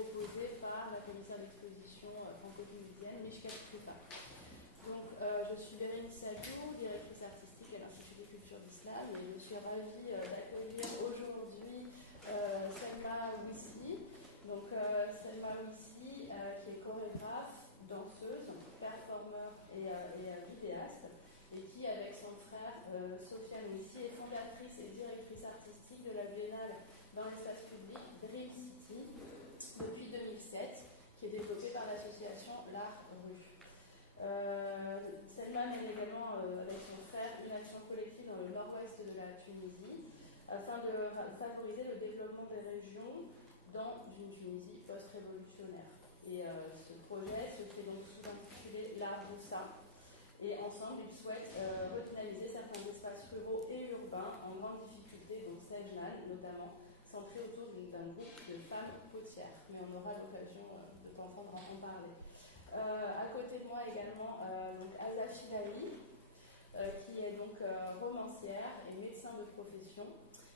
proposée par la commissaire d'exposition franco-tunisienne Mishka Koufa. Donc, je suis Bérénice Sadou, directrice artistique à l'Institut de culture d'Islam, et je suis ravie d'accueillir aujourd'hui Selma Ouissi. Donc, Selma Ouissi, qui est chorégraphe, danseuse, performeur et vidéaste, et qui, avec son frère Sofiane Ouissi, est fondatrice et directrice artistique de la Biennale dans l'espace public Dream City depuis 2007, qui est développée par l'association L'Art Rue. Selma mène également avec son frère une action collective dans le nord-ouest de la Tunisie afin de favoriser le développement des régions dans une Tunisie post-révolutionnaire. Et ce projet se fait donc sous l'intitulé L'Art Roussa. Et ensemble, ils souhaitent redynamiser certains espaces ruraux et urbains en grande difficulté, donc Sejnal notamment, centré autour d'un groupe de femmes potières. Mais on aura l'occasion de t'entendre en parler. À côté de moi également, Aza Filali, qui est donc romancière et médecin de profession.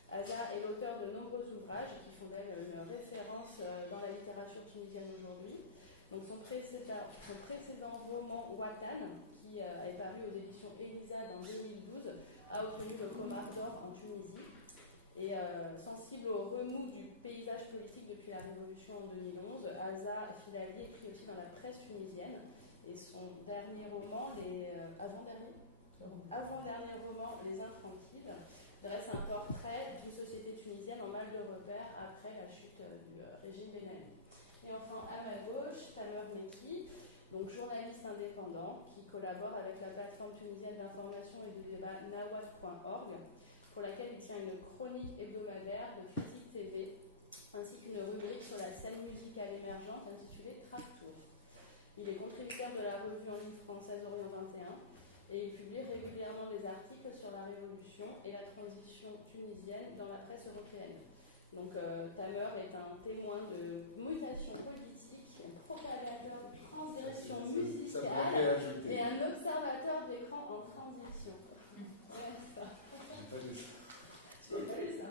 Aza est l'auteur de nombreux ouvrages qui font d'elle une référence dans la littérature tunisienne aujourd'hui. Donc son précédent roman Watan, qui est paru aux éditions Elisa en 2012, a obtenu le Comar d'or en Tunisie. Et sensible au remous du paysage politique depuis la Révolution en 2011, Aza Filali écrit aussi dans la presse tunisienne. Et son dernier roman, avant-dernier roman, Les Intranquilles, dresse un portrait d'une société tunisienne en mal de repère après la chute du régime Ben Ali. Et enfin, à ma gauche, Tamer Mekki, donc journaliste indépendant qui collabore avec la plateforme tunisienne d'information et de débat nawaf.org, pour laquelle il tient une chronique hebdomadaire de Critique TV, ainsi qu'une rubrique sur la scène musicale émergente intitulée Track Tour. Il est contributeur de la revue en ligne française Orient 21 et il publie régulièrement des articles sur la révolution et la transition tunisienne dans la presse européenne. Donc Tamer est un témoin de mobilisation politique, un propagateur de transgression musicale et un observateur d'écran en transition. Ouais, ça. J'ai pas lu ça.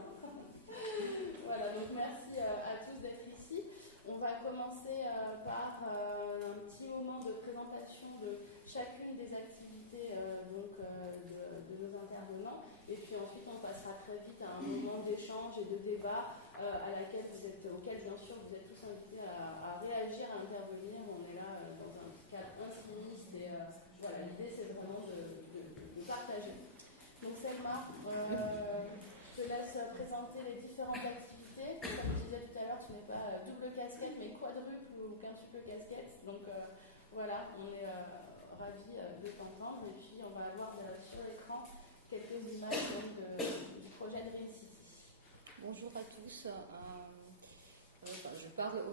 Voilà, donc merci à tous d'être ici. On va commencer par un petit moment de présentation de chacune des activités de nos intervenants, et puis ensuite on passera très vite à un moment d'échange et de débat auquel bien sûr vous êtes tous invités à réagir, à intervenir. On est là dans un cadre intimiste et voilà, l'idée c'est vraiment de partager. Donc Selma, je te laisse présenter les différentes activités. Comme je disais tout à l'heure, tu n'es pas double casquette, mais quadruple ou quintuple casquette. Donc voilà, on est ravis de t'entendre. Et puis on va avoir sur l'écran quelques images du projet Dream City. Bonjour à tous. Je parle,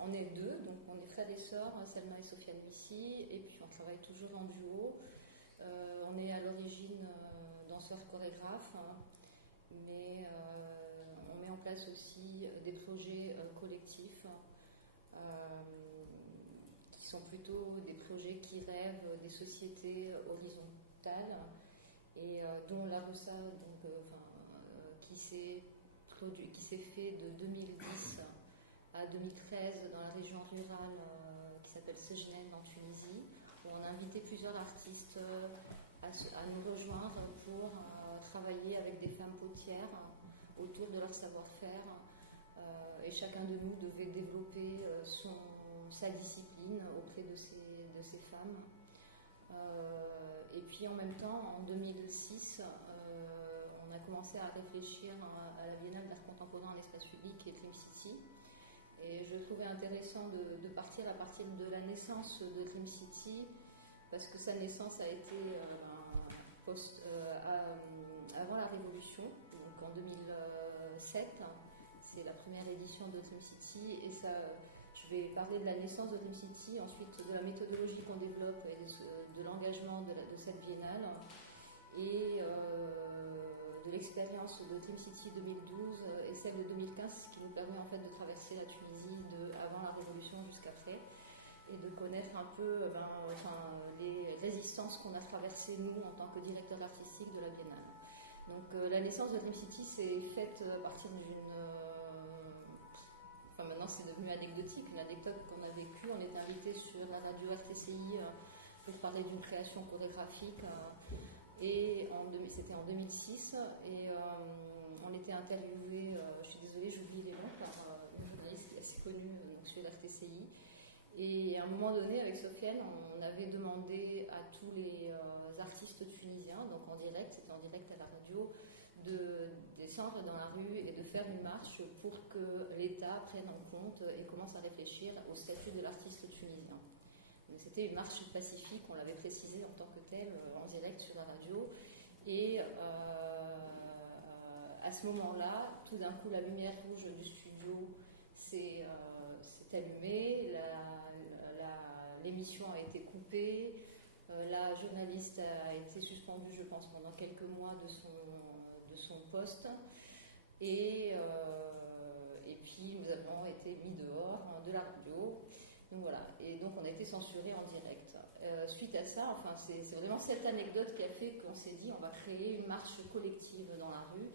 on est deux, donc on est frères et sœurs, Selma et Sofiane Ouissi, et puis on travaille toujours en duo. On est à l'origine danseurs chorégraphes, mais on met en place aussi des projets collectifs qui sont plutôt des projets qui rêvent des sociétés horizontales et dont la Roussa, qui s'est fait de 2010 à 2013 dans la région rurale qui s'appelle Sejnen en Tunisie, où on a invité plusieurs artistes à nous rejoindre pour travailler avec des femmes potières autour de leur savoir-faire, et chacun de nous devait développer sa discipline auprès de ces femmes. Et puis en même temps, en 2006, on a commencé à réfléchir à la Biennale d'art contemporain en espace public et Dream City. Et je trouvais intéressant de partir à partir de la naissance de Dream City, parce que sa naissance a été avant la Révolution, donc en 2007. C'est la première édition de Dream City, et je vais parler de la naissance de Dream City, ensuite de la méthodologie qu'on développe et de l'engagement de cette biennale, et de l'expérience de Dream City 2012 et celle de 2015, qui nous permet en fait de traverser la Tunisie avant la Révolution jusqu'après, et de connaître un peu les résistances qu'on a traversées nous en tant que directeur artistique de la biennale. Donc la naissance de Dream City s'est faite à partir maintenant c'est devenu anecdotique. L'anecdote qu'on a vécue, on était invité sur la radio RTCI pour parler d'une création chorégraphique. Et c'était en 2006. Et on était interviewé, je suis désolée, j'oublie les noms, par une journaliste qui est assez connue sur RTCI. Et à un moment donné, avec Sofiane, on avait demandé à tous les artistes tunisiens, donc en direct, c'était en direct à la radio, de descendre dans la rue et de faire une marche pour que l'État prenne en compte et commence à réfléchir au statut de l'artiste tunisien. Donc c'était une marche pacifique, on l'avait précisé en tant que telle, en direct sur la radio. Et à ce moment-là, tout d'un coup, la lumière rouge du studio s'est allumée, l'émission a été coupée, la journaliste a été suspendue, je pense, pendant quelques mois de son poste. Et puis nous avons été mis dehors de la radio. Donc voilà. Et donc on a été censurés en direct. Suite à ça, enfin, c'est vraiment cette anecdote qui a fait qu'on s'est dit on va créer une marche collective dans la rue.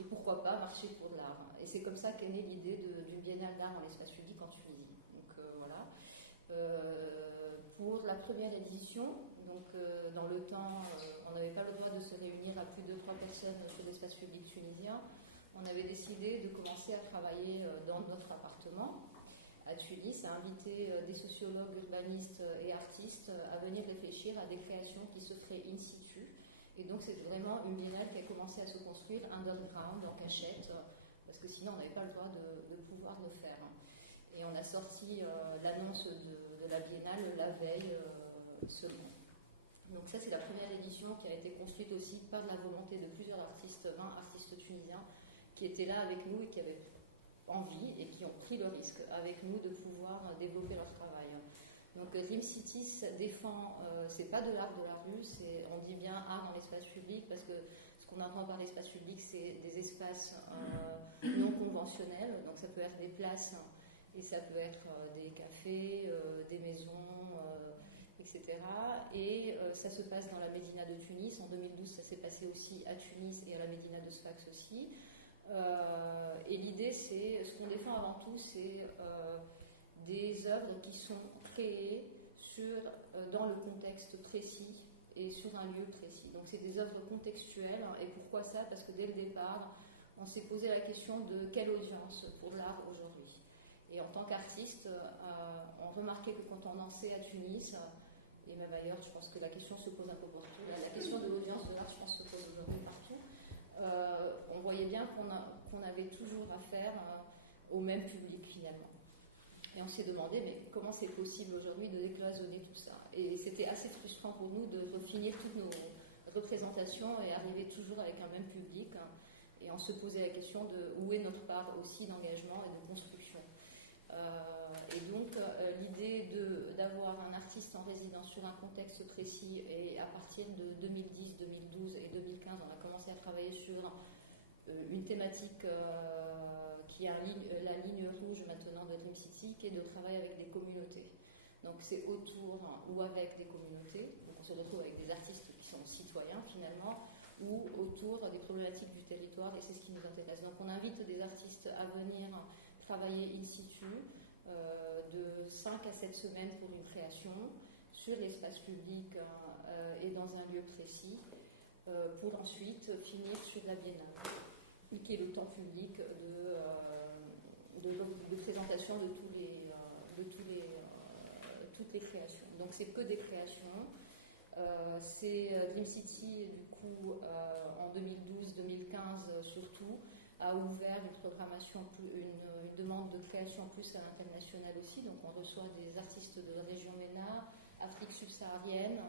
Et pourquoi pas marcher pour l'art. Et c'est comme ça qu'est née l'idée d'une biennale d'art en espace public en Tunisie. Donc voilà. Pour la première édition, donc dans le temps, on n'avait pas le droit de se réunir à plus de 3 personnes sur l'espace public tunisien. On avait décidé de commencer à travailler dans notre appartement à Tunis, à inviter des sociologues, urbanistes et artistes à venir réfléchir à des créations qui se feraient in situ. Et donc c'est vraiment une biennale qui a commencé à se construire underground, en cachette, parce que sinon on n'avait pas le droit de pouvoir le faire. Et on a sorti l'annonce de la biennale la veille seulement. Donc ça c'est la première édition qui a été construite aussi par la volonté de plusieurs artistes, 20 artistes tunisiens, qui étaient là avec nous et qui avaient envie et qui ont pris le risque avec nous de pouvoir développer leur travail. Donc Dream City défend, c'est pas de l'art de la rue, on dit bien art dans l'espace public parce que ce qu'on entend par l'espace public c'est des espaces non conventionnels, donc ça peut être des places et ça peut être des cafés, des maisons, etc. Et ça se passe dans la Médina de Tunis. En 2012 ça s'est passé aussi à Tunis et à la Médina de Sfax aussi. Et l'idée c'est, ce qu'on défend avant tout c'est des œuvres qui sont créées dans le contexte précis et sur un lieu précis. Donc c'est des œuvres contextuelles. Et pourquoi ça ? Parce que dès le départ, on s'est posé la question de quelle audience pour l'art aujourd'hui. Et en tant qu'artiste, on remarquait que quand on dansait à Tunis, et même ailleurs, je pense que la question se pose un peu partout. La question de l'audience de l'art, je pense, se pose aujourd'hui partout. On voyait bien qu'on avait toujours affaire au même public finalement. Et on s'est demandé, mais comment c'est possible aujourd'hui de décloisonner tout ça ? Et c'était assez frustrant pour nous de finir toutes nos représentations et arriver toujours avec un même public. Et on se posait la question de où est notre part aussi d'engagement et de construction. Et donc l'idée d'avoir un artiste en résidence sur un contexte précis, et à partir de 2010, 2012 et 2015, on a commencé à travailler sur une thématique qui est la ligne rouge maintenant de Dream City, qui est de travailler avec des communautés. Donc c'est autour ou avec des communautés, donc on se retrouve avec des artistes qui sont citoyens finalement, ou autour des problématiques du territoire, et c'est ce qui nous intéresse. Donc on invite des artistes à venir travailler in situ de 5 à 7 semaines pour une création sur l'espace public et dans un lieu précis, pour ensuite finir sur la biennale, qui est le temps public de présentation de toutes les créations. Donc c'est que des créations. C'est Dream City, du coup, en 2012-2015 surtout, a ouvert une programmation, une demande de création plus à l'international aussi. Donc on reçoit des artistes de la région MENA, Afrique subsaharienne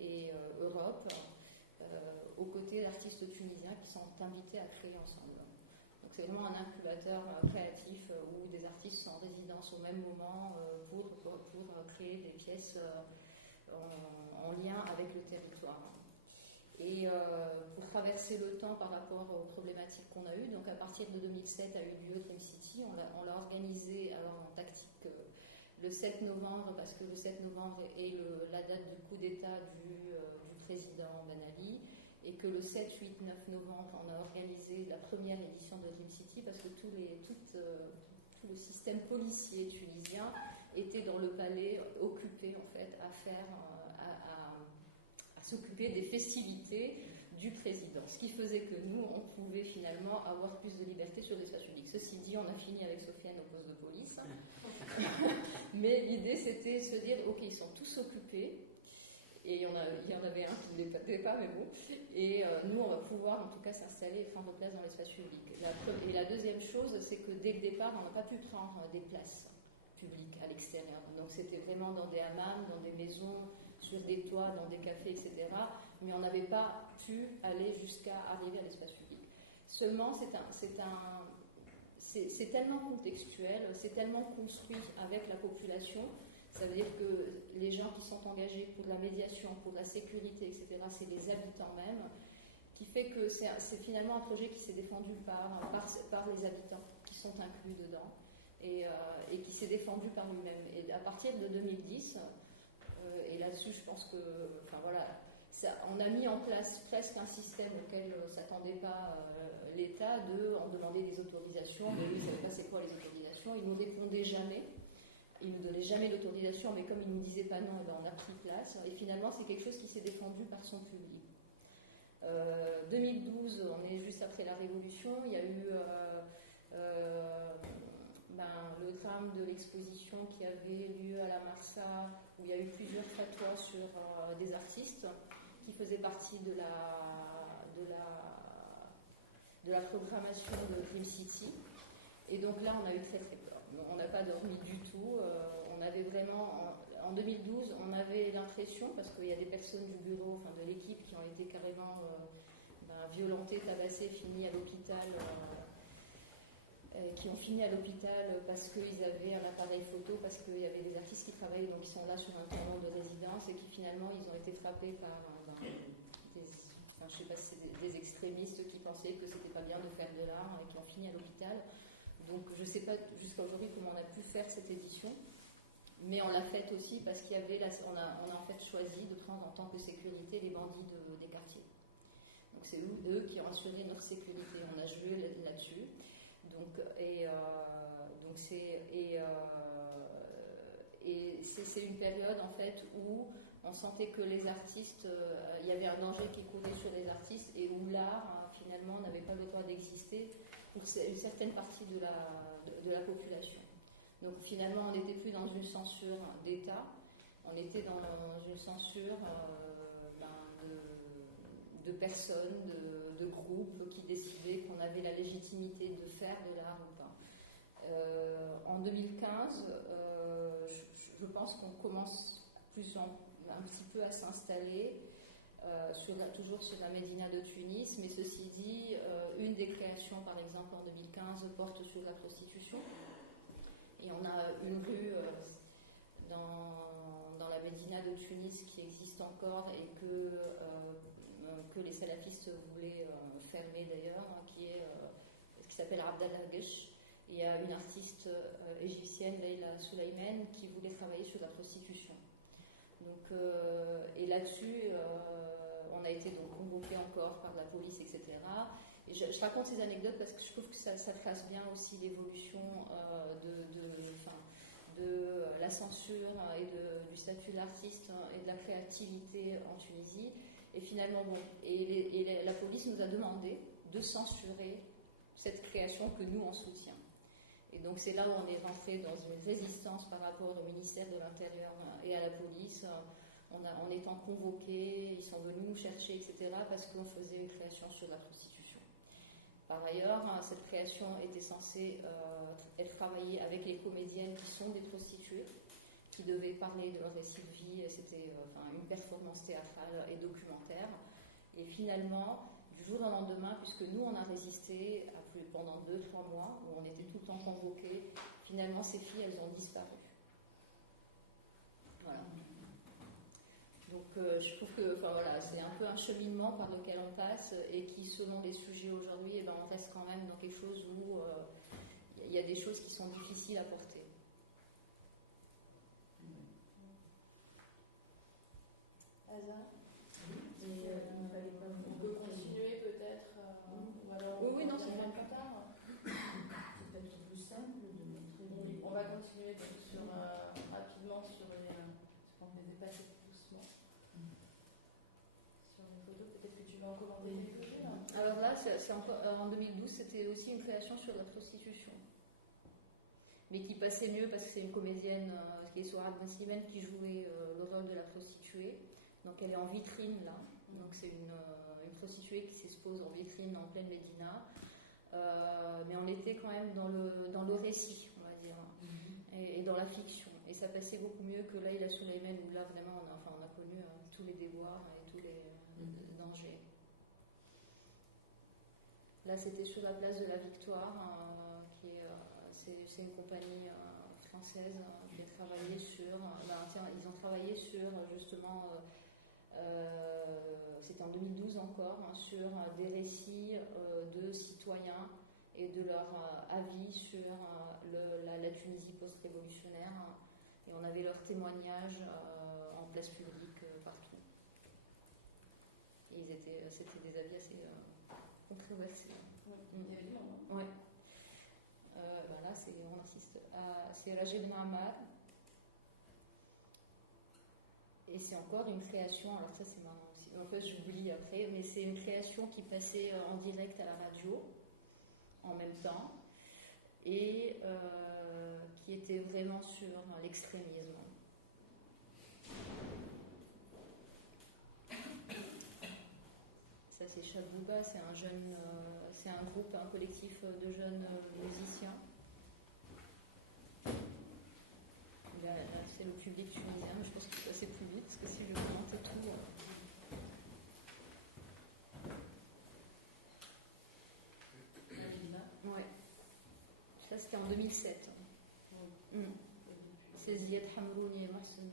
et Europe, aux côtés d'artistes tunisiens qui sont invités à créer ensemble. Donc c'est vraiment un incubateur créatif où des artistes sont en résidence au même moment pour créer des pièces en lien avec le territoire. Et pour traverser le temps par rapport aux problématiques qu'on a eues, donc à partir de 2007 a eu lieu Dream City, on l'a organisé alors en tactique le 7 novembre, parce que le 7 novembre est la date du coup d'État du président Ben Ali, et que le 7, 8, 9 novembre, on a organisé la première édition de Dream City parce que tout le système policier tunisien était dans le palais, occupé en fait à faire, à s'occuper des festivités du président. Ce qui faisait que nous, on pouvait finalement avoir plus de liberté sur l'espace public. Ceci dit, on a fini avec Sofiane au poste de police. Mais l'idée, c'était de se dire, ok, ils sont tous occupés. Et il y en avait un qui ne l'était pas, mais bon. Et nous, on va pouvoir en tout cas s'installer et prendre place dans l'espace public. Et la deuxième chose, c'est que dès le départ, on n'a pas pu prendre des places publiques à l'extérieur. Donc c'était vraiment dans des hammams, dans des maisons, sur des toits, dans des cafés, etc. Mais on n'avait pas pu aller jusqu'à arriver à l'espace public. Seulement, c'est tellement contextuel, c'est tellement construit avec la population. Ça veut dire que les gens qui sont engagés pour la médiation, pour la sécurité, etc., c'est les habitants même, qui fait que c'est finalement un projet qui s'est défendu par les habitants qui sont inclus dedans et qui s'est défendu par lui-même. Et à partir de 2010, et là-dessus, je pense que, enfin voilà, on a mis en place presque un système auquel ne s'attendait pas l'État on demandait des autorisations, mais lui, il ne savait pas c'est quoi les autorisations, il ne nous répondait jamais. Il ne nous donnait jamais d'autorisation, mais comme il ne nous disait pas non, on a pris place. Et finalement, c'est quelque chose qui s'est défendu par son public. 2012, on est juste après la Révolution. Il y a eu le drame de l'exposition qui avait lieu à la Marsa, où il y a eu plusieurs fatwas sur des artistes qui faisaient partie de la programmation de Dream City. Et donc là, on a eu très très peur. On n'a pas dormi du tout. On avait vraiment, en 2012, on avait l'impression, parce qu'il y a des personnes du bureau, enfin de l'équipe, qui ont été carrément violentées, tabassées, finies à l'hôpital, qui ont fini à l'hôpital parce qu'ils avaient un appareil photo, parce qu'il y avait des artistes qui travaillent, donc ils sont là sur un terrain de résidence, et qui finalement, ils ont été frappés par je ne sais pas si c'est des extrémistes qui pensaient que c'était pas bien de faire de l'art et qui ont fini à l'hôpital. Donc je ne sais pas jusqu'à aujourd'hui comment on a pu faire cette édition, mais on l'a faite aussi parce qu'il y avait on a en fait choisi de prendre en tant que sécurité les bandits des quartiers. Donc c'est eux qui ont assuré notre sécurité. On a joué là-dessus. C'est une période en fait où on sentait que les artistes, il y avait un danger qui courait sur les artistes et où l'art finalement n'avait pas le droit d'exister pour une certaine partie de la population. Donc finalement, on n'était plus dans une censure d'État, on était dans une censure de personnes, de groupes qui décidaient qu'on avait la légitimité de faire de l'art ou pas. En 2015, je pense qu'on commence un petit peu à s'installer. Toujours sur la Médina de Tunis, mais ceci dit, une des créations, par exemple, en 2015, porte sur la prostitution. Et on a une rue dans la Médina de Tunis qui existe encore et que les salafistes voulaient fermer d'ailleurs, qui s'appelle Abdallah Gesh. Il y a une artiste égyptienne, Leila Souleyman, qui voulait travailler sur la prostitution. Donc, et là-dessus, on a été donc convoqué encore par la police, etc. Et je raconte ces anecdotes parce que je trouve que ça trace bien aussi l'évolution de la censure et du statut de l'artiste et de la créativité en Tunisie. Et finalement, la police nous a demandé de censurer cette création que nous, on soutient. Et donc c'est là où on est rentré dans une résistance par rapport au ministère de l'Intérieur et à la police, en étant convoqués, ils sont venus nous chercher, etc., parce qu'on faisait une création sur la prostitution. Par ailleurs, cette création était censée être travaillée avec les comédiennes qui sont des prostituées, qui devaient parler de leur récit de vie, c'était une performance théâtrale et documentaire. Et finalement, du jour au lendemain, puisque nous on a résisté pendant 2-3 mois, où on était tout le temps convoqués, finalement ces filles elles ont disparu. Voilà. Donc je trouve que c'est un peu un cheminement par lequel on passe et qui, selon les sujets aujourd'hui, on reste quand même dans quelque chose où il y a des choses qui sont difficiles à porter. Hasard. On peut continuer donc, rapidement sur les. On les dépasser doucement. Sur les photos, peut-être que tu vas en commenter quelques-unes. Alors là, en 2012, c'était aussi une création sur la prostitution. Mais qui passait mieux parce que c'est une comédienne qui est Sourad Ben Slimane qui jouait le rôle de la prostituée. Donc elle est en vitrine là. Donc c'est une prostituée qui s'expose en vitrine en pleine Médina. Mais on était quand même dans le récit, on va dire, et dans la fiction. Et ça passait beaucoup mieux que Layla Souleymane, où là vraiment on a connu tous les déboires et tous les dangers. Là c'était sur la place de la Victoire, c'est une compagnie française qui a travaillé sur. Ils ont travaillé sur justement. C'était en 2012 encore, sur des récits de citoyens et de leur avis sur la Tunisie post-révolutionnaire. Et on avait leurs témoignages en place publique partout. Et c'était des avis assez controversés. Il y avait du monde. Ouais. Là, on assiste c'est Rajed Mohammad. Et c'est encore une création, alors ça c'est marrant aussi, en fait j'oublie après, mais c'est une création qui passait en direct à la radio, en même temps, et qui était vraiment sur l'extrémisme. Ça c'est Chabouba, c'est un groupe, un collectif de jeunes musiciens. Là, c'est le public tunisien, mais je pense que c'est assez plus vite, parce que si je commentais tout. Ouais. Ça, c'était en 2007. C'est Ziad Hamrouni et Mohsen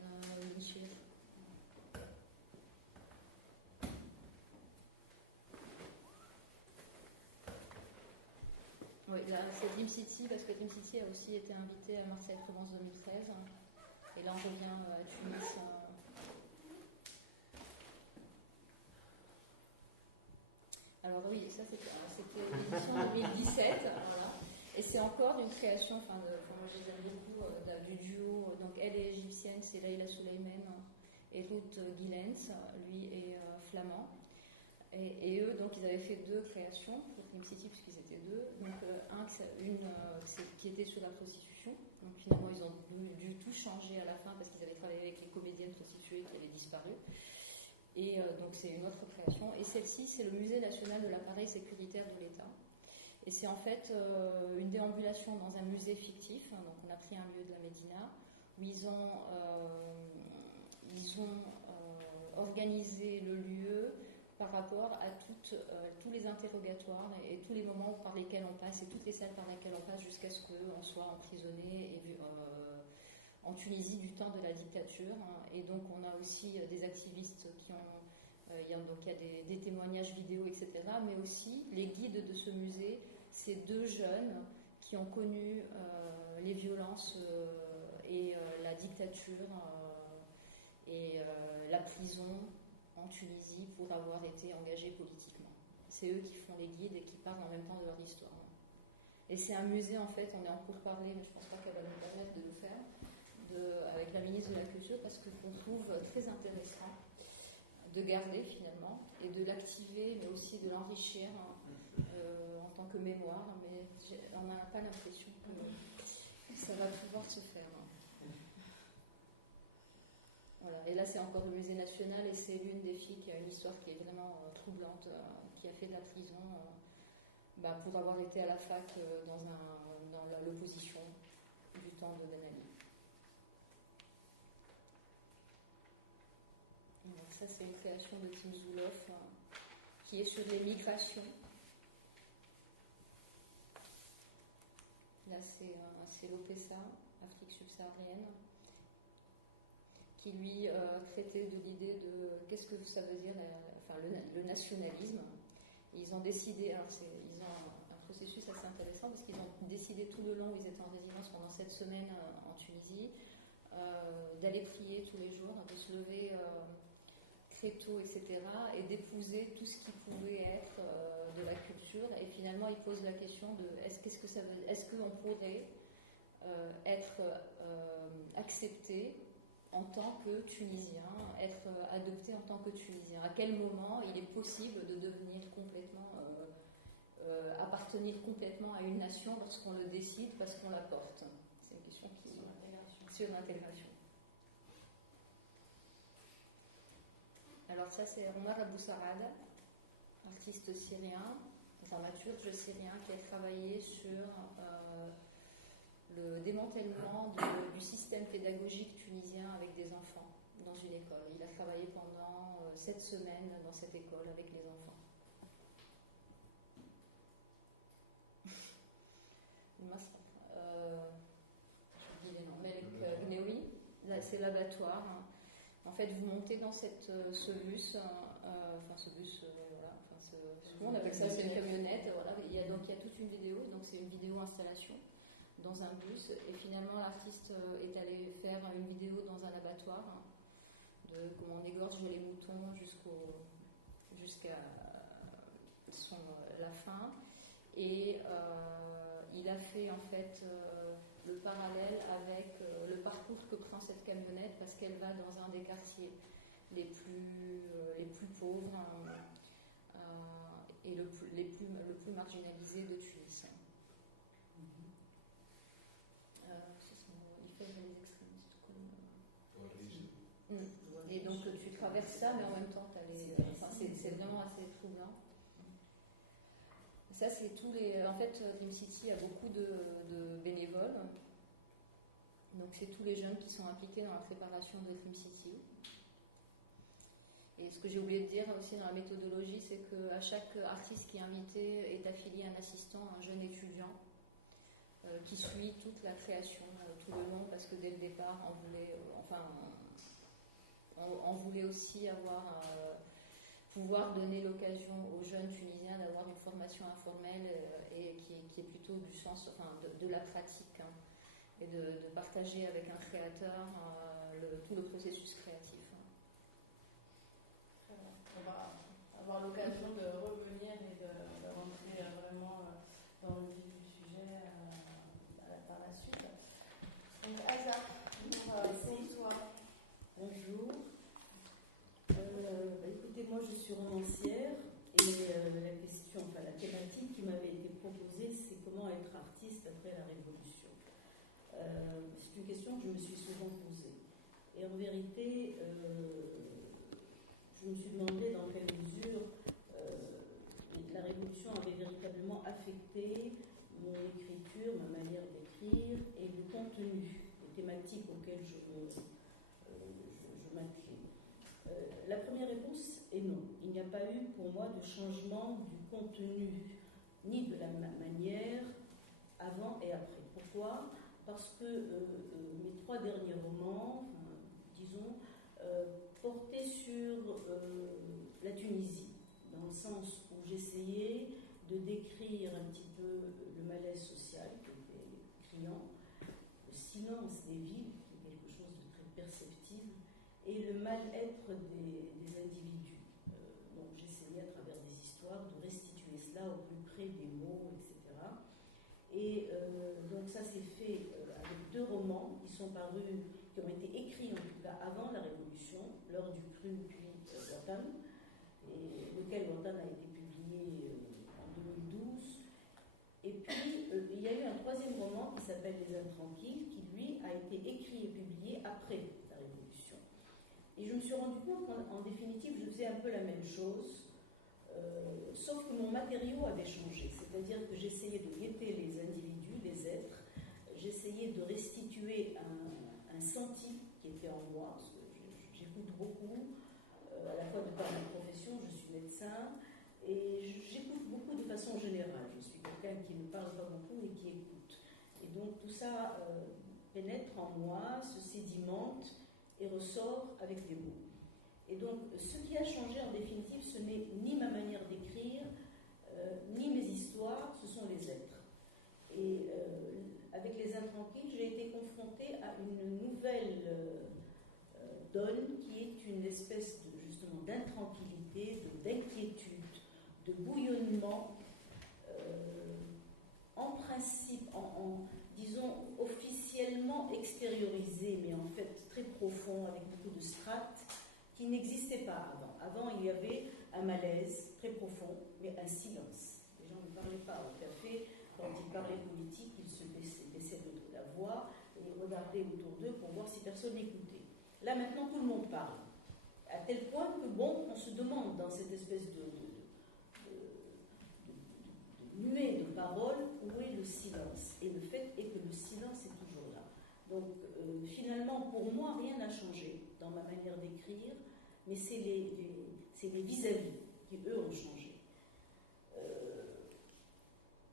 Michir. Oui, là, c'est Dream City, parce que Dream City a aussi été invité à Marseille Provence 2013. Et là, on revient à Tunis. Alors oui, ça c'était l'édition 2017. Voilà. Et c'est encore une création, moi je les aime beaucoup, du duo. Donc elle est égyptienne, c'est Layla Souleymane et Ruth Gillens, lui est flamand. Et eux, donc, ils avaient fait 2 créations pour Dream City, puisqu'ils étaient 2. Donc, qui était sur la prostitution. Donc, finalement, ils ont dû tout changer à la fin parce qu'ils avaient travaillé avec les comédiennes prostituées qui avaient disparu. Et donc, c'est une autre création. Et celle-ci, c'est le Musée national de l'appareil sécuritaire de l'État. Et c'est en fait une déambulation dans un musée fictif. Donc, on a pris un lieu de la Médina où ils ont organisé le lieu par rapport à tous les interrogatoires et tous les moments par lesquels on passe et toutes les salles par lesquelles on passe jusqu'à ce qu'on soit emprisonné en Tunisie du temps de la dictature. Et donc on a aussi des activistes qui ont... il y a des témoignages vidéo, etc. Mais aussi les guides de ce musée, c'est 2 jeunes qui ont connu les violences et la dictature et la prison en Tunisie pour avoir été engagés politiquement. C'est eux qui font les guides et qui parlent en même temps de leur histoire. Et c'est un musée, en fait, on est en pourparlers, mais je ne pense pas qu'elle va nous permettre de le faire, avec la ministre de la Culture, parce qu'on trouve très intéressant de garder finalement et de l'activer, mais aussi de l'enrichir en tant que mémoire. Mais on n'a pas l'impression que ça va pouvoir se faire. Voilà. Et là, c'est encore le musée national et c'est l'une des filles qui a une histoire qui est vraiment troublante, qui a fait de la prison pour avoir été à la fac dans l'opposition du temps de Ben Ali. Donc ça, c'est une création de Tim Zouloff qui est sur les migrations. Là, c'est l'OPESA, Afrique subsaharienne, qui lui traitait de l'idée de qu'est-ce que ça veut dire le nationalisme. Et ils ont décidé, ils ont un processus assez intéressant parce qu'ils ont décidé tout le long où ils étaient en résidence pendant 7 semaines en Tunisie d'aller prier tous les jours, de se lever très tôt, etc. et d'épouser tout ce qui pouvait être de la culture. Et finalement, ils posent la question de est-ce qu'on pourrait être accepté en tant que Tunisien, être adopté en tant que Tunisien? À quel moment il est possible de devenir complètement, appartenir complètement à une nation lorsqu'on le décide parce qu'on la porte? C'est une question qui sur l'intégration. Alors ça c'est Omar Abou Sarad, artiste syrien, dramaturge syrien qui a travaillé sur le démantèlement du système pédagogique tunisien avec des enfants dans une école. Il a travaillé pendant 7 semaines dans cette école avec les enfants. Je dis les noms. Melek Gnewi, c'est l'abattoir. En fait, vous montez dans ce bus, voilà, comment on appelle ça, c'est une camionnette, voilà. Il y a toute une vidéo, donc c'est une vidéo installation dans un bus, et finalement l'artiste est allé faire une vidéo dans un abattoir de comment on égorge les moutons jusqu'à la fin, et il a fait en fait le parallèle avec le parcours que prend cette camionnette parce qu'elle va dans un des quartiers les plus pauvres et le plus marginalisé de Tunis. Il fait les extrémistes comme... Et donc tu traverses ça, mais en même temps c'est vraiment assez troublant. Ça c'est tous les... En fait, Dream City a beaucoup de bénévoles. Donc c'est tous les jeunes qui sont impliqués dans la préparation de Dream City. Et ce que j'ai oublié de dire aussi dans la méthodologie, c'est qu'à chaque artiste qui est invité est affilié un assistant, un jeune étudiant, qui suit toute la création tout le long, parce que dès le départ, on voulait aussi pouvoir donner l'occasion aux jeunes Tunisiens d'avoir une formation informelle et qui est plutôt du sens, de la pratique, hein, et de partager avec un créateur tout le processus créatif. On va avoir l'occasion de revenir et de rentrer vraiment dans le vif du sujet par la suite. Donc, Aza, bonsoir. Bonjour. Écoutez, moi je suis romancière et la thématique qui m'avait été proposée, c'est comment être artiste après la Révolution. C'est une question que je me suis souvent posée. Et en vérité, je me suis demandé dans quelle mesure la Révolution avait véritablement affecté mon écriture, ma manière d'écrire et le contenu, les thématiques auxquelles je m'attelais. La première réponse est non. Il n'y a pas eu pour moi de changement du contenu, ni de la manière avant et après. Pourquoi ? Parce que mes 3 derniers romans, portaient sur la Tunisie, dans le sens où j'essayais de décrire un petit peu le malaise social qui était criant, le silence des villes, qui est quelque chose de très perceptible, et le mal-être des individus. Donc j'essayais à travers des histoires de restituer cela au plus près des mots, etc. Et donc ça s'est fait avec 2 romans qui ont été écrits en tout cas avant la Révolution, L'heure du cru puis Watan, et lequel Watan a été publié en 2012. Et puis il y a eu un 3e roman qui s'appelle Les Intranquilles, qui lui a été écrit et publié après la Révolution. Et je me suis rendu compte qu'en définitive je faisais un peu la même chose, sauf que mon matériau avait changé, c'est-à-dire que j'essayais de guetter les individus, les êtres, j'essayais de restituer un senti qui était en moi, parce que j'écoute beaucoup, à la fois de par ma profession, je suis médecin, et j'écoute beaucoup de façon générale. Je suis quelqu'un qui ne parle pas beaucoup et qui écoute. Et donc tout ça pénètre en moi, se sédimente et ressort avec des mots. Et donc ce qui a changé en définitive, ce n'est ni ma manière d'écrire, ni mes histoires, ce sont les êtres. Et avec Les Intranquilles, j'ai été confrontée à une nouvelle donne qui est une espèce justement d'intranquillité, d'inquiétude, de bouillonnement, en principe, disons officiellement extériorisé, mais en fait très profond, avec beaucoup de strates, qui n'existaient pas avant. Avant, il y avait un malaise très profond, mais un silence. Les gens ne parlaient pas au café. Quand ils parlaient politique, ils se baissaient de la voix et ils regardaient autour d'eux pour voir si personne n'écoutait. Là, maintenant, tout le monde parle. À tel point que, bon, on se demande dans cette espèce de nuée de paroles où est le silence. Et le fait est que le silence est toujours là. Donc, finalement, pour moi, rien n'a changé dans ma manière d'écrire, mais c'est les vis-à-vis qui, eux, ont changé.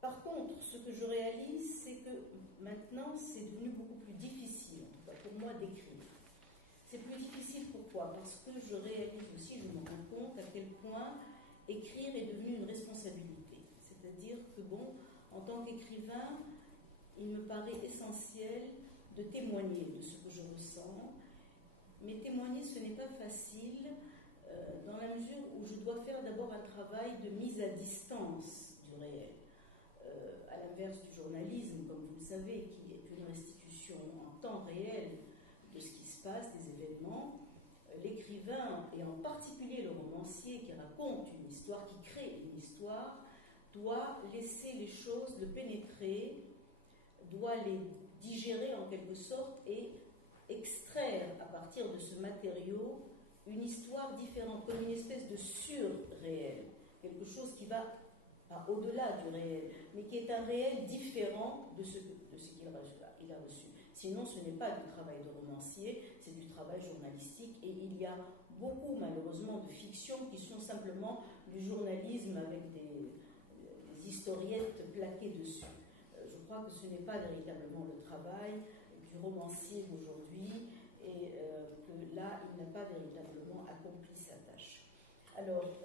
Par contre, ce que je réalise, c'est que maintenant, c'est devenu beaucoup plus difficile, en tout cas pour moi, d'écrire. C'est plus difficile, pourquoi? Parce que je réalise aussi, je me rends compte à quel point écrire est devenu une responsabilité. C'est-à-dire que, bon, en tant qu'écrivain, il me paraît essentiel de témoigner de ce que je ressens. Mais témoigner, ce n'est pas facile dans la mesure où je dois faire d'abord un travail de mise à distance du réel. À l'inverse du journalisme, comme vous le savez, qui est une restitution en temps réel de ce qui se passe, des événements, l'écrivain, et en particulier le romancier qui raconte une histoire, qui crée une histoire, doit laisser les choses le pénétrer, doit les digérer en quelque sorte et extraire à partir de ce matériau une histoire différente, comme une espèce de sur-réel, quelque chose qui va pas au-delà du réel, mais qui est un réel différent de ce qu'il a reçu. Sinon, ce n'est pas du travail de romancier, c'est du travail journalistique, et il y a beaucoup, malheureusement, de fictions qui sont simplement du journalisme avec des historiettes plaquées dessus. Je crois que ce n'est pas véritablement le travail du romancier d'aujourd'hui, et que là, il n'a pas véritablement accompli sa tâche. Alors,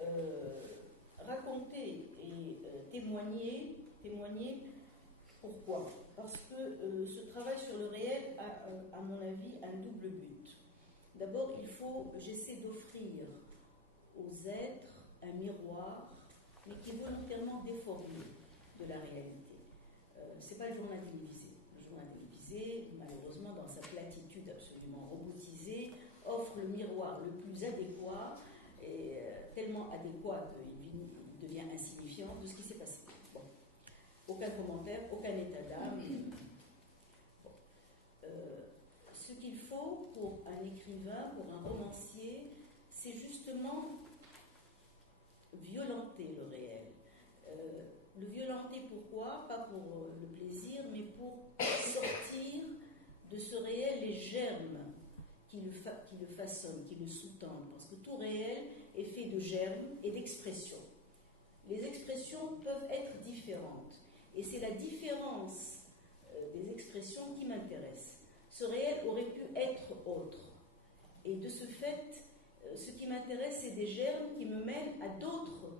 raconter et témoigner, pourquoi? Parce que ce travail sur le réel a, à mon avis, un double but. D'abord, j'essaie d'offrir aux êtres un miroir, mais qui est volontairement déformé de la réalité. Ce n'est pas le journal télévisé. Le journal télévisé, malheureusement, dans sa platitude absolument robotisée, offre le miroir le plus adéquat, et tellement adéquat qu'il devient insignifiant de ce qui s'est passé. Bon. Aucun commentaire, aucun état d'âme. Bon. Ce qu'il faut pour un écrivain, pour un romancier, c'est justement violenter le réel. Le violenter pourquoi? Pas pour le plaisir, mais pour sortir de ce réel les germes qui le façonnent, qui le sous-tendent. Parce que tout réel est fait de germes et d'expressions. Les expressions peuvent être différentes. Et c'est la différence des expressions qui m'intéresse. Ce réel aurait pu être autre. Et de ce fait, ce qui m'intéresse, c'est des germes qui me mènent à d'autres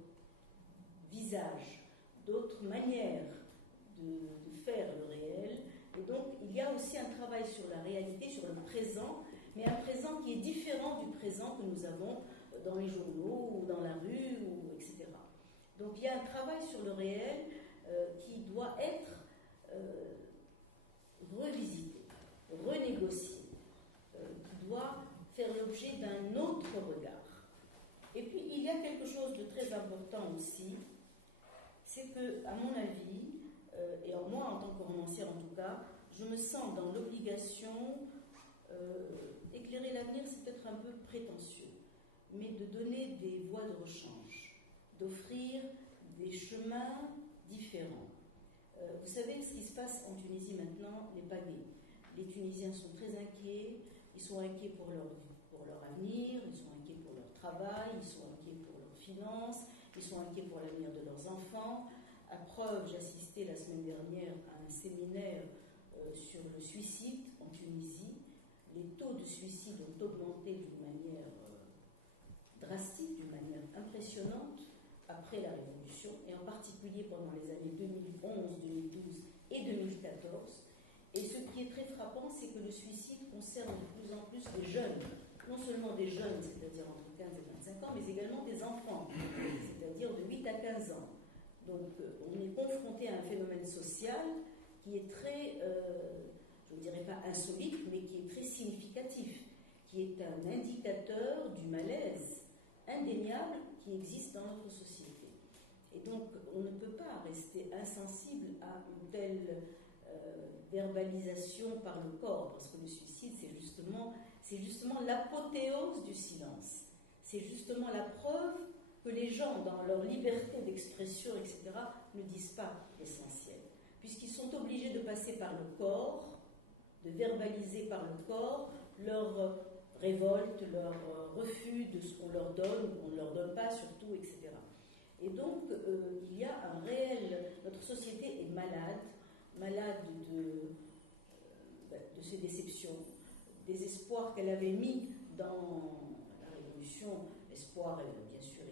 visages, d'autres manières de faire le réel. Et donc, il y a aussi un travail sur la réalité, sur le présent, mais un présent qui est différent du présent que nous avons dans les journaux, ou dans la rue, etc. Donc, il y a un travail sur le réel qui doit être revisité, renégocié, qui doit faire l'objet d'un autre regard. Et puis, il y a quelque chose de très important aussi, c'est que, à mon avis, et moi en tant que romancière en tout cas, je me sens dans l'obligation d'éclairer l'avenir, c'est peut-être un peu prétentieux, mais de donner des voies de rechange, d'offrir des chemins différents. Vous savez, ce qui se passe en Tunisie maintenant n'est pas né. Les Tunisiens sont très inquiets, ils sont inquiets pour leur avenir, ils sont inquiets pour leur travail, ils sont inquiets pour leurs finances, ils sont inquiets pour l'avenir de leurs enfants. À preuve, j'assistais la semaine dernière à un séminaire sur le suicide en Tunisie. Les taux de suicide ont augmenté d'une manière drastique, d'une manière impressionnante après la Révolution, et en particulier pendant les années 2011, 2012 et 2014. Et ce qui est très frappant, c'est que le suicide concerne de plus en plus les jeunes, non seulement des jeunes, c'est-à-dire entre 15 et 25 ans, mais également des enfants, c'est-à-dire de 8 à 15 ans. Donc on est confronté à un phénomène social qui est très, je ne dirais pas insolite, mais qui est très significatif, qui est un indicateur du malaise indéniable qui existe dans notre société. Et donc, on ne peut pas rester insensible à une telle verbalisation par le corps, parce que le suicide, c'est justement l'apothéose du silence. C'est justement la preuve que les gens, dans leur liberté d'expression, etc., ne disent pas l'essentiel. Puisqu'ils sont obligés de passer par le corps, de verbaliser par le corps leur révolte, leur refus de ce qu'on leur donne ou qu'on ne leur donne pas surtout, etc. Et donc, il y a un réel... Notre société est malade de ses déceptions, des espoirs qu'elle avait mis dans la Révolution, espoirs bien sûr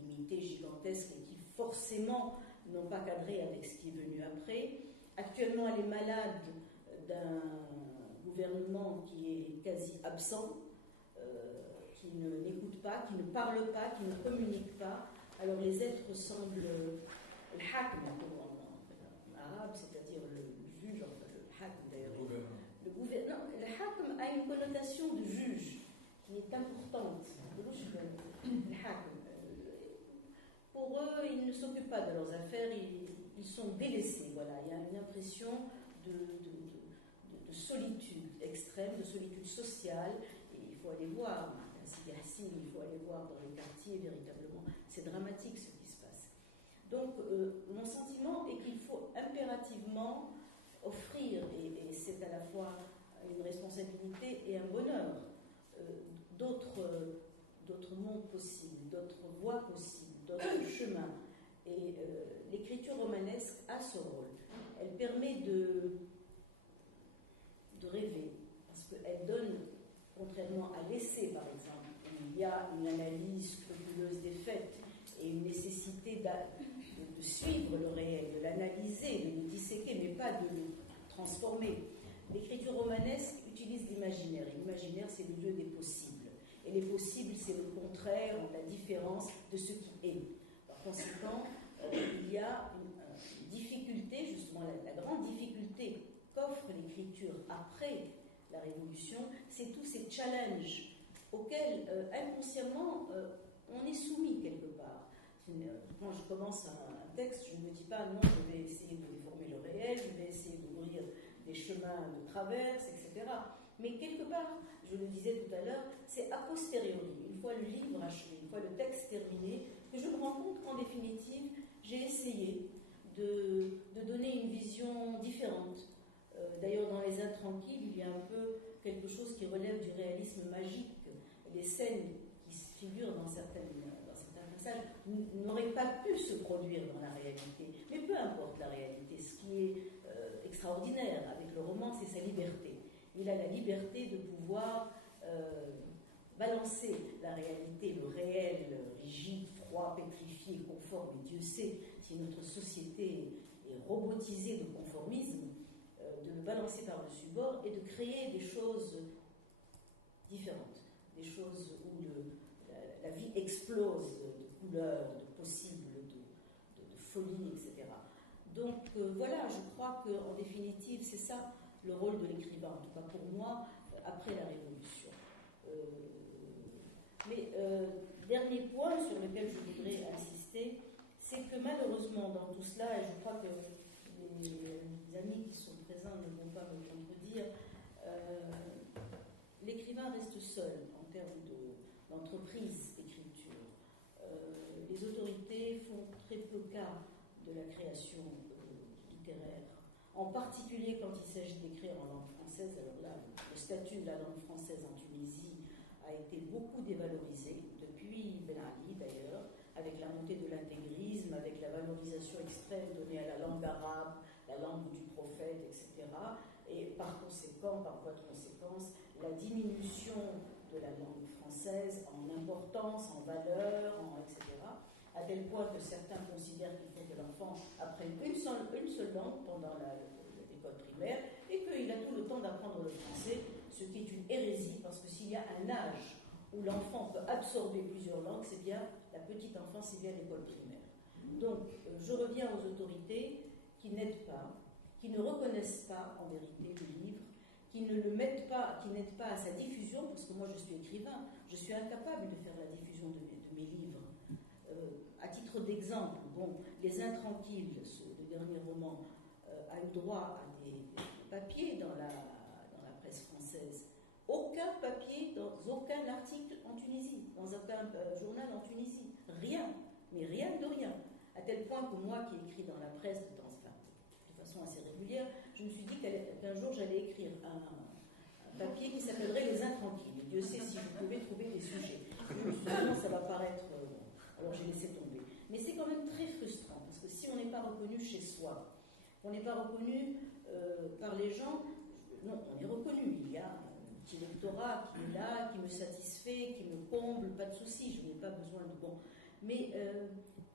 limités, gigantesques, et qui forcément n'ont pas cadré avec ce qui est venu après. Actuellement, elle est malade d'un gouvernement qui est quasi absent, qui n'écoute pas, qui ne parle pas, qui ne communique pas. Alors les êtres semblent le hakm en arabe, c'est-à-dire le juge, enfin le hakm d'ailleurs. Le hakm a une connotation de juge qui est importante. Le hakm. Pour eux, ils ne s'occupent pas de leurs affaires, ils sont délaissés. Voilà, il y a une impression de solitude extrême, de solitude sociale, et il faut aller voir, il faut aller voir dans les quartiers, véritablement, c'est dramatique ce qui se passe. Donc, mon sentiment est qu'il faut impérativement offrir, et c'est à la fois une responsabilité et un bonheur, d'autres mondes possibles, d'autres voies possibles, d'autres chemins. Et l'écriture romanesque a ce rôle. Elle permet de rêver, parce qu'elle donne, contrairement à l'essai par exemple, où il y a une analyse scrupuleuse des faits et une nécessité de suivre le réel, de l'analyser, de le disséquer, mais pas de le transformer. L'écriture romanesque utilise l'imaginaire. L'imaginaire, c'est le lieu des possibles. Et les possibles, c'est le contraire, la différence de ce qui est. Par conséquent, il y a une difficulté, justement, la grande difficulté qu'offre l'écriture après la Révolution, c'est tous ces challenges auxquels, inconsciemment, on est soumis quelque part. Quand je commence un texte, je ne me dis pas non, je vais essayer de déformer le réel, je vais essayer d'ouvrir des chemins de traverse, etc. Mais quelque part, je le disais tout à l'heure, c'est a posteriori, une fois le livre achevé, une fois le texte terminé, que je me rends compte qu'en définitive, j'ai essayé de donner une vision différente. D'ailleurs, dans Les Intranquilles, il y a un peu quelque chose qui relève du réalisme magique. Les scènes qui se figurent dans certains passages n'auraient pas pu se produire dans la réalité. Mais peu importe la réalité, ce qui est extraordinaire avec le roman, c'est sa liberté. Il a la liberté de pouvoir balancer la réalité, le réel, rigide, froid, pétrifié, conforme. Et Dieu sait si notre société est robotisée de conformisme, de le balancer par-dessus bord et de créer des choses différentes, des choses où la vie explose de couleurs, de possibles, de folie, etc. Donc voilà, je crois qu'en définitive, c'est ça le rôle de l'écrivain, en tout cas pour moi, après la Révolution. Dernier point sur lequel je voudrais insister, c'est que malheureusement dans tout cela, et je crois que les amis qui sont présents ne vont pas me contredire, l'écrivain reste seul en termes d'entreprise d'écriture. Les autorités font très peu cas de la création littéraire, en particulier quand il s'agit d'écrire en langue française. Alors là, le statut de la langue française en Tunisie a été beaucoup dévalorisé, depuis Ben Ali d'ailleurs, avec la montée de l'intégrisme, avec la valorisation extrême donnée à la langue arabe, la langue du prophète, etc. Et par conséquent, par voie de conséquence, la diminution de la langue française en importance, en valeur, etc. À tel point que certains considèrent qu'il faut que l'enfant apprenne une seule langue pendant l'école primaire et qu'il a tout le temps d'apprendre le français, ce qui est une hérésie, parce que s'il y a un âge où l'enfant peut absorber plusieurs langues, c'est bien la petite enfance, c'est bien l'école primaire. Donc, je reviens aux autorités qui n'aident pas, qui ne reconnaissent pas en vérité le livre, qui qui ne le mettent pas, qui n'aident pas à sa diffusion, parce que moi je suis écrivain, je suis incapable de faire la diffusion de mes livres. À titre d'exemple, bon, Les Intranquilles, le dernier roman, a eu droit à des papiers dans la presse française. Aucun papier dans aucun article en Tunisie, dans aucun journal en Tunisie. Rien, mais rien de rien. À tel point que moi qui écris dans la presse de façon assez régulière, je me suis dit qu'un jour j'allais écrire un papier qui s'appellerait Les Intranquilles. Et Dieu sait si je pouvais trouver des sujets. Je me suis dit non, ça va paraître... alors j'ai laissé tomber. Mais c'est quand même très frustrant, parce que si on n'est pas reconnu chez soi, on n'est pas reconnu par les gens, non, on est reconnu. Il y a un petit lectorat qui est là, qui me satisfait, qui me comble, pas de souci, je n'ai pas besoin de bon. Mais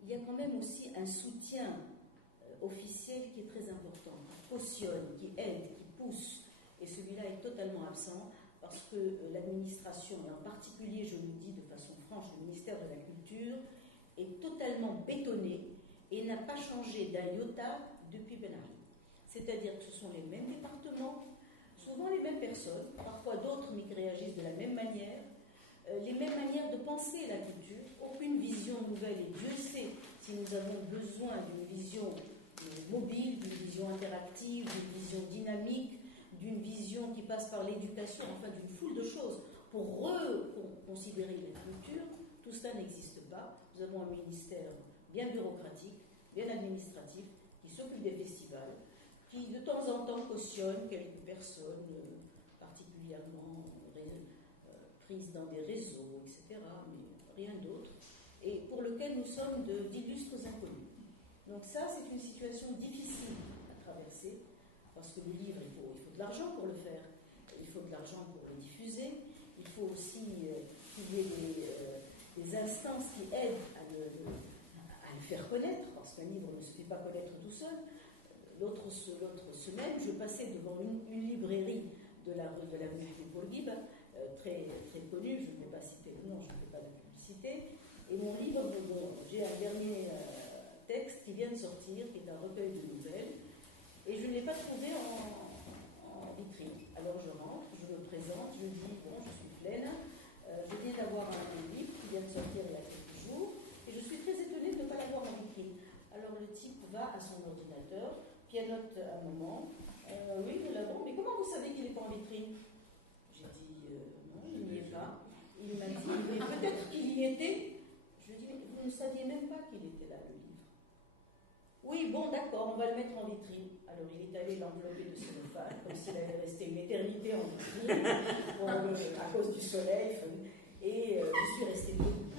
il y a quand même aussi un soutien officiel qui est très important, qui cautionne, qui aide, qui pousse. Et celui-là est totalement absent parce que l'administration, et en particulier, je le dis de façon franche, le ministère de la Culture, est totalement bétonné et n'a pas changé d'un iota depuis Ben Ali. C'est-à-dire que ce sont les mêmes départements, souvent les mêmes personnes, parfois d'autres mais qui réagissent de la même manière, les mêmes manières de penser la culture, aucune vision nouvelle, et Dieu sait si nous avons besoin d'une vision mobile, d'une vision interactive, d'une vision dynamique, d'une vision qui passe par l'éducation, enfin d'une foule de choses, pour reconsidérer la culture. Tout cela n'existe pas. Nous avons un ministère bien bureaucratique, bien administratif, qui s'occupe des festivals, qui de temps en temps cautionne quelques personnes particulièrement prises dans des réseaux, etc., mais rien d'autre, et pour lequel nous sommes d'illustres inconnus. Donc ça, c'est une situation difficile à traverser, parce que le livre, il faut de l'argent pour le faire, il faut de l'argent pour le diffuser, il faut aussi qu'il y ait des instances qui aident à le faire connaître, parce qu'un livre ne se fait pas connaître tout seul. L'autre semaine, je passais devant une librairie de l'avenue Paul Guib, très, très connue, je ne vais pas citer le nom, je ne fais pas de publicité, et mon livre, j'ai un dernier texte qui vient de sortir, qui est un recueil de nouvelles, et je ne l'ai pas trouvé en vitrine. Alors je rentre, je me présente, je dis, bon, je suis pleine, je viens d'avoir un livre qui vient de sortir il y a quelques jours, et je suis très étonnée de ne pas l'avoir en vitrine. Alors le type va à son ordinateur, pianote un moment, oui, nous l'avons, mais comment vous savez qu'il n'est pas en vitrine? J'ai dit, non, il n'y est pas. Il m'a dit, mais peut-être qu'il y était. Je lui ai dit, mais vous ne saviez même pas qu'il était là, le livre. Oui, bon, d'accord, on va le mettre en vitrine. Alors il est allé l'envelopper de cellophane, comme s'il allait rester une éternité en vitrine, à cause du soleil. Et je suis restée debout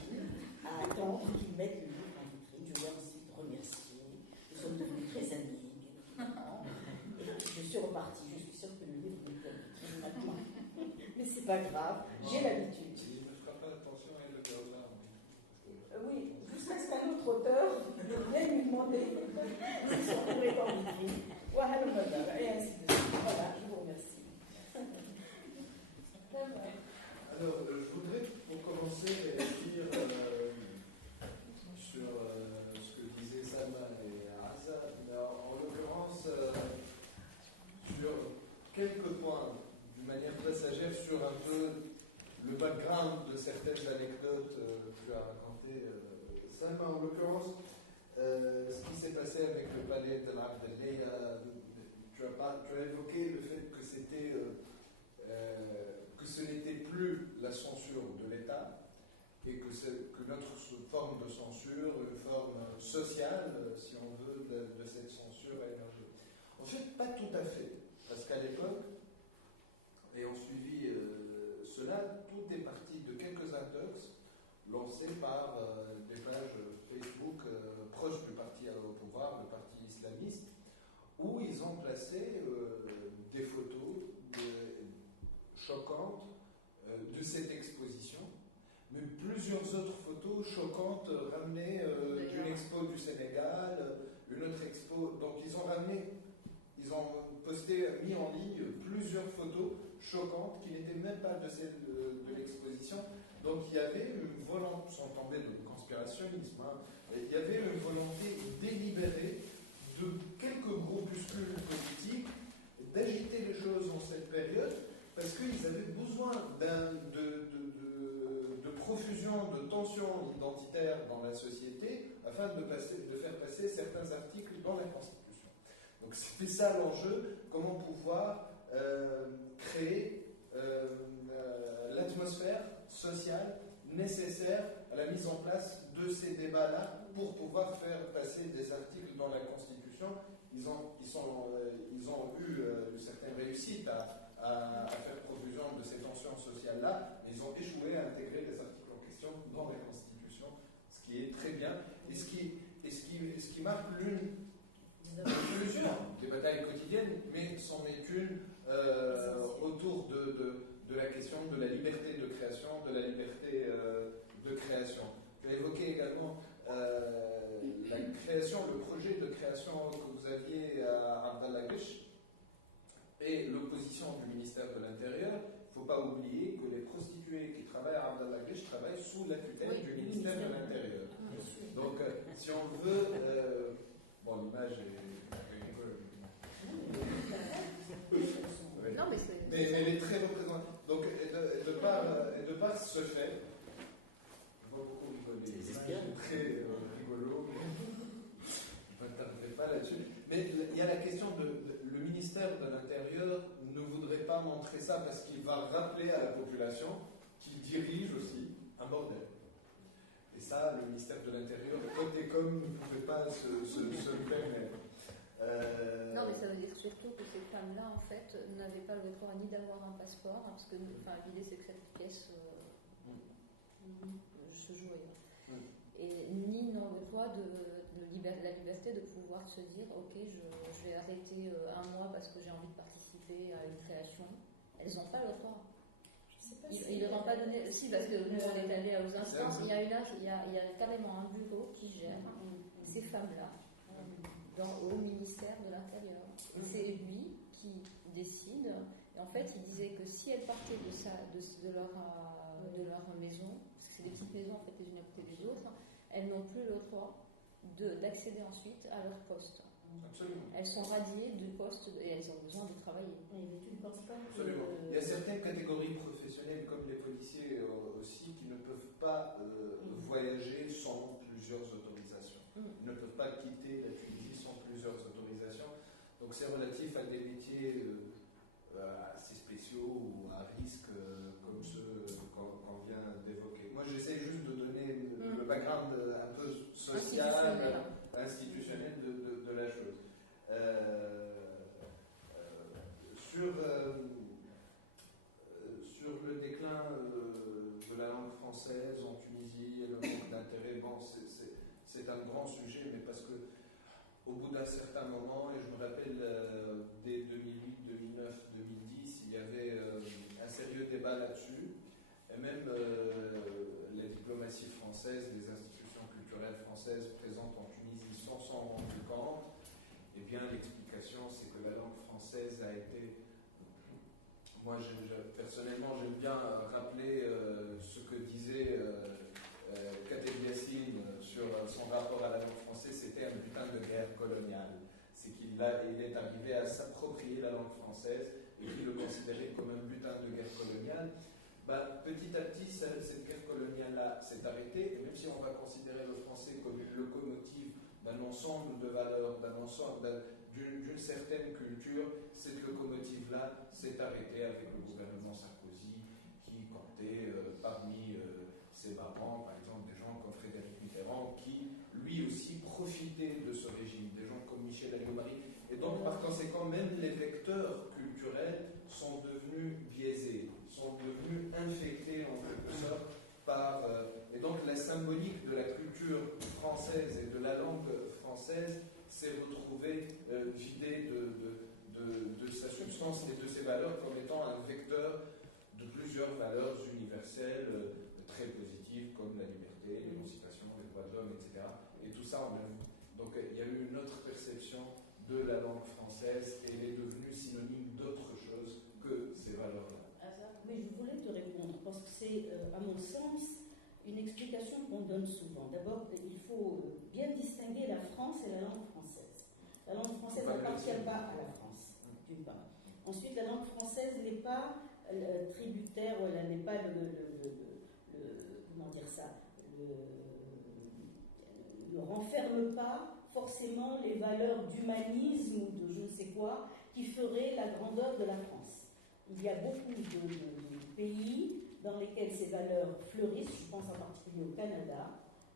à attendre qu'il mette le livre en vitrine. Je l'ai ensuite remercié. Nous sommes devenus très amis. Et je suis repartie. Je suis sûre que le livre n'est pas en vitrine maintenant. Mais c'est pas grave, j'ai l'habitude. Il ne fera pas attention à le là. Oui, jusqu'à ce qu'un autre auteur vienne lui demander si son livre est en vitrine. Voilà, et ainsi de suite. Voilà, je vous remercie. Alors, je voudrais, pour commencer, réagir sur ce que disaient Salma et Azza, mais en l'occurrence, sur quelques points, d'une manière passagère, sur un peu le background de certaines anecdotes que tu as racontées, Salma. En l'occurrence, ce qui s'est passé avec le palais de l'Abdelleya, tu as évoqué le fait que c'était... que ce n'était plus la censure de l'État et que notre forme de censure, une forme sociale, si on veut, de cette censure a émergé. En fait, pas tout à fait, parce qu'à l'époque, ayant suivi cela, tout est parti de quelques intox lancés par des pages Facebook proches du parti au pouvoir, le parti islamiste, où ils ont placé des photos choquantes de cette exposition, mais plusieurs autres photos choquantes ramenées d'une expo du Sénégal, une autre expo. Donc ils ont posté, mis en ligne plusieurs photos choquantes qui n'étaient même pas de celles de l'exposition. Donc il y avait une volonté, sans tomber de conspirationnisme, il y avait une volonté délibérée de quelques groupuscules politiques d'agiter les choses en cette période, parce qu'ils avaient besoin de profusion, de tension identitaire dans la société, afin de faire passer certains articles dans la Constitution. Donc c'était ça l'enjeu, comment pouvoir créer l'atmosphère sociale nécessaire à la mise en place de ces débats-là pour pouvoir faire passer des articles dans la Constitution. Ils ont eu une certaine réussite à faire profusion de ces tensions sociales-là, mais ils ont échoué à intégrer les articles en question dans la Constitution, ce qui est très bien, et ce qui marque plusieurs des batailles quotidiennes, mais c'en est une autour de la question de la liberté de création, de la liberté de création. Tu as évoqué également la création, le projet de création que vous aviez à Abdallah Guech et l'opposition du ministère de l'Intérieur. Il ne faut pas oublier que les prostituées qui travaillent à Abdallah Guech travaillent sous la tutelle du ministère de l'Intérieur. Donc, si on veut... bon, l'image est... Non, mais elle est très représentative. Donc, de par ce fait, je vois beaucoup rigoler. C'est très rigolo, mais je ne m'attarderai pas là-dessus. Mais il y a la question le ministère de l'Intérieur ne voudrait pas montrer ça parce qu'il va rappeler à la population qu'il dirige aussi un bordel. Et ça, le ministère de l'Intérieur, côté com, ne pouvait pas se le permettre. Non, mais ça veut dire surtout que ces femmes-là, en fait, n'avaient pas le droit ni d'avoir un passeport, hein, parce que l'idée c'est que cette pièce se jouait. Et ni n'ont le droit la liberté de pouvoir se dire ok, je vais arrêter un mois parce que j'ai envie de participer à une création. Elles n'ont pas le droit. Ils ne leur ont pas donné. Si, parce que nous on est allés aux instances, il y a carrément un bureau qui gère ces femmes-là au ministère de l'Intérieur. Et c'est lui qui décide. Et en fait, il disait que si elles partaient de leur maison, parce que c'est des petites maisons en fait les unes à côté des autres, elles n'ont plus le droit d'accéder ensuite à leur poste. Absolument. Elles sont radiées du poste et elles ont besoin de travailler. Mais tu ne penses pas que... Absolument. Il y a certaines catégories professionnelles, comme les policiers aussi, qui ne peuvent pas voyager sans plusieurs autorisations. Ils ne peuvent pas quitter la Tunisie sans plusieurs autorisations. Donc c'est relatif à des métiers assez spéciaux ou à risque comme ceux qu'on vient d'évoquer. Moi j'essaie juste de donner le background un peu social, institutionnel de la chose. Sur le déclin de la langue française en Tunisie et le manque d'intérêt, bon, c'est un grand sujet, mais parce que au bout d'un certain moment, et je me rappelle dès 2008, 2009, 2010, il y avait un sérieux débat là-dessus, et même la diplomatie française, les institutions culturelles françaises présentes en Tunisie s'en sont rendues compte. Eh bien, l'explication, c'est que la langue française a été... Moi, personnellement, j'aime bien rappeler ce que disait Kateb Yassine sur son rapport à la langue française. C'était un butin de guerre coloniale. C'est qu'il est arrivé à s'approprier la langue française et qu'il le considérait comme un butin de guerre coloniale. Petit à petit, cette guerre coloniale-là s'est arrêtée, et même si on va considérer le français comme une locomotive d'un ensemble de valeurs, d'une certaine culture, cette locomotive-là s'est arrêtée avec le gouvernement Sarkozy qui comptait parmi ses parents, par exemple, des gens comme Frédéric Mitterrand qui, lui aussi, profitait de ce régime, des gens comme Michel Alliot-Marie. Et donc, par conséquent, même les vecteurs culturels sont devenus biaisés, sont devenus infectés en quelque sorte par... et donc, la symbolique de la culture française et de la langue française s'est retrouvée vidée de sa substance et de ses valeurs comme étant un vecteur de plusieurs valeurs universelles très positives comme la liberté, l'émancipation, les droits de l'homme, etc. Et tout ça en même temps. Donc il y a eu une autre perception de la langue française et elle est devenue synonyme d'autre chose que ces valeurs-là. Mais je voulais te répondre parce que c'est, à mon sens, une explication qu'on donne souvent. D'abord, il faut bien distinguer la France et la langue française. La langue française n'appartient pas à la France, d'une part. Ensuite, la langue française n'est pas tributaire, ou elle n'est pas comment dire ça, ne renferme pas forcément les valeurs d'humanisme ou de je ne sais quoi qui feraient la grandeur de la France. Il y a beaucoup de pays dans lesquels ces valeurs fleurissent, je pense en particulier au Canada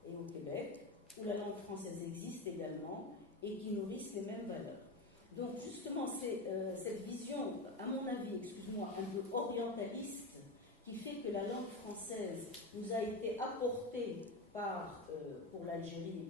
et au Québec, où la langue française existe également et qui nourrissent les mêmes valeurs. Donc justement, c'est cette vision, à mon avis, excuse-moi, un peu orientaliste, qui fait que la langue française nous a été apportée par, pour l'Algérie,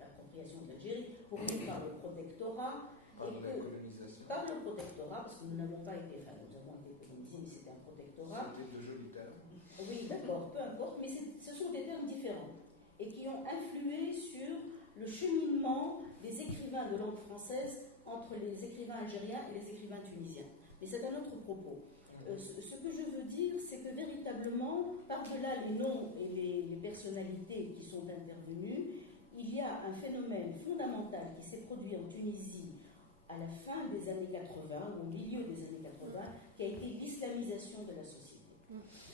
l'appropriation de l'Algérie, pour nous par le protectorat, par la colonisation. Par le protectorat, parce que nous n'avons pas été, enfin nous avons été colonisés, mais c'était un protectorat. C'était de jolis termes. Oui, d'accord, peu importe, mais ce sont des termes différents et qui ont influé sur le cheminement des écrivains de langue française entre les écrivains algériens et les écrivains tunisiens. Mais c'est un autre propos. Ce que je veux dire, c'est que véritablement, par-delà les noms et les personnalités qui sont intervenues, il y a un phénomène fondamental qui s'est produit en Tunisie à la fin des années 80, au milieu des années 80, qui a été l'islamisation de la société.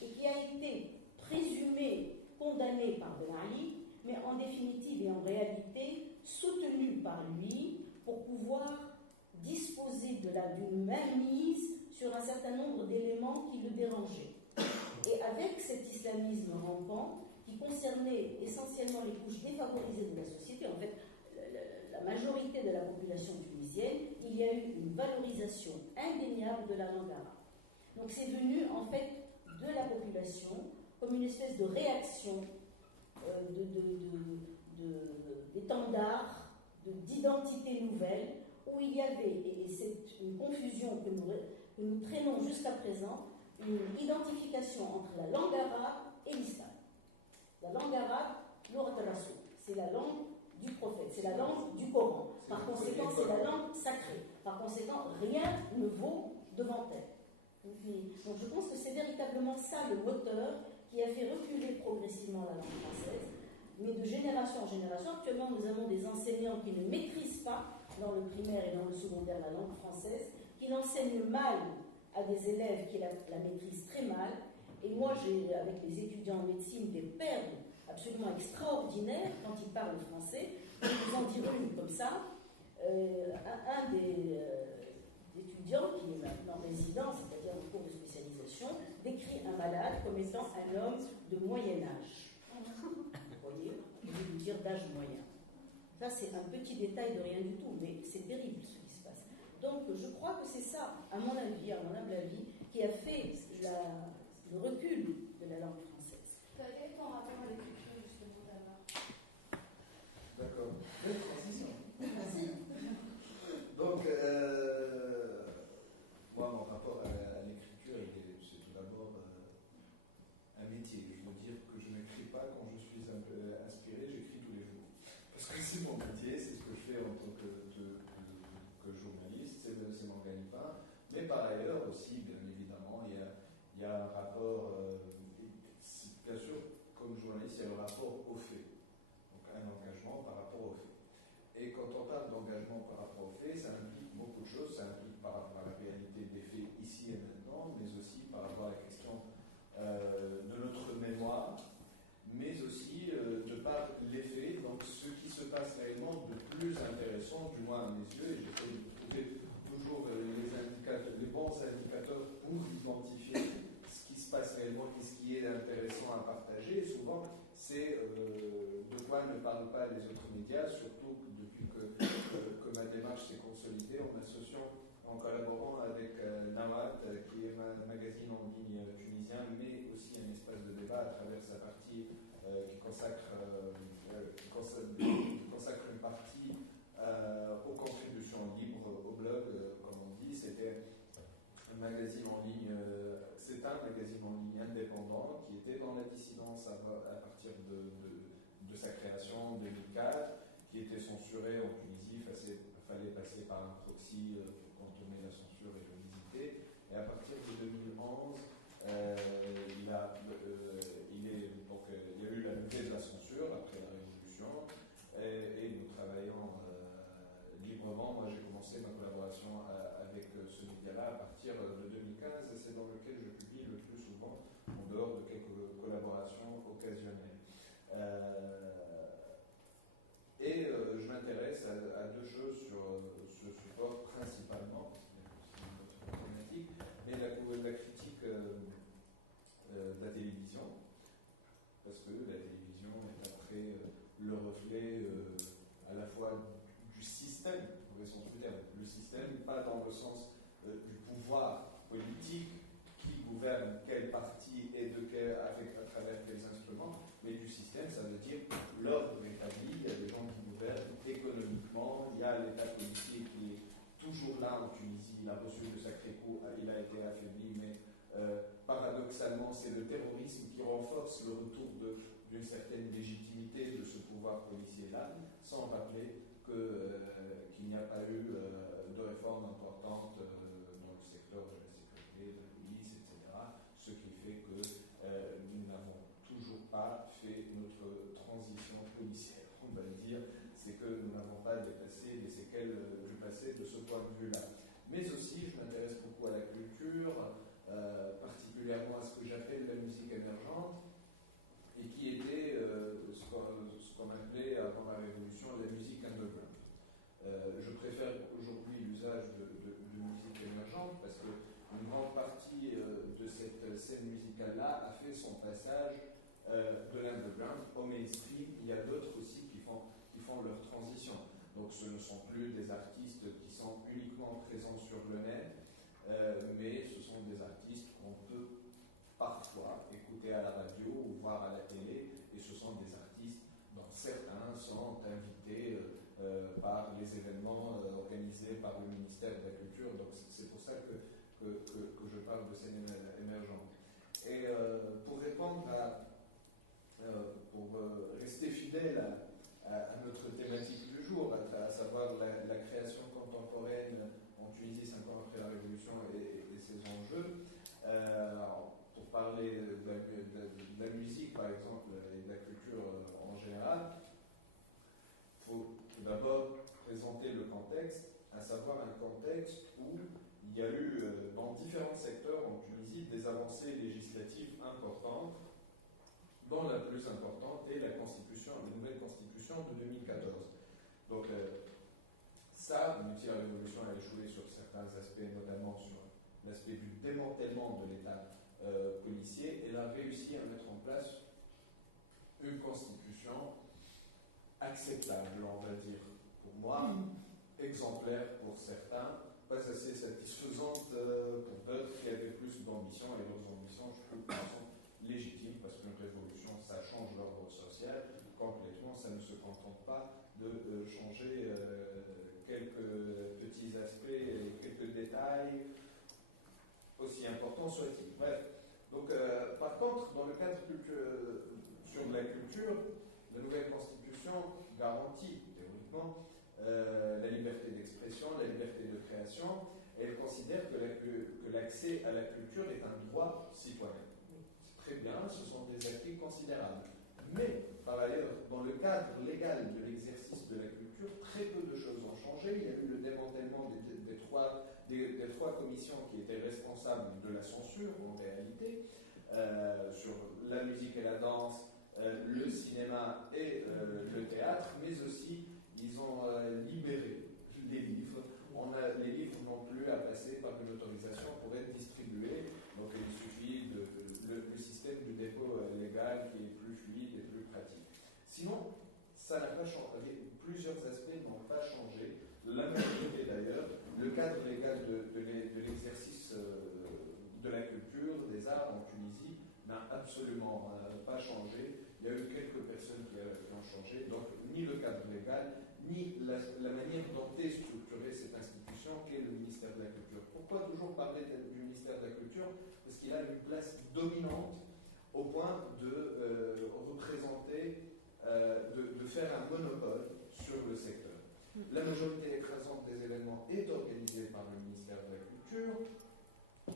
Et qui a été présumé, condamné par Ben Ali, mais en définitive et en réalité soutenu par lui pour pouvoir disposer d'une mainmise sur un certain nombre d'éléments qui le dérangeaient. Et avec cet islamisme rampant, qui concernait essentiellement les couches défavorisées de la société, en fait, la majorité de la population tunisienne, il y a eu une valorisation indéniable de la langue arabe. Donc c'est venu, en fait, de la population comme une espèce de réaction d'étendard, d'identité nouvelle, où il y avait, et c'est une confusion que nous traînons jusqu'à présent, une identification entre la langue arabe et l'islam. La langue arabe, l'Ourat al-Rasoul, c'est la langue du prophète, c'est la langue du Coran. Par conséquent, c'est la langue sacrée. Par conséquent, rien ne vaut devant elle. Donc je pense que c'est véritablement ça le moteur qui a fait reculer progressivement la langue française, mais de génération en génération. Actuellement, nous avons des enseignants qui ne maîtrisent pas, dans le primaire et dans le secondaire, la langue française, qui l'enseignent mal à des élèves qui la maîtrisent très mal. Et moi, j'ai, avec les étudiants en médecine, des perles absolument extraordinaires quand ils parlent français. Je vous en dire une comme ça. Un des étudiants qui est maintenant résident, c'est-à-dire en cours de spécialisation, décrit un malade comme étant un homme de moyen âge. Vous voyez, je vais vous dire d'âge moyen. Ça, c'est un petit détail de rien du tout, mais c'est terrible ce qui se passe. Donc, je crois que c'est ça, à mon avis, à mon humble avis, qui a fait le recul de la langue française. Quel est ton rapport à l'écriture, justement, d'abord? D'accord. Belle transition. Merci. Donc, moi, mon rapport à l'écriture, c'est tout d'abord un métier. Je veux dire que je n'écris pas quand je suis un peu inspiré, j'écris tous les jours. Parce que c'est mon métier, c'est ce que je fais en tant que journaliste, c'est mon gagne-pain. Mais par ailleurs aussi, bien évidemment, il y a un rapport, bien sûr, comme journaliste, il y a le rapport aux faits. Donc un engagement par rapport aux faits. Et quand on parle d'engagement par rapport aux faits, ça implique beaucoup de choses. Ça implique par rapport à la réalité des faits ici et maintenant, mais aussi par rapport à la question de notre mémoire, mais aussi de par les faits, donc ce qui se passe réellement de plus intéressant, du moins à mes yeux, et j'essaie de trouver toujours les bons indicateurs pour identifier ce qui se passe réellement et ce qui est intéressant à partager. Et souvent, c'est de quoi ne parlent pas les autres médias, surtout depuis que ma démarche s'est consolidée en collaborant avec Nawat, qui est un magazine en ligne tunisien, mais aussi un espace de débat à travers sa partie qui consacre une partie aux contributions libres, au blog, comme on dit. C'était un magazine en ligne, indépendant qui était dans la dissidence à partir de sa création en 2004, qui était censuré en Tunisie. Il fallait passer par un proxy pour contourner la censure et le visiter. Et à partir de 2011, il y a eu la levée de la censure après la Révolution, et nous travaillons librement. Moi, j'ai commencé ma collaboration dehors de quelques collaborations occasionnelles. Je m'intéresse à deux choses sur ce support principalement, c'est une autre problématique, mais la critique de la télévision, parce que la télévision est après le reflet à la fois du système, au sens du terme, le système, pas dans le sens du pouvoir politique qui gouverne quelle partie et à travers quels instruments, mais du système, ça veut dire l'ordre établi, il y a des gens qui gouvernent économiquement, il y a l'État policier qui est toujours là en Tunisie, il a reçu de sacrés coups, il a été affaibli, mais paradoxalement, c'est le terrorisme qui renforce le retour d'une certaine légitimité de ce pouvoir policier-là, sans rappeler qu'il n'y a pas eu de réforme importante dans le secteur de la sécurité, de la police, etc. Ce qui fait que nous n'avons toujours pas fait notre transition policière, on va dire. C'est que nous n'avons pas dépassé les séquelles du passé de ce point de vue-là. Mais aussi, je m'intéresse beaucoup à la culture, particulièrement à ce que j'appelle la musique émergente, et qui était ce qu'on appelait avant la Révolution la musique underground. Je préfère aujourd'hui l'usage de musique émergente parce qu'une grande partie de cette scène musicale-là a fait son passage de l'underground au mainstream. Il y a d'autres aussi qui font leur transition. Donc ce ne sont plus des artistes qui sont uniquement présents sur le net, mais ce sont des artistes qu'on peut parfois écouter à la radio ou voir à la télé, et ce sont des artistes dont certains sont invités par les événements organisés par le ministère de la Culture. Donc c'est pour ça que je parle de scène émergente. Et pour répondre pour rester fidèle à notre thématique du jour, à savoir la création contemporaine en Tunisie 5 ans après la Révolution et ses enjeux, pour parler de la musique par exemple et de la culture en général, il faut tout d'abord présenter le contexte, à savoir un contexte où il y a eu dans différents secteurs en Tunisie des avancées législatives importantes, dont la plus importante est la nouvelle constitution de 2014. Donc ça, même si la révolution a échoué sur certains aspects, notamment sur l'aspect du démantèlement de l'État policier, elle a réussi à mettre en place une constitution acceptable, on va dire, pour moi, exemplaire pour certains, pas assez satisfaisante pour d'autres qui avaient plus d'ambition, et leurs ambitions, je trouve, sont légitimes, parce qu'une révolution, ça change l'ordre social complètement, ça ne se contente pas de changer quelques petits aspects et quelques détails, aussi importants soient-ils. Bref. Donc, par contre, dans le cadre sur la culture, la nouvelle constitution garantit, théoriquement, la liberté d'expression, la liberté de création, et elle considère que l'accès à la culture est un droit citoyen. C'est très bien, ce sont des acquis considérables. Mais, par ailleurs, dans le cadre légal de l'exercice de la culture, très peu de choses ont changé. Il y a eu le démantèlement des trois commissions qui étaient responsables de la censure, en réalité, sur la musique et la danse, le cinéma et le théâtre, mais aussi ils ont libéré les livres. Les livres n'ont plus à passer par une autorisation pour être distribués, donc il suffit le système du dépôt légal qui est plus fluide et plus pratique. Sinon, ça n'a pas changé, plusieurs aspects n'ont pas changé. La majorité d'ailleurs, le cadre légal de l'exercice de la culture, des arts en Tunisie n'a absolument pas changé. Il y a eu quelques personnes qui ont changé, donc ni le cadre légal, ni la manière dont est structurée cette institution qu'est le ministère de la Culture. Pourquoi toujours parler du ministère de la Culture? Parce qu'il a une place dominante au point de représenter, de faire un monopole sur le secteur. La majorité écrasante des événements est organisée par le ministère de la Culture.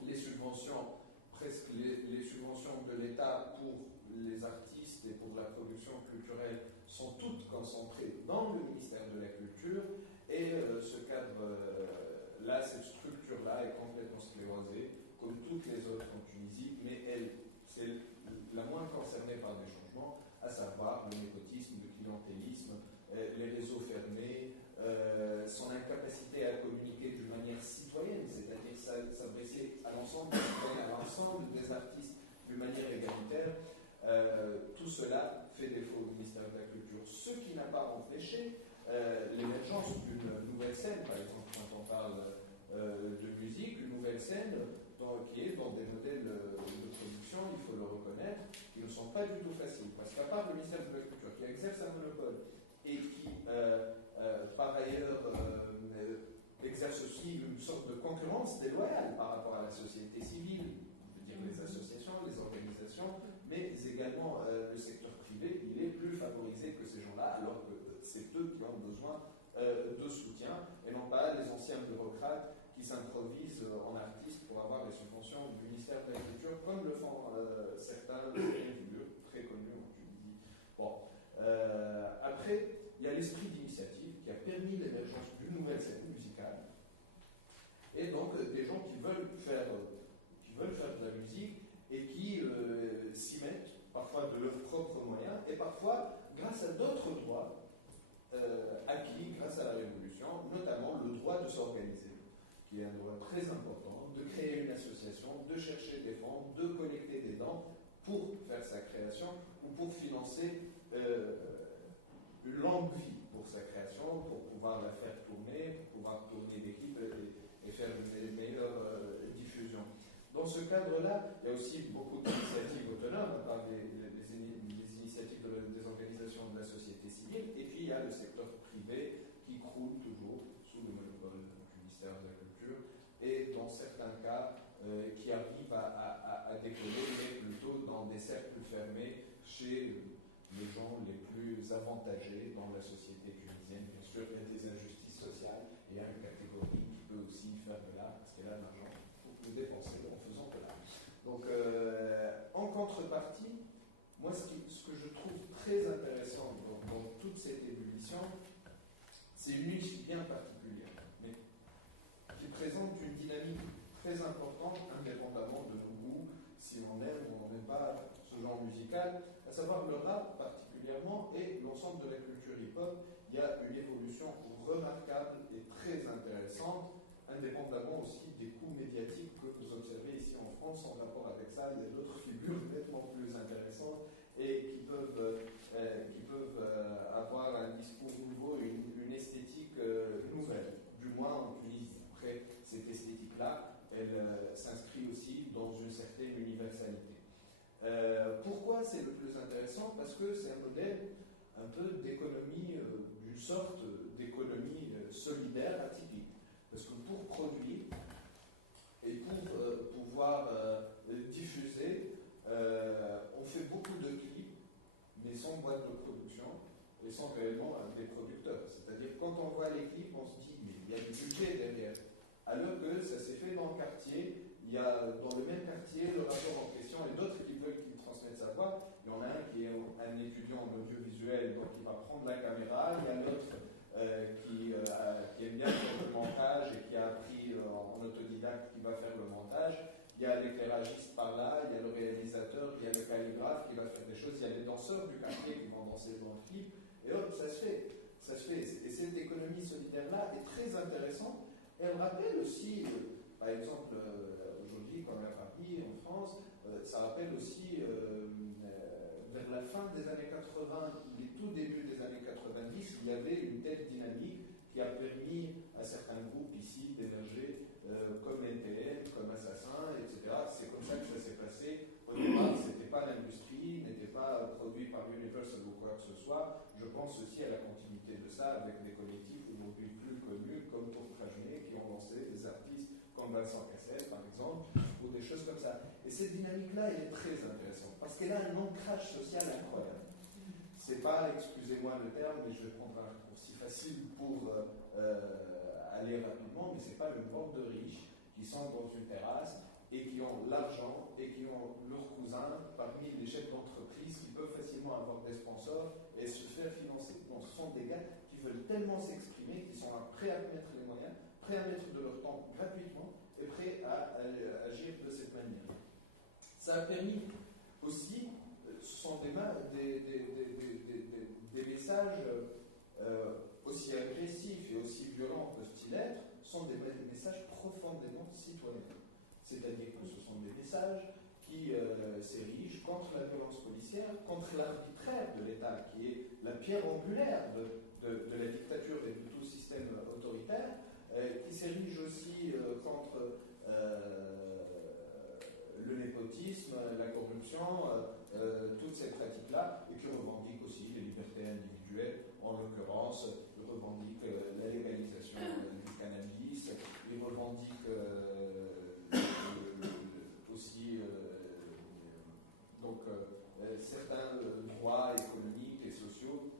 Les subventions, presque les subventions de l'État pour les artistes et pour la production culturelle sont toutes concentrées dans le ministère de la Culture, et ce cadre-là, cette structure-là est complètement sclérosée, comme toutes les autres en Tunisie, mais c'est artistes d'une manière égalitaire, tout cela fait défaut au ministère de la Culture. Ce qui n'a pas empêché l'émergence d'une nouvelle scène, par exemple, quand on parle de musique, une nouvelle scène qui est dans des modèles de production, il faut le reconnaître, qui ne sont pas du tout faciles. Parce qu'à part le ministère de la Culture, qui exerce un monopole et qui, par ailleurs, exerce aussi une sorte de concurrence déloyale par rapport à la société civile, je veux dire les associations, les organisations, mais également le secteur privé, il est plus favorisé que ces gens-là, alors que c'est eux qui ont besoin de soutien, et non pas les anciens bureaucrates qui s'improvisent en artistes pour avoir les subventions du ministère de la Culture, comme le font certaines figures très connues en Tunisie. Bon. Après, il y a l'esprit d'initiative qui a permis l'émergence d'une nouvelle scène musicale, et donc des gens qui veulent faire de la musique et qui s'y mettent, parfois de leurs propres moyens, et parfois grâce à d'autres droits acquis grâce à la Révolution, notamment le droit de s'organiser, qui est un droit très important, de créer une association, de chercher des fonds, de collecter des dons pour faire sa création ou pour financer une longue vie pour sa création, pour pouvoir la faire tourner, pour pouvoir tourner des clips et faire une meilleure diffusion. Dans ce cadre-là, il y a aussi beaucoup d'initiatives autonomes, par des initiatives des organisations de la société civile, et puis il y a le secteur privé qui croule toujours sous le monopole du ministère de la Culture, et dans certains cas, qui arrive à décoller, mais plutôt dans des cercles fermés chez les gens les plus avantagés dans la société tunisienne. Bien sûr, il y a des injustices sociales, et il y a une catégorie qui peut aussi faire de l'art, parce qu'elle a de l'argent pour le dépenser en faisant de l'art. Donc, en contrepartie, moi, ce que je trouve très intéressant dans toute cette ébullition, c'est une niche bien particulière, mais qui présente une dynamique très importante, indépendamment de nos goûts, si on aime ou on n'aime pas ce genre musical, à savoir le rap particulièrement et l'ensemble de la culture hip-hop. Il y a une évolution remarquable et très intéressante, indépendamment aussi des coûts médiatiques que vous observez ici en France. En rapport avec ça, il y a d'autres figures nettement plus intéressantes et qui peuvent avoir un discours nouveau, une esthétique nouvelle, du moins en Tunisie. Après, cette esthétique-là, elle s'inscrit aussi dans une certaine universalité. Pourquoi c'est le plus intéressant? Parce que c'est un modèle un peu d'économie, d'une sorte d'économie solidaire atypique. Parce que pour produire et pour pouvoir diffuser, on fait beaucoup de clips, mais sans boîte de production et sans réellement des producteurs. C'est-à-dire, quand on voit les clips, on se dit, mais il y a du budget derrière. Alors que ça s'est fait dans le quartier, il y a dans le même quartier le rapport en question et d'autres qui veulent qu'il transmette sa voix. Il y en a un qui est un étudiant en audiovisuel, donc il va prendre la caméra. Il y a l'autre qui aime bien faire le montage et qui a appris en autodidacte qui va faire le montage. Il y a l'éclairagiste par là, il y a le réalisateur, il y a le calligraphe qui va faire des choses, il y a les danseurs du quartier qui vont danser dans le clip, et hop, ça se fait. Ça se fait. Et cette économie solidaire-là est très intéressante. Elle rappelle aussi, par exemple, aujourd'hui, quand on est à Paris, en France, ça rappelle aussi, vers la fin des années 80, les tout débuts des années 90, il y avait une telle dynamique qui a permis à certains groupes ici d'émerger, comme NTM, comme Assassin, etc. C'est comme ça que ça s'est passé. Au départ, ce n'était pas l'industrie, n'était pas produit par Universal ou quoi que ce soit. Je pense aussi à la continuité de ça avec des collectifs aujourd'hui plus connus, comme Tour Trajené, qui ont lancé des artistes comme Vincent Cassel, par exemple, ou des choses comme ça. Et cette dynamique-là, elle est très intéressante, parce qu'elle a un ancrage social incroyable. C'est pas, excusez-moi le terme, mais je vais prendre un raccourci facile pour aller rapidement, mais c'est pas une bande de riches qui sont dans une terrasse et qui ont l'argent et qui ont leurs cousins parmi les chefs d'entreprise qui peuvent facilement avoir des sponsors et se faire financer. Donc ce sont des gars qui veulent tellement s'exprimer, qui sont prêts à mettre les moyens, prêts à mettre de leur temps gratuitement et prêts à agir de cette manière. Ça a permis aussi, ce sont des messages aussi agressifs et aussi violents peuvent-ils être, sont des messages profondément citoyens. C'est-à-dire que ce sont des messages qui s'érige contre la violence policière, contre l'arbitraire de l'État, qui est la pierre angulaire de la dictature et de tout système autoritaire, qui s'érige aussi contre le népotisme, la corruption, toutes ces pratiques-là, et qui revendique aussi les libertés individuelles, en l'occurrence, revendique la légalisation du cannabis, il revendique aussi certains droits économiques et sociaux.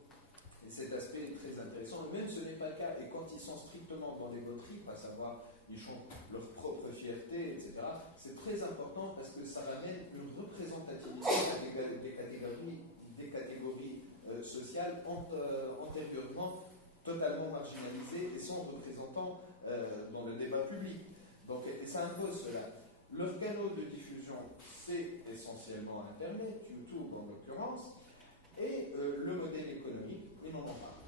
Et cet aspect est très intéressant. Même ce n'est pas le cas. Et quand ils sont strictement dans les loteries, à savoir, ils chantent leur propre fierté, etc., c'est très important parce que ça ramène une représentativité des catégories sociales antérieurement totalement marginalisées et sans représentant dans le débat public. Donc, et ça impose cela. Leur canal de diffusion, c'est essentiellement Internet, YouTube en l'occurrence, et le modèle économique, et non en parle.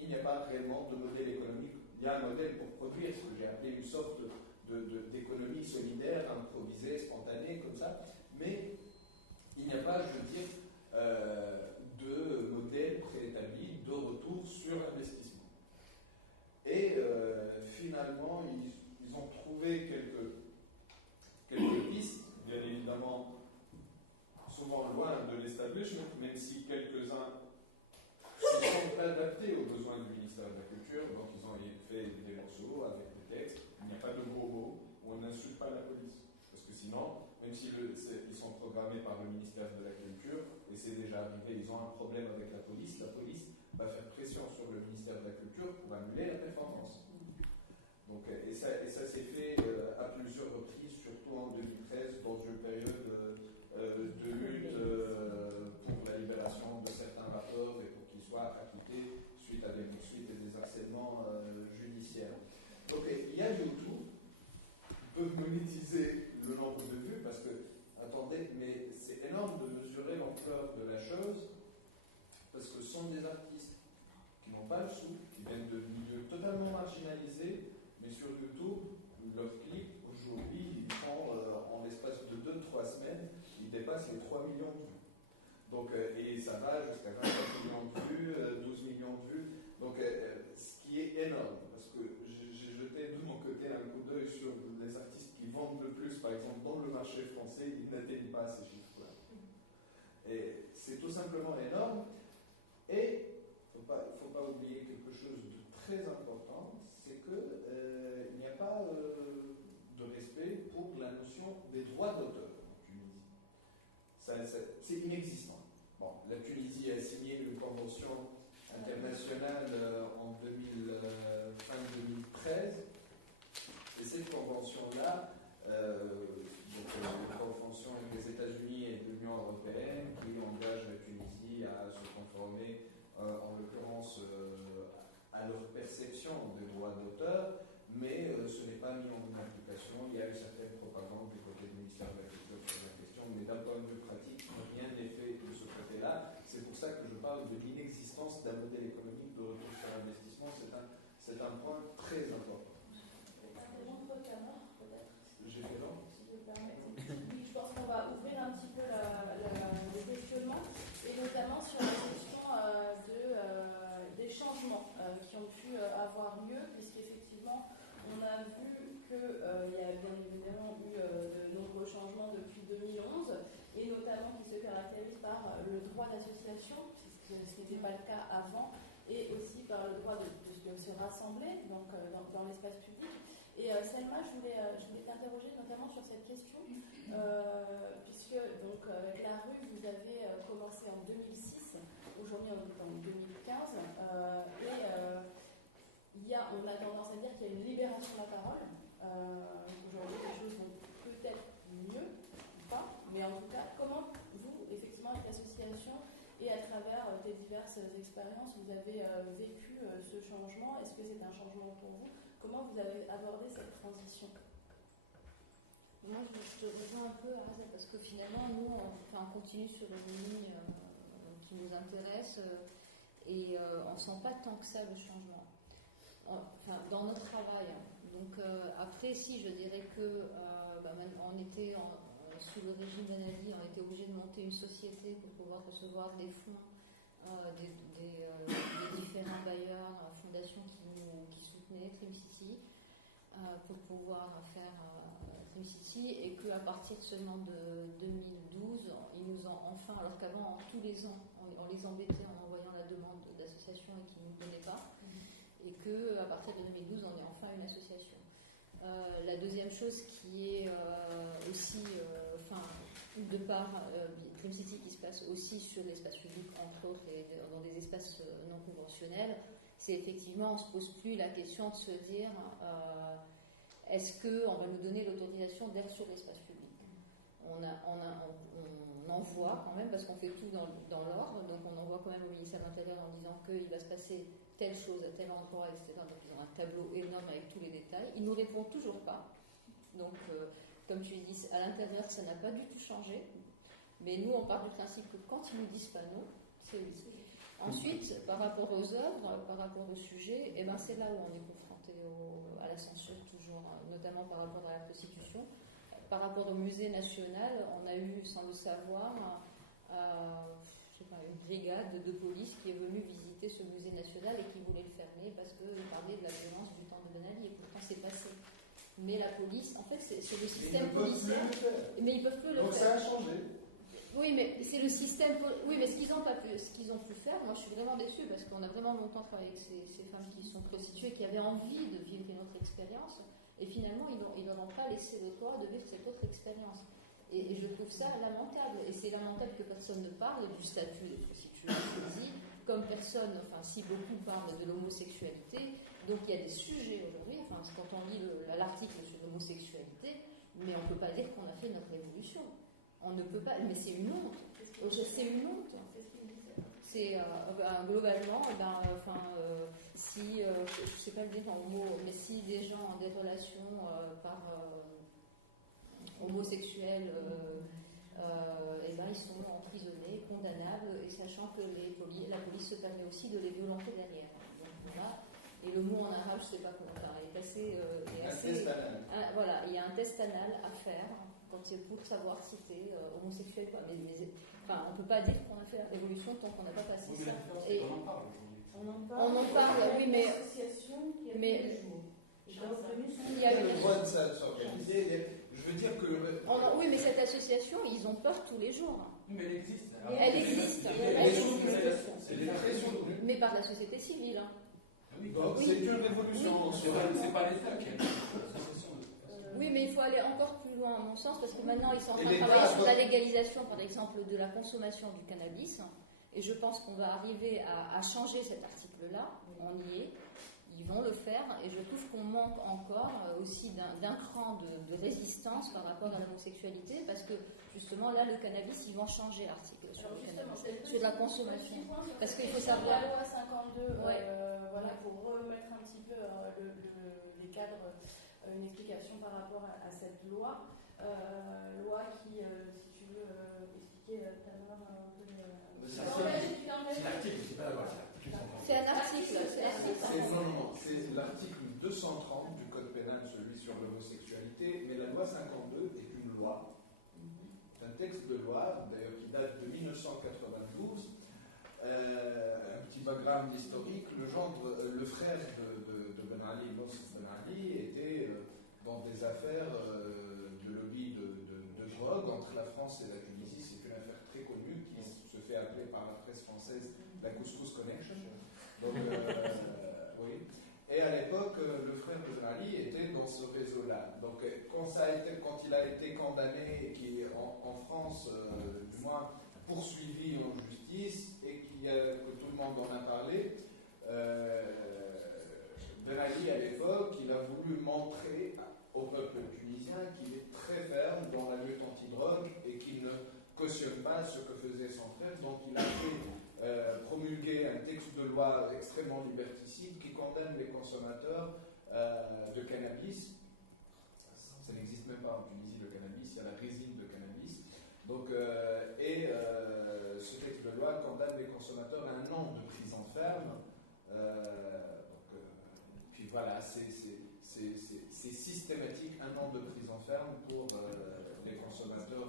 Il n'y a pas réellement de modèle économique. Il y a un modèle pour produire ce que j'ai appelé une sorte d'économie solidaire, improvisée, spontanée, comme ça, mais il n'y a pas, je veux dire, de modèle préétabli de retour sur investissement. Et finalement, ils ont trouvé quelques pistes, bien évidemment, souvent loin de l'establishment, même si quelques-uns se sont adaptés aux besoins du ministère de la Culture, donc ils ont fait des morceaux avec des textes. Il n'y a pas de gros mots, on n'insulte pas la police. Parce que sinon, même si ils sont programmés par le ministère de la Culture, et c'est déjà arrivé, ils ont un problème avec la police va faire pression sur le ministère de la Culture pour annuler la performance. Donc, et ça s'est fait à plusieurs reprises, surtout en 2013, dans une période de lutte pour la libération de certains rapports et pour qu'ils soient acquittés suite à des poursuites et des harcèlements judiciaires. Donc il y a YouTube, ils peuvent monétiser le nombre de vues parce que, attendez, mais c'est énorme de mesurer l'ampleur de la chose parce que ce sont des artistes qui n'ont pas le sou, qui viennent de milieux totalement marginalisés, mais sur YouTube, leurs clips, aujourd'hui, ils font en l'espace de 2-3 semaines, ils dépassent les 3 millions de vues. Donc, et ça va jusqu'à 24 millions de vues, 12 millions de vues. Donc, ce qui est énorme, parce que j'ai jeté de mon côté un coup d'œil sur les artistes qui vendent le plus, par exemple, dans le marché français, ils n'atteignent pas ces chiffres-là. Et c'est tout simplement énorme. Et il ne faut pas oublier quelque chose de très important, c'est qu'il n'y a pas de respect pour la notion des droits d'auteur en Tunisie. C'est inexistant. Bon, la Tunisie a signé une convention internationale en fin 2013, et cette convention-là, donc une convention avec les États-Unis et l'Union européenne qui engage la Tunisie à se conformer, en l'occurrence, à leur perception des droits d'auteur, mais ce n'est pas mis en application. Il y a une certaine propagande du côté du ministère de la Culture sur la question, mais d'un point de vue pratique, rien n'est fait de ce côté-là. C'est pour ça que je parle de l'inexistence d'un modèle économique de retour sur investissement. C'est un point très important. J'ai fait long. Si je me permets. Oui, je pense qu'on va ouvrir un petit peu le questionnement, et notamment sur la question des changements qui ont pu avoir lieu, puisqu'effectivement, on a vu qu'il y a bien évidemment eu de nombreux changements depuis 2011, et notamment qui se caractérisent par le droit d'association, ce qui n'était pas le cas avant, et aussi par le droit de se rassembler donc, dans l'espace public. Et Selma, je voulais t'interroger notamment sur cette question, puisque donc, avec la rue, vous avez commencé en 2006, aujourd'hui on est en 2015, on a tendance à dire qu'il y a une libération de la parole. Aujourd'hui, les choses vont peut-être mieux, ou pas, mais en tout cas, comment vous, effectivement, avec l'association et à travers tes diverses expériences, vous avez vécu ce changement? Est-ce que c'est un changement pour vous? Comment vous avez abordé cette transition? Moi, je te rejoins un peu, Arza, parce que finalement, nous, on continue sur une ligne qui nous intéresse et on ne sent pas tant que ça le changement. Enfin, dans notre travail. Donc, après, si, je dirais que on était sous le régime Ben Ali, ont été obligés de monter une société pour pouvoir recevoir des fonds des différents bailleurs, fondations qui soutenaient Trim City, pour pouvoir faire Trim City, et qu'à partir seulement de 2012, ils nous ont enfin, alors qu'avant, tous les ans, on les embêtait en envoyant la demande d'association et qu'ils ne nous donnaient pas, et qu'à partir de 2012, on est enfin une association. La deuxième chose qui est aussi, de par Trim City qui se passe aussi sur l'espace public, entre autres, et dans des espaces non conventionnels, c'est effectivement, on ne se pose plus la question de se dire est-ce qu'on va nous donner l'autorisation d'être sur l'espace public. On envoie quand même, parce qu'on fait tout dans l'ordre, donc on envoie quand même au ministère de l'Intérieur en disant qu'il va se passer telle chose à tel endroit, etc. Donc ils ont un tableau énorme avec tous les détails. Ils ne nous répondent toujours pas. Donc, comme tu dis, à l'intérieur, ça n'a pas du tout changé. Mais nous, on part du principe que quand ils ne nous disent pas non, c'est oui. Ensuite, par rapport aux œuvres, par rapport au sujet, eh ben, c'est là où on est confronté à la censure, toujours, notamment par rapport à la prostitution. Par rapport au musée national, on a eu, sans le savoir, une brigade de police qui est venue visiter ce musée national et qui voulait le fermer parce qu'il parlait de la violence du temps de Ben Ali, et pourtant c'est passé. Mais la police, en fait, c'est le système policier. Mais ils ne peuvent plus le faire. Donc ça a changé. Oui, mais c'est le système. Oui, mais ce qu'ils ont pu faire, moi je suis vraiment déçue parce qu'on a vraiment longtemps travaillé avec ces femmes qui sont prostituées, qui avaient envie de vivre une autre expérience, et finalement ils leur ont pas laissé le droit de vivre cette autre expérience. Et je trouve ça lamentable. Et c'est lamentable que personne ne parle du statut de prostituée, comme personne, si beaucoup parlent de l'homosexualité. Donc il y a des sujets aujourd'hui, quand on lit l'article sur l'homosexualité, mais on ne peut pas dire qu'on a fait notre révolution. On ne peut pas, mais c'est une honte. C'est une honte. C'est globalement, si, je ne sais pas le dire en mots, mais si des gens ont des relations homosexuels, ils sont emprisonnés, condamnables, et sachant que la police se permet aussi de les violenter derrière. Donc, voilà. Et le mot en arabe, je ne sais pas comment il est assez. Test anal. Voilà, il y a un test anal à faire pour savoir si tu es homosexuel ou pas. Mais on ne peut pas dire qu'on a fait la révolution tant qu'on n'a pas passé ça. Et on en parle aujourd'hui. On en parle, oui, mais. L'association qui a mais fait le jour. J'ai reconnu son il y a le droit de s'organiser. Je veux dire que. Oui, mais cette association, ils ont peur tous les jours. Mais elle existe. Elle existe. Elle est très soutenue. Mais par la société civile. Donc c'est une révolution. C'est pas l'État qui a l'association. Oui, mais il faut aller encore plus loin, à mon sens, parce que maintenant, ils sont en train de travailler sur la légalisation, par exemple, de la consommation du cannabis. Et je pense qu'on va arriver à changer cet article-là. On y est. Ils vont le faire. Et je trouve qu'on manque encore aussi d'un cran de résistance par rapport à l'homosexualité, parce que, justement, là, le cannabis, ils vont changer l'article sur le cannabis, sur la consommation. Parce qu'il faut savoir... La loi 52, ouais. Pour remettre un petit peu les cadres, une explication par rapport à cette loi. Loi qui, si tu veux expliquer ta main un peu... C'est l'article, c'est pas la loi, c'est un article. C'est l'article 230 du Code pénal, celui sur l'homosexualité, mais la loi 52 est une loi. C'est un texte de loi, d'ailleurs, qui date de 1992. Un petit background historique, le frère de Ben Ali, Moses Ben Ali, était dans des affaires de lobby de drogue entre la France et la Tunisie. C'est une affaire très connue qui se fait appeler par la presse française la Couscous Connection. Donc, oui. Et à l'époque, le frère de Ben Ali était dans ce réseau-là. Donc, quand il a été condamné, et qui en France, du moins poursuivi en justice, et que tout le monde en a parlé, Ben Ali, à l'époque, il a voulu montrer au peuple tunisien qu'il est très ferme dans la lutte anti-drogue et qu'il ne cautionne pas ce que faisait son frère. Donc, il a fait promulguer un texte de loi extrêmement liberticide qui condamne les consommateurs de cannabis. Ça n'existe même pas en Tunisie, le cannabis, il y a la résine de cannabis. Donc, ce texte de loi condamne les consommateurs à 1 an de prison ferme. Puis voilà, c'est systématique, 1 an de prison ferme pour les consommateurs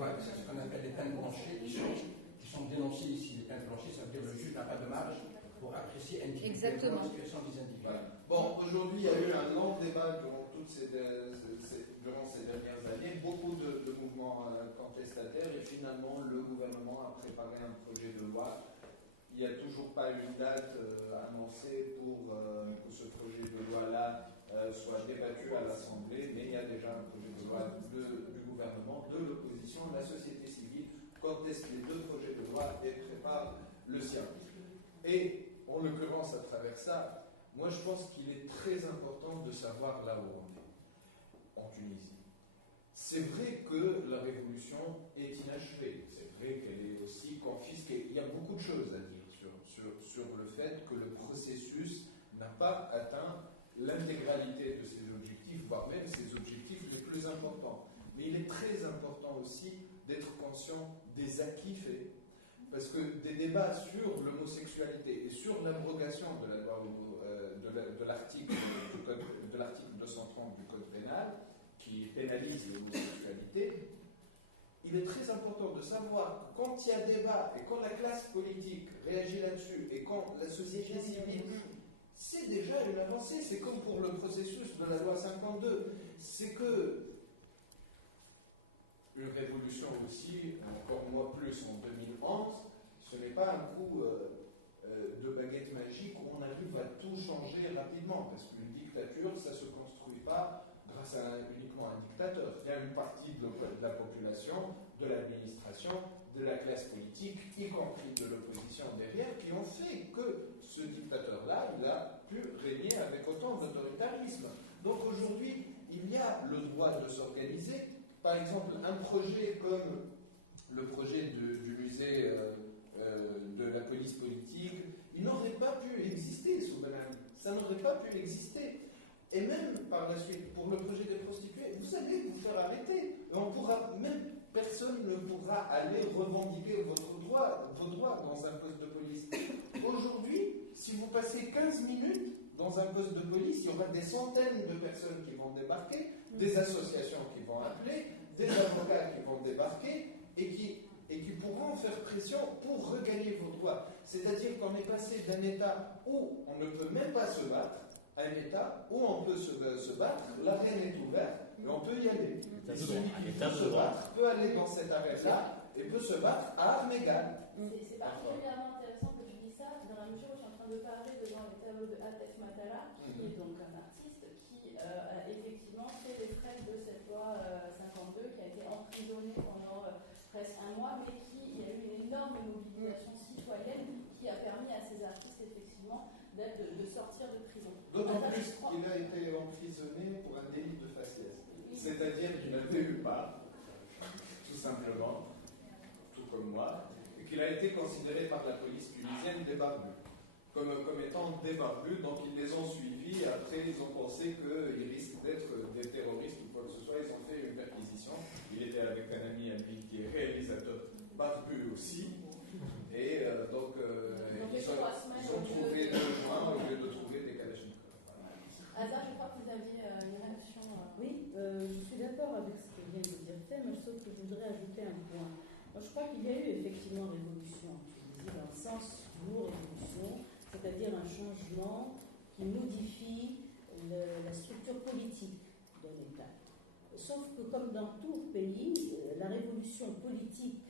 vois, c'est ce qu'on appelle les peines blanchies, qui sont dénoncées ici. Les peines blanchies, ça veut dire que le juge n'a pas de marge pour apprécier individuellement la situation des individus. Voilà. Bon, aujourd'hui, il y a eu un long débat durant ces dernières années, beaucoup de mouvements contestataires, et finalement, le gouvernement a préparé un projet de loi. Il n'y a toujours pas une date annoncée pour que ce projet de loi-là soit débattu à l'Assemblée, mais il y a déjà un projet de loi du gouvernement, de l'opposition, la société civile conteste les deux projets de loi et prépare le sien. Et, en l'occurrence, à travers ça, moi je pense qu'il est très important de savoir là où on est, en Tunisie. C'est vrai que la révolution est inachevée, c'est vrai qu'elle est aussi confisquée. Il y a beaucoup de choses à dire sur le fait que le processus n'a pas atteint l'intégralité de ses objectifs, voire même ses objectifs les plus importants. Mais il est très important aussi d'être conscient des acquis faits, parce que des débats sur l'homosexualité et sur l'abrogation de la loi de l'article 230 du Code pénal, qui pénalise l'homosexualité, il est très important de savoir que quand il y a débat et quand la classe politique réagit là-dessus et quand la société civile, c'est déjà une avancée. C'est comme pour le processus de la loi 52. C'est que une révolution aussi, encore moins plus en 2011, ce n'est pas un coup de baguette magique où on arrive à tout changer rapidement, parce qu'une dictature, ça ne se construit pas grâce uniquement à un dictateur. Il y a une partie de la population, de l'administration, de la classe politique, y compris de l'opposition derrière, qui ont fait que ce dictateur-là, il a pu régner avec autant d'autoritarisme. Donc aujourd'hui, il y a le droit de s'organiser. Par exemple, un projet comme le projet du musée de la police politique, il n'aurait pas pu exister sous Ben Ali. Ça n'aurait pas pu exister. Et même par la suite, pour le projet des prostituées, vous allez vous faire arrêter. Personne ne pourra aller revendiquer vos droits dans un poste de police. Aujourd'hui, si vous passez 15 minutes dans un poste de police, il y aura des centaines de personnes qui vont débarquer, des associations qui vont appeler, des avocats qui vont débarquer et qui pourront faire pression pour regagner vos droits. C'est-à-dire qu'on est passé d'un État où on ne peut même pas se battre à un État où on peut se battre, l'arène est ouverte et on peut y aller. Et celui qui veut se battre peut aller dans cette arène-là et peut se battre à armes égales. C'est particulièrement intéressant que tu dis ça, dans la mesure où je suis en train de parler devant les tableaux de Atef Matala, qui est donc un artiste qui a effectivement fait les frais de cette loi 52, qui a été emprisonné pendant presque un mois, mais il y a eu une énorme mobilisation citoyenne qui a permis à ces artistes effectivement de sortir de prison. D'autant plus qu'il a été emprisonné pour un délit de faciès. C'est-à-dire qu'il n'avait eu pas, tout simplement, tout comme moi, et qu'il a été considéré par la police tunisienne des barbus, comme étant des barbus, donc ils les ont suivis, et après ils ont pensé qu'ils risquent d'être des terroristes ou quoi que ce soit, ils ont fait une perquisition. Il était avec un ami à lui qui est réalisateur barbu aussi, et ils ont trouvé 2 joints au lieu de trouver des kalachnikovs. Azar, je crois que vous aviez une réaction. Oui, je suis d'accord avec ce que vient de dire Fem, sauf que je voudrais ajouter un point. Moi, je crois qu'il y a eu effectivement révolution en Tunisie, dans le sens lourd révolution, c'est-à-dire un changement qui modifie la structure politique d'un État. Sauf que, comme dans tout pays, la révolution politique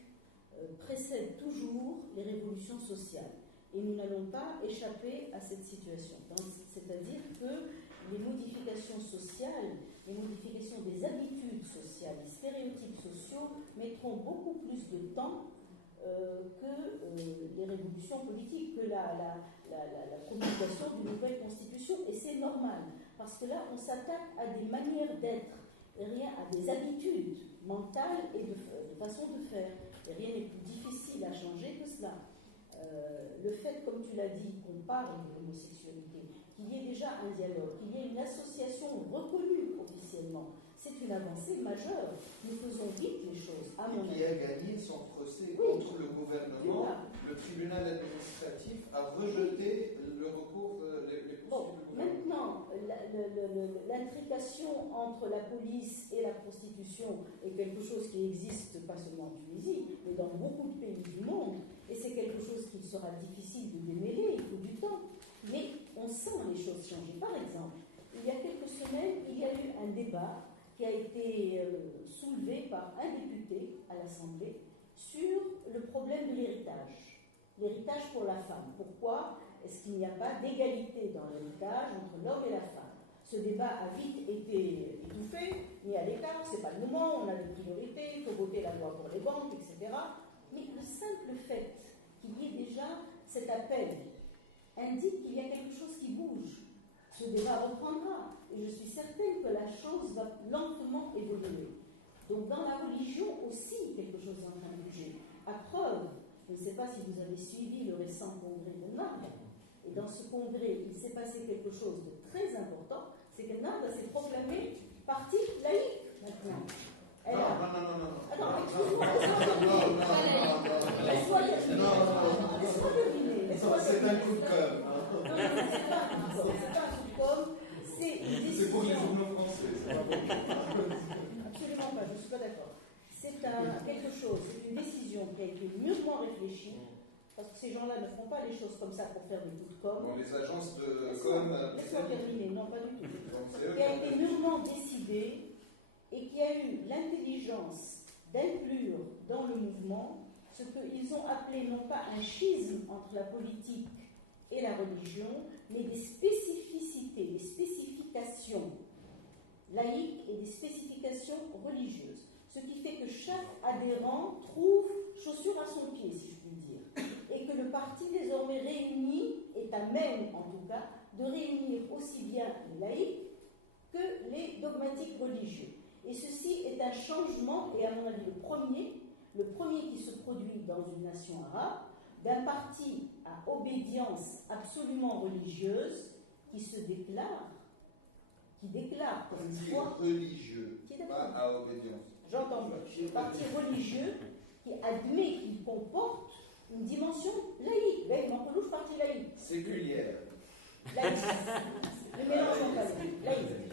précède toujours les révolutions sociales. Et nous n'allons pas échapper à cette situation. C'est-à-dire que les modifications sociales, les modifications des habitudes sociales, les stéréotypes sociaux mettront beaucoup plus de temps que les révolutions politiques, que la promulgation d'une nouvelle constitution. Et c'est normal, parce que là, on s'attaque à des manières d'être, et rien à des habitudes mentales et de façon de faire. Et rien n'est plus difficile à changer que cela. Le fait, comme tu l'as dit, qu'on parle de l'homosexualité, qu'il y ait déjà un dialogue, qu'il y ait une association reconnue officiellement, c'est une avancée majeure. Nous faisons vite les choses, à mon avis. Qui a gagné son procès contre le gouvernement, le tribunal administratif a rejeté le recours, les poursuites. Bon, maintenant, l'intrication entre la police et la prostitution est quelque chose qui existe pas seulement en Tunisie, mais dans beaucoup de pays du monde, et c'est quelque chose qu'il sera difficile de démêler, il faut du temps. Mais on sent les choses changer. Par exemple, il y a quelques semaines, il y a eu un débat qui a été soulevé par un député à l'Assemblée sur le problème de l'héritage. L'héritage pour la femme. Pourquoi est-ce qu'il n'y a pas d'égalité dans l'héritage entre l'homme et la femme? Ce débat a vite été étouffé, mis à l'écart, c'est pas le moment, on a des priorités, il faut voter la loi pour les banques, etc. Mais le simple fait qu'il y ait déjà cet appel indique qu'il y a quelque chose qui bouge. Ce débat reprendra, et je suis certaine que la chose va lentement évoluer. Donc dans la religion aussi, quelque chose est en train de bouger. À preuve, je ne sais pas si vous avez suivi le récent congrès de Naples, et dans ce congrès, il s'est passé quelque chose de très important, c'est que Naples s'est proclamée parti laïque maintenant. Elle a... Attends, excuse-moi, laisse-moi terminer. C'est un coup de com'. Non, c'est pas un coup de com', c'est une décision. C'est pour les journaux français, c'est pas bon. Absolument pas, je ne suis pas d'accord. C'est quelque chose, c'est une décision qui a été mûrement réfléchie, parce que ces gens-là ne font pas les choses comme ça pour faire des coups de com'. Bon, les agences de com'. Laisse-moi terminer, non, pas du tout. Qui a été mûrement décidé et qui a eu l'intelligence d'inclure dans le mouvement ce qu'ils ont appelé non pas un schisme entre la politique et la religion, mais des spécificités, des spécifications laïques et des spécifications religieuses. Ce qui fait que chaque adhérent trouve chaussure à son pied, si je puis dire. Et que le parti désormais réuni est à même, en tout cas, de réunir aussi bien les laïcs que les dogmatiques religieux. Et ceci est un changement, et à mon avis le premier qui se produit dans une nation arabe, d'un parti à obédience absolument religieuse qui se déclare, qui déclare comme une foi religieux, pas à obédience. J'entends bien. Parti religieux qui admet qu'il comporte une dimension laïque. Là, il manque louche, parti laïque. Séculière. Laïque. Ne mélangeons pas les laïque.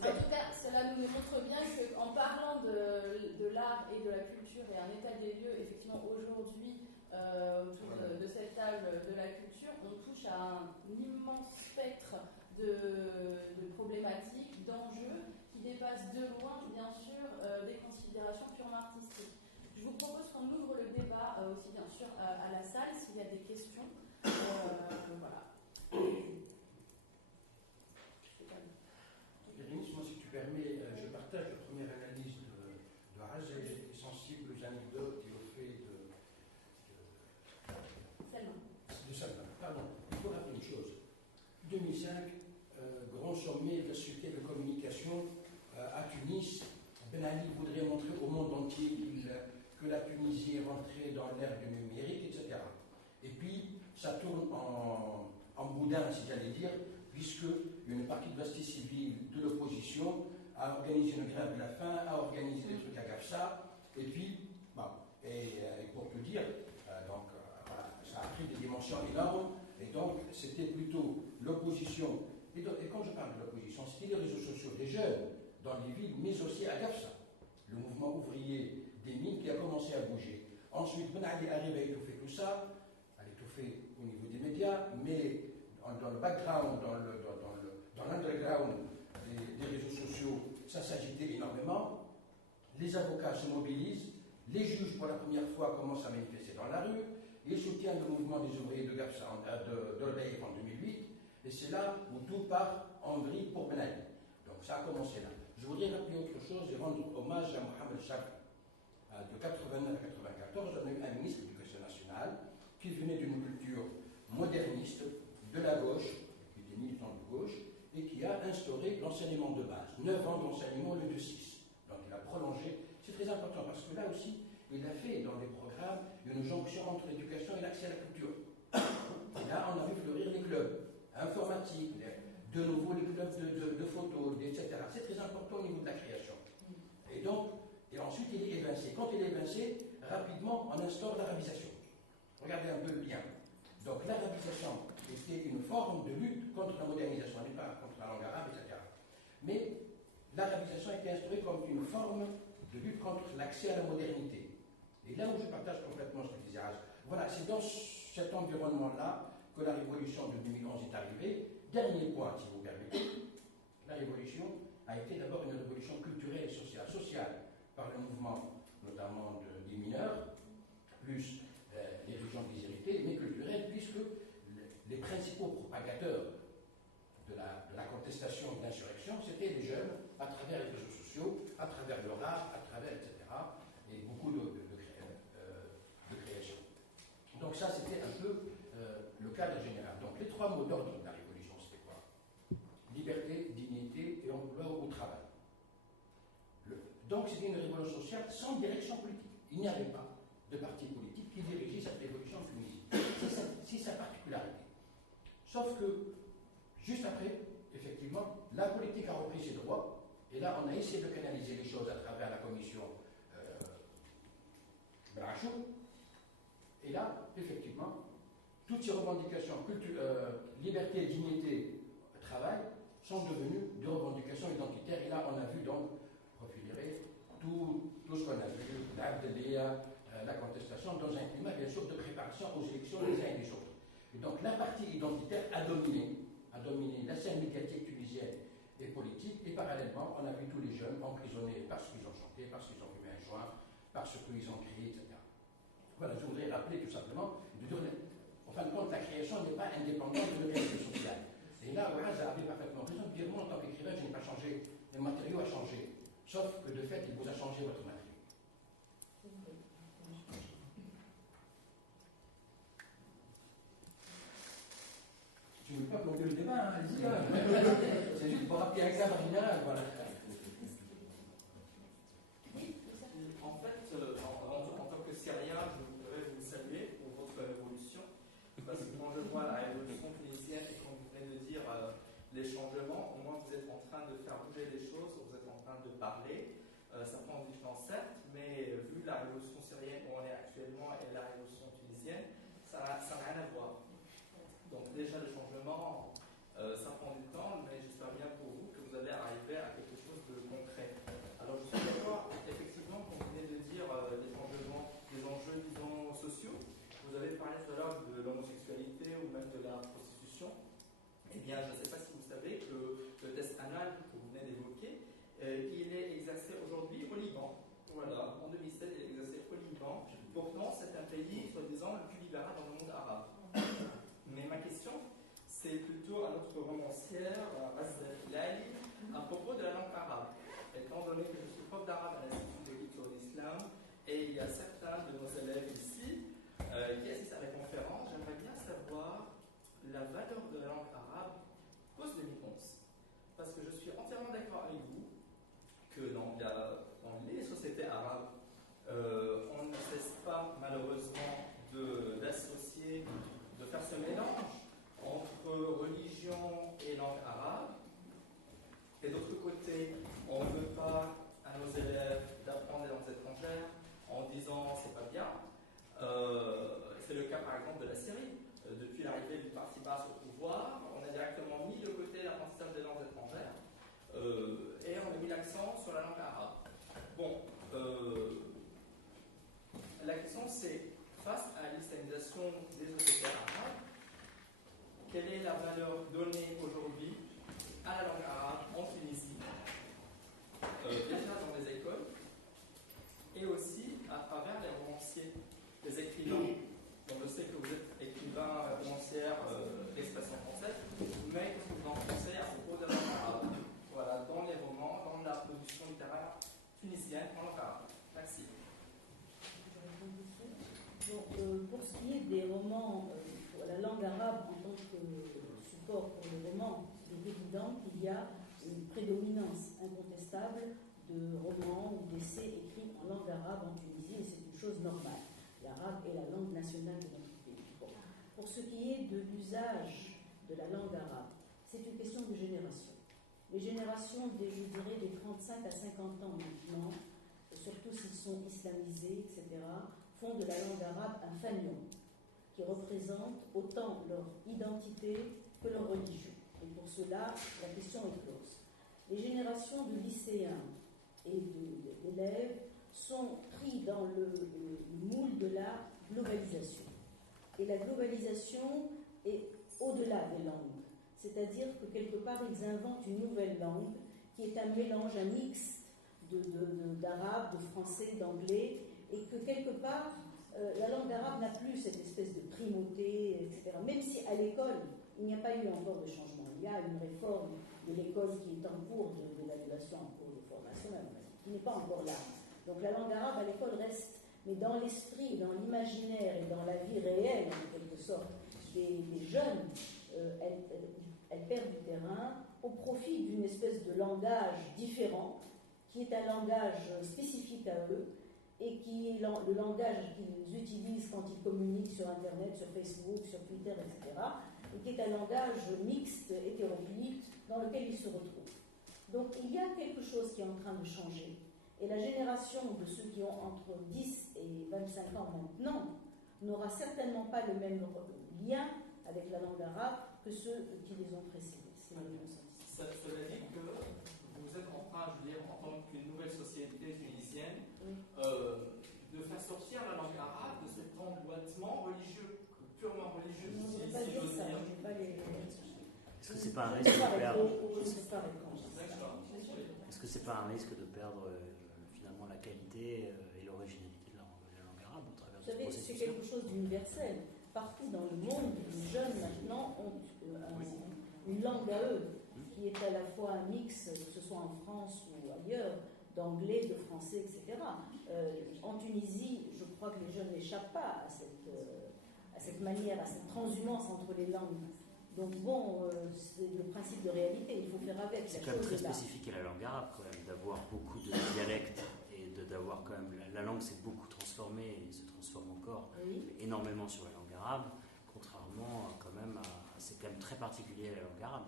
En tout cas, cela nous montre bien qu'en parlant de l'art et de la culture et un état des lieux, effectivement, aujourd'hui, autour de cette table de la culture, on touche à un immense spectre de problématiques, d'enjeux, qui dépassent de loin, bien sûr, des considérations purement artistiques. Je vous propose qu'on ouvre le débat aussi, bien sûr, à la salle, s'il y a des questions. Voilà. Bérénice, moi, si tu permets, je partage la première analyse de Raja. J'ai été sensible aux anecdotes et au fait de Salma. Pardon, il faut rappeler une chose. 2005, grand sommet de la société de communication à Tunis. Ben Ali voudrait montrer au monde entier que la Tunisie est rentrée dans l'ère du numérique, etc. Et puis, ça tourne en boudin, si j'allais dire, puisque une partie de la société civile de l'opposition a organisé une grève de la faim, a organisé des trucs à Gafsa, et puis, bon, et pour tout dire, voilà, ça a pris des dimensions énormes, et donc c'était plutôt l'opposition. Et quand je parle de l'opposition, c'était les réseaux sociaux des jeunes dans les villes, mais aussi à Gafsa, le mouvement ouvrier des mines qui a commencé à bouger. Ensuite, Ben Ali arrive à étouffer tout ça, à l'étouffer au niveau des médias, mais dans le background, dans l'underground des réseaux sociaux, ça s'agitait énormément. Les avocats se mobilisent, les juges pour la première fois commencent à manifester dans la rue, ils soutiennent le mouvement des ouvriers de Gafsa, de Reif en 2008, et c'est là où tout part en vrille pour Ben Ali. Donc ça a commencé là. Je voudrais rappeler autre chose et rendre hommage à Mohamed Chab. De 89 à 94, on a eu un ministre de l'Éducation nationale qui venait d'une culture moderniste, de la gauche, qui était militant de gauche, et qui a instauré l'enseignement de base. 9 ans d'enseignement au lieu de 6. Donc il a prolongé. C'est très important parce que là aussi, il a fait dans les programmes une jonction entre l'éducation et l'accès à la culture. Et là, on a vu fleurir les clubs informatiques, de nouveau les clubs de photos, etc. C'est très important au niveau de la création. Et donc, et ensuite il est évincé. Quand il est évincé, rapidement on instaure l'arabisation. Regardez un peu le lien. Donc l'arabisation, était une forme de lutte contre la modernisation, n'est pas contre la langue arabe, etc. Mais l'arabisation a été instaurée comme une forme de lutte contre l'accès à la modernité. Et là où je partage complètement ce que disait Az, voilà, c'est dans cet environnement-là que la révolution de 2011 est arrivée. Dernier point, si vous permettez, la révolution a été d'abord une révolution culturelle et sociale. Sociale, par le mouvement notamment des mineurs, plus les régions déshéritées, mais culturelle, puisque les principaux propagateurs de la contestation de l'insurrection, c'était les jeunes, à travers les réseaux sociaux, à travers leur art, à travers, etc., et beaucoup de création. Donc ça, c'était un peu le cadre général. Donc les trois mots d'ordre de la révolution, c'était quoi? Liberté, dignité et emploi au travail. Donc c'était une révolution sociale sans direction politique. Il n'y avait pas de parti politique qui dirigeait cette révolution en Tunisie. C'est sa particularité. Sauf que, juste après, effectivement, la politique a repris ses droits, et là, on a essayé de canaliser les choses à travers la commission Brachou, et là, effectivement, toutes ces revendications, liberté, dignité, travail, sont devenues des revendications identitaires, et là, on a vu donc profiler tout ce qu'on a vu, l'Abdelia, la contestation, dans un climat, bien sûr, de préparation aux élections des uns et des autres. Et donc, la partie identitaire a dominé la scène médiatique tunisienne et politique, et parallèlement, on a vu tous les jeunes emprisonnés parce qu'ils ont chanté, parce qu'ils ont fumé un joint, parce qu'ils ont crié, etc. Voilà, je voudrais rappeler tout simplement, en fin de compte, la création n'est pas indépendante de l'organisation sociale. Et là, Ouaz avait parfaitement raison de dire, moi, en tant qu'écrivain, je n'ai pas changé, le matériau a changé, sauf que de fait, il vous a changé votre matériau. Je ne veux pas plomber le débat, hein, allez-y. C'est juste pour rappeler un cadre général, voilà. En fait, en tant que Syrien, je voudrais vous saluer pour votre révolution, parce que quand je vois la révolution tunisienne et quand vous venez de dire les changements, au moins vous êtes en train de faire bouger les choses, vous êtes en train de parler. Ça prend du temps, certes, mais vu la révolution syrienne où on est actuellement et la révolution tunisienne, ça n'a rien à voir. Donc déjà le changement, ça prend du temps, mais j'espère bien pour vous que vous allez arriver à quelque chose de concret. Alors je suis d'accord, effectivement, quand vous venez de dire des changements, des enjeux, disons, sociaux, vous avez parlé tout à l'heure de l'homosexualité ou même de la prostitution. Eh bien, je ne sais pas si vous savez que le test anal que vous venez d'évoquer, il est exercé aujourd'hui au Liban. Voilà, en 2007, il est exercé au Liban. Pourtant, c'est un pays, soi-disant, le plus libéral dans le monde arabe. Mais ma question, c'est plutôt à notre romancière, Azza Hilali, à propos de la langue arabe. Étant donné que je suis prof d'arabe à l'Institut de l'étude de l'islam, et il y a certains de nos élèves ici qui assistent à la conférence, j'aimerais bien savoir la valeur de la langue arabe post-2011. Parce que je suis entièrement d'accord avec vous que dans les sociétés arabes, on ne cesse pas malheureusement d'associer, de faire ce mélange entre religion et langue arabe. Et d'autre côté, on ne veut pas à nos élèves d'apprendre des langues étrangères en disant c'est pas bien. C'est le cas par exemple de la Syrie. Depuis l'arrivée du parti Baas au pouvoir, on a directement mis de côté l'apprentissage des langues étrangères et on a mis l'accent sur la langue arabe. Bon, la question c'est, face à l'islamisation des sociétés arabes, quelle est la valeur donnée aujourd'hui à la langue arabe en Tunisie, déjà dans les écoles, et aussi à travers les romanciers, les écrivains. Donc je sais que vous êtes écrivain, romancière d'expression française, mais qu'est-ce que vous en pensez à propos de la langue arabe? Voilà, dans les romans, dans la production littéraire tunisienne en langue arabe. Merci. Donc, pour ce qui est des romans, la langue arabe en tant que support pour les romans, il est évident qu'il y a une prédominance incontestable de romans ou d'essais écrits en langue arabe en Tunisie, et c'est une chose normale. L'arabe est la langue nationale de notre pays. Bon. Pour ce qui est de l'usage de la langue arabe, c'est une question de génération. Les générations, je dirais, des 35 à 50 ans maintenant, surtout s'ils sont islamisés, etc., font de la langue arabe un fanion. qui représentent autant leur identité que leur religion. Et pour cela, la question est close. Les générations de lycéens et d'élèves sont pris dans le moule de la globalisation. Et la globalisation est au-delà des langues. C'est-à-dire que quelque part, ils inventent une nouvelle langue qui est un mélange, un mix d'arabe, de français, d'anglais, et que quelque part, la langue arabe n'a plus cette espèce de primauté, etc. Même si à l'école, il n'y a pas eu encore de changement. Il y a une réforme de l'école qui est en cours d'évaluation, en cours de formation, qui n'est pas encore là. Donc la langue arabe à l'école reste, mais dans l'esprit, dans l'imaginaire et dans la vie réelle, en quelque sorte, des jeunes, elle perd du terrain au profit d'une espèce de langage différent, qui est un langage spécifique à eux, et qui est le langage qu'ils utilisent quand ils communiquent sur Internet, sur Facebook, sur Twitter, etc., et qui est un langage mixte, hétéroclite, dans lequel ils se retrouvent. Donc il y a quelque chose qui est en train de changer. Et la génération de ceux qui ont entre 10 et 25 ans maintenant n'aura certainement pas le même lien avec la langue arabe que ceux qui les ont précédés. C'est ma réponse. Cela dit que vous êtes en train, je veux dire, en tant qu'une nouvelle société tunisienne, de faire sortir la langue arabe de cet emboîtement religieux, purement religieux. Non, je ne vais pas dire ça, je ne vais pas les... Est-ce que c'est pas un risque de perdre Est-ce que c'est pas un risque de perdre finalement la qualité et l'originalité de la langue arabe au travers de ce processus? C'est quelque chose d'universel. Partout dans le monde, les jeunes maintenant ont une langue à eux, qui est à la fois un mix, que ce soit en France ou ailleurs, d'anglais, de français, etc. En Tunisie, je crois que les jeunes n'échappent pas à cette manière, à cette transhumance entre les langues. Donc bon, c'est le principe de réalité, il faut faire avec. C'est quand même très spécifique à la langue arabe, quand même, d'avoir beaucoup de dialectes et d'avoir quand même... La langue s'est beaucoup transformée et se transforme encore énormément sur la langue arabe, contrairement quand même à... C'est quand même très particulier à la langue arabe.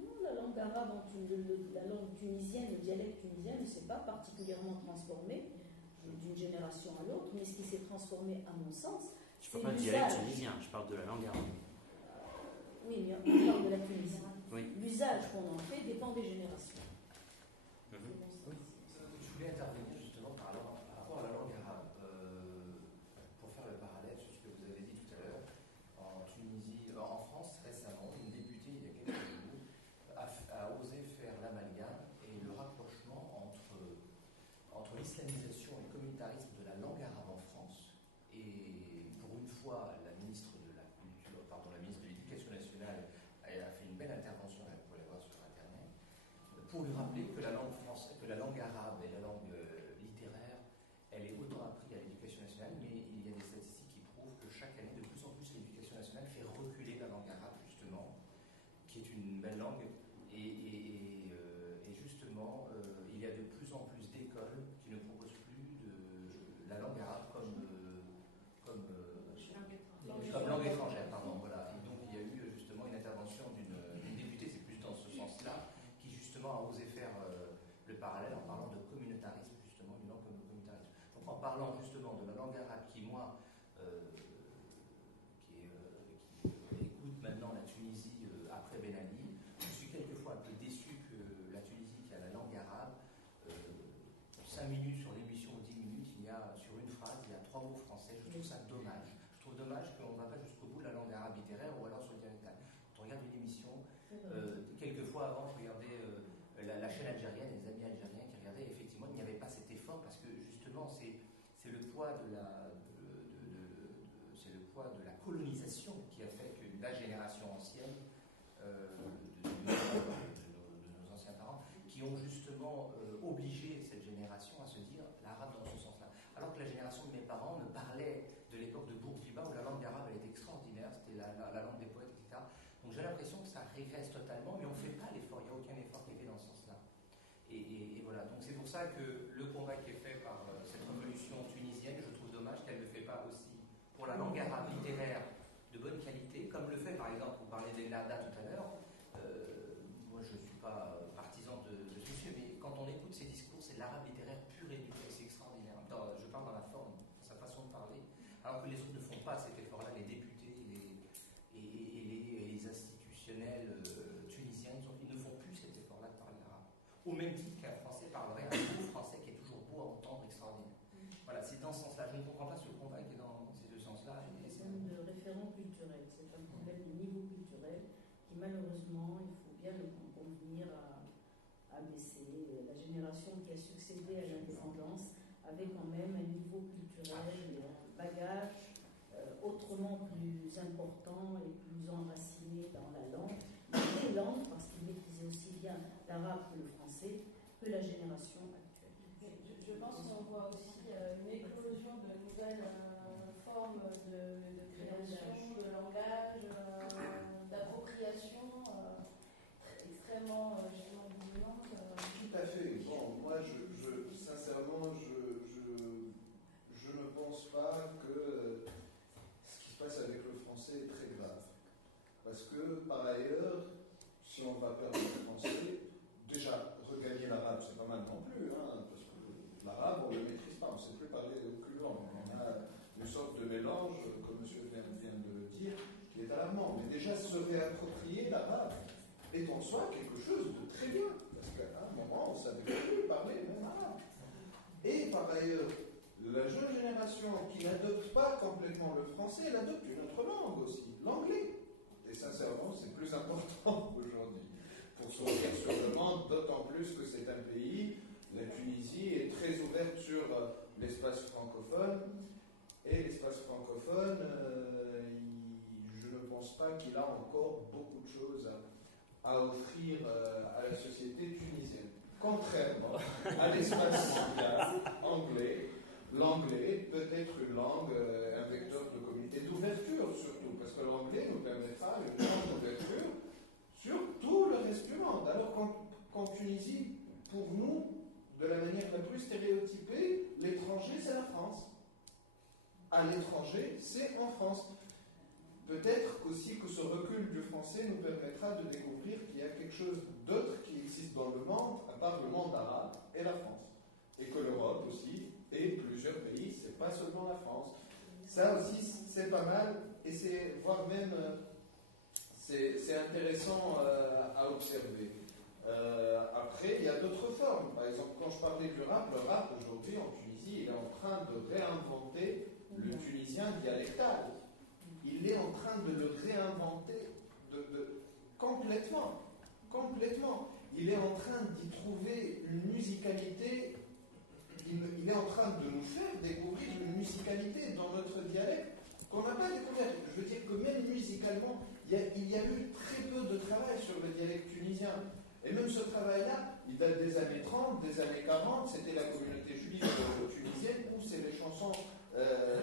Non, la langue arabe, la langue tunisienne, le dialecte tunisien ne s'est pas particulièrement transformé d'une génération à l'autre, mais ce qui s'est transformé, à mon sens, je ne parle pas de dialecte tunisien, je parle de la langue arabe. Oui, mais on parle de la Tunisie. Oui. L'usage qu'on en fait dépend des générations. Je voulais intervenir justement par rapport à la langue arabe. Pour faire le parallèle sur ce que vous avez dit tout à l'heure, en Tunisie, en France récemment, une députée, il y a quelques jours, a osé faire l'amalgame et le rapprochement entre l'islamisation et le communautarisme de la langue arabe en France. Et pour une fois, la ministre de l'Éducation nationale a fait une belle intervention, vous pouvez la voir sur Internet, pour lui rappeler que la langue française, que la langue arabe et la langue littéraire, elle est autant apprise à l'Éducation nationale, mais il y a des statistiques qui prouvent que chaque année, de plus en plus, l'Éducation nationale fait reculer la langue arabe, justement, qui est une belle langue, et justement, il y a de plus en plus d'écoles qui ne proposent plus la langue arabe comme langue étrangère, pardon, voilà. Et donc il y a eu justement une intervention d'une députée, c'est plus dans ce sens-là, qui justement a osé faire le parallèle en parlant de communautarisme, justement, une langue comme le communautarisme. Donc en parlant justement de la langue arabe qui, moi, qui écoute maintenant la Tunisie après Ben Ali, je suis quelquefois un peu déçu que la Tunisie, qui a la langue arabe, 5 minutes sur l'émission ou 10 minutes, sur une phrase, il y a 3 mots français. Je trouve ça dommage. Je trouve dommage qu'on ne va pas jusqu'au bout de la langue arabe littéraire ou alors sur le dialectal. Quand on regarde une émission, quelquefois avant, je regardais la chaîne algérienne, les amis algériens qui regardaient, effectivement, il n'y avait pas cet effort parce que justement, c'est le poids de la colonisation qui a fait que la génération ancienne de nos anciens parents, qui ont justement obligé cette génération à se dire l'arabe dans ce sens-là. Alors que la génération de mes parents me parlait de l'époque de Bourguiba où la langue arabe elle était extraordinaire, c'était la langue des poètes, etc. Donc j'ai l'impression que ça régresse totalement, mais on ne fait pas l'effort, il n'y a aucun effort qui est fait dans ce sens-là. Et voilà, donc c'est pour ça que le combat qui est fait par cette révolution tunisienne, je trouve dommage qu'elle ne le fait pas aussi pour la langue arabe littéraire de bonne qualité, comme le fait par exemple, vous parlez d'Ennahda tout à l'heure, moi je ne suis pas partisan de ce monsieur, mais quand on écoute ses discours, c'est de l'arabe littéraire pur et dur, c'est extraordinaire. Je parle dans la forme, dans sa façon de parler, alors que les autres ne font pas cet effort. ne comprend pas ce combat qui est dans ces deux sens-là. C'est un problème de référent culturel, c'est un problème de niveau culturel qui malheureusement, il faut bien le convenir, à baisser. La génération qui a succédé à l'indépendance avait quand même un niveau culturel et un bagage autrement plus important et plus enraciné dans la langue, les langues, parce qu'il maîtrisait aussi bien l'arabe que le français, que la génération actuelle. Je pense qu'on voit aussi une éclosion de nouvelles formes de création, de langage, d'appropriation extrêmement dominante. Tout à fait. Bon, moi, sincèrement, je ne pense pas que ce qui se passe avec le français est très grave. Parce que, par ailleurs, si on va perdre le français, déjà, regagner l'arabe, c'est pas mal non plus, hein, parce que l'arabe, on ne le maîtrise pas, on ne sait plus parler aucune langue. On a une sorte de mélange, comme M. vient de le dire, qui est alarmant. Mais déjà, se réapproprier l'arabe est en soi quelque chose de très bien. Parce qu'à un moment, on ne savait plus parler même arabe. Et par ailleurs, la jeune génération qui n'adopte pas complètement le français, elle adopte une autre langue aussi, l'anglais. Et sincèrement, c'est plus important aujourd'hui pour sortir sur le monde, d'autant plus que c'est un pays, la Tunisie est très ouverte sur l'espace francophone. Et l'espace francophone, je ne pense pas qu'il a encore beaucoup de choses à offrir à la société tunisienne. Contrairement à l'espace anglais, l'anglais peut être une langue, un vecteur de communauté, d'ouverture surtout, parce que l'anglais nous permettra une grande ouverture sur tout le reste du monde. Alors qu'en Tunisie, pour nous, de la manière la plus stéréotypée, l'étranger c'est la France. À l'étranger, c'est en France. Peut-être aussi que ce recul du français nous permettra de découvrir qu'il y a quelque chose d'autre qui existe dans le monde, à part le monde arabe et la France. Et que l'Europe aussi, et plusieurs pays, c'est pas seulement la France. Ça aussi, c'est pas mal, et c'est, voire même, c'est intéressant à observer. Après, il y a d'autres formes. Par exemple, quand je parlais du rap, le rap aujourd'hui en Tunisie, il est en train de réinventer le tunisien dialectal. Il est en train de le réinventer complètement. Il est en train d'y trouver une musicalité. Il est en train de nous faire découvrir une musicalité dans notre dialecte qu'on n'a pas découvert. Je veux dire que même musicalement, il y a eu très peu de travail sur le dialecte tunisien. Et même ce travail-là, il date des années 30, des années 40, c'était la communauté juive tunisienne, où c'est les chansons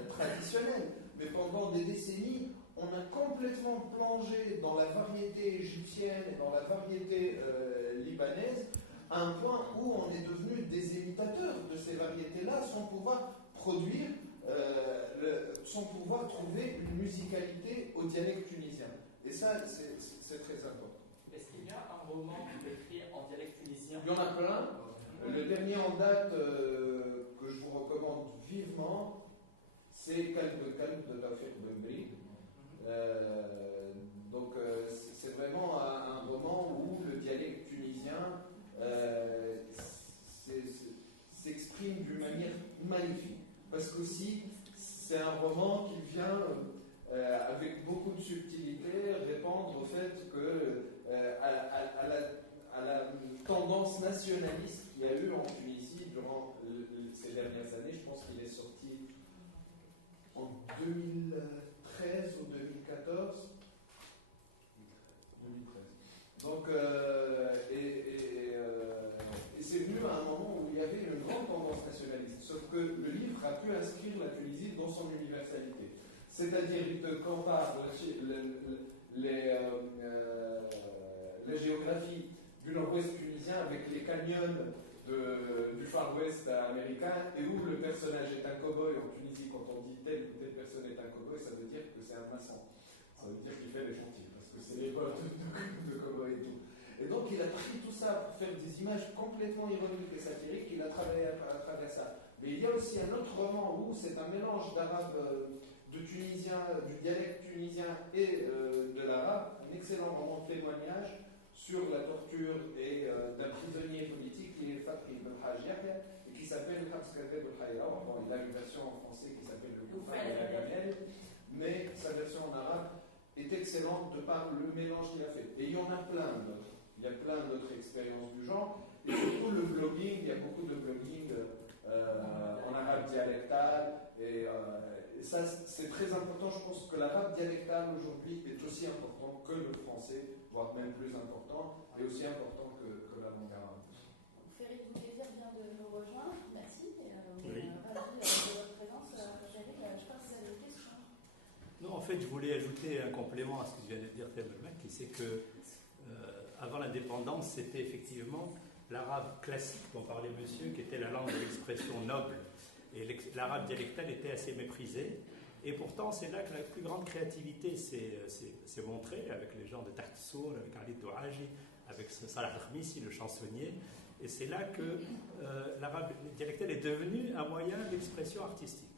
traditionnelles. Mais pendant des décennies, on a complètement plongé dans la variété égyptienne et dans la variété libanaise, à un point où on est devenu des imitateurs de ces variétés-là sans pouvoir produire, sans pouvoir trouver une musicalité au dialecte tunisien. Et ça, c'est très important. Est-ce qu'il y a un roman écrit en dialecte tunisien? Il y en a plein. Le dernier en date que je vous recommande vivement, c'est Kalb de Tawfiq Bembri. Donc c'est vraiment un roman où le dialecte tunisien s'exprime d'une manière magnifique. Parce qu'aussi, c'est un roman qui vient avec beaucoup de subtilité répondre au fait que à la tendance nationaliste qu'il y a eu en Tunisie durant ces dernières années. Je pense qu'il est sorti en 2013 ou 2014. 2013. Donc, et c'est venu à un moment où il y avait une grande tendance nationaliste. Sauf que le livre a pu inscrire la Tunisie dans son universalité. C'est-à-dire, il te compare la géographie du nord-ouest tunisien avec les canyons du Far West américain, et où le personnage est un cow-boy. En Tunisie, quand on dit telle ou telle personne est un cow-boy, ça veut dire que c'est un maçon. Ça veut dire qu'il fait les chantiers, parce que c'est les potes de cow-boy et tout. Et donc il a pris tout ça pour faire des images complètement ironiques et satiriques. Il a travaillé à travers ça. Mais il y a aussi un autre roman où c'est un mélange d'arabe, de tunisien, du dialecte tunisien et de l'arabe. Un excellent roman de témoignage sur la torture et d'un prisonnier politique qui est Fatri Ben Haj Yahya et qui s'appelle Habs Kadeb El Khayra. Bon, il a une version en français qui est excellente de par le mélange qu'il a fait. Et il y en a plein d'autres. Il y a plein d'autres expériences du genre. Et surtout le blogging, il y a beaucoup de blogging en arabe dialectal. Et ça, c'est très important. Je pense que l'arabe dialectal aujourd'hui est aussi important que le français, voire même plus important, et aussi important que la langue arabe. Féric Bouquet vient de nous rejoindre. Merci. On Oui. est ravis de votre présence. Féric, je pense que vous avez des questions. Non, en fait, je voulais ajouter un complément à ce que vient de dire Temelman, qui c'est que avant l'indépendance, c'était effectivement l'arabe classique dont parlait monsieur, qui était la langue de l'expression noble. Et l'arabe dialectal était assez méprisé. Et pourtant, c'est là que la plus grande créativité s'est montrée, avec les gens de Tahtissour, avec Ali Douaji, avec Salah Khmissi, le chansonnier. Et c'est là que l'arabe dialectal est devenu un moyen d'expression artistique.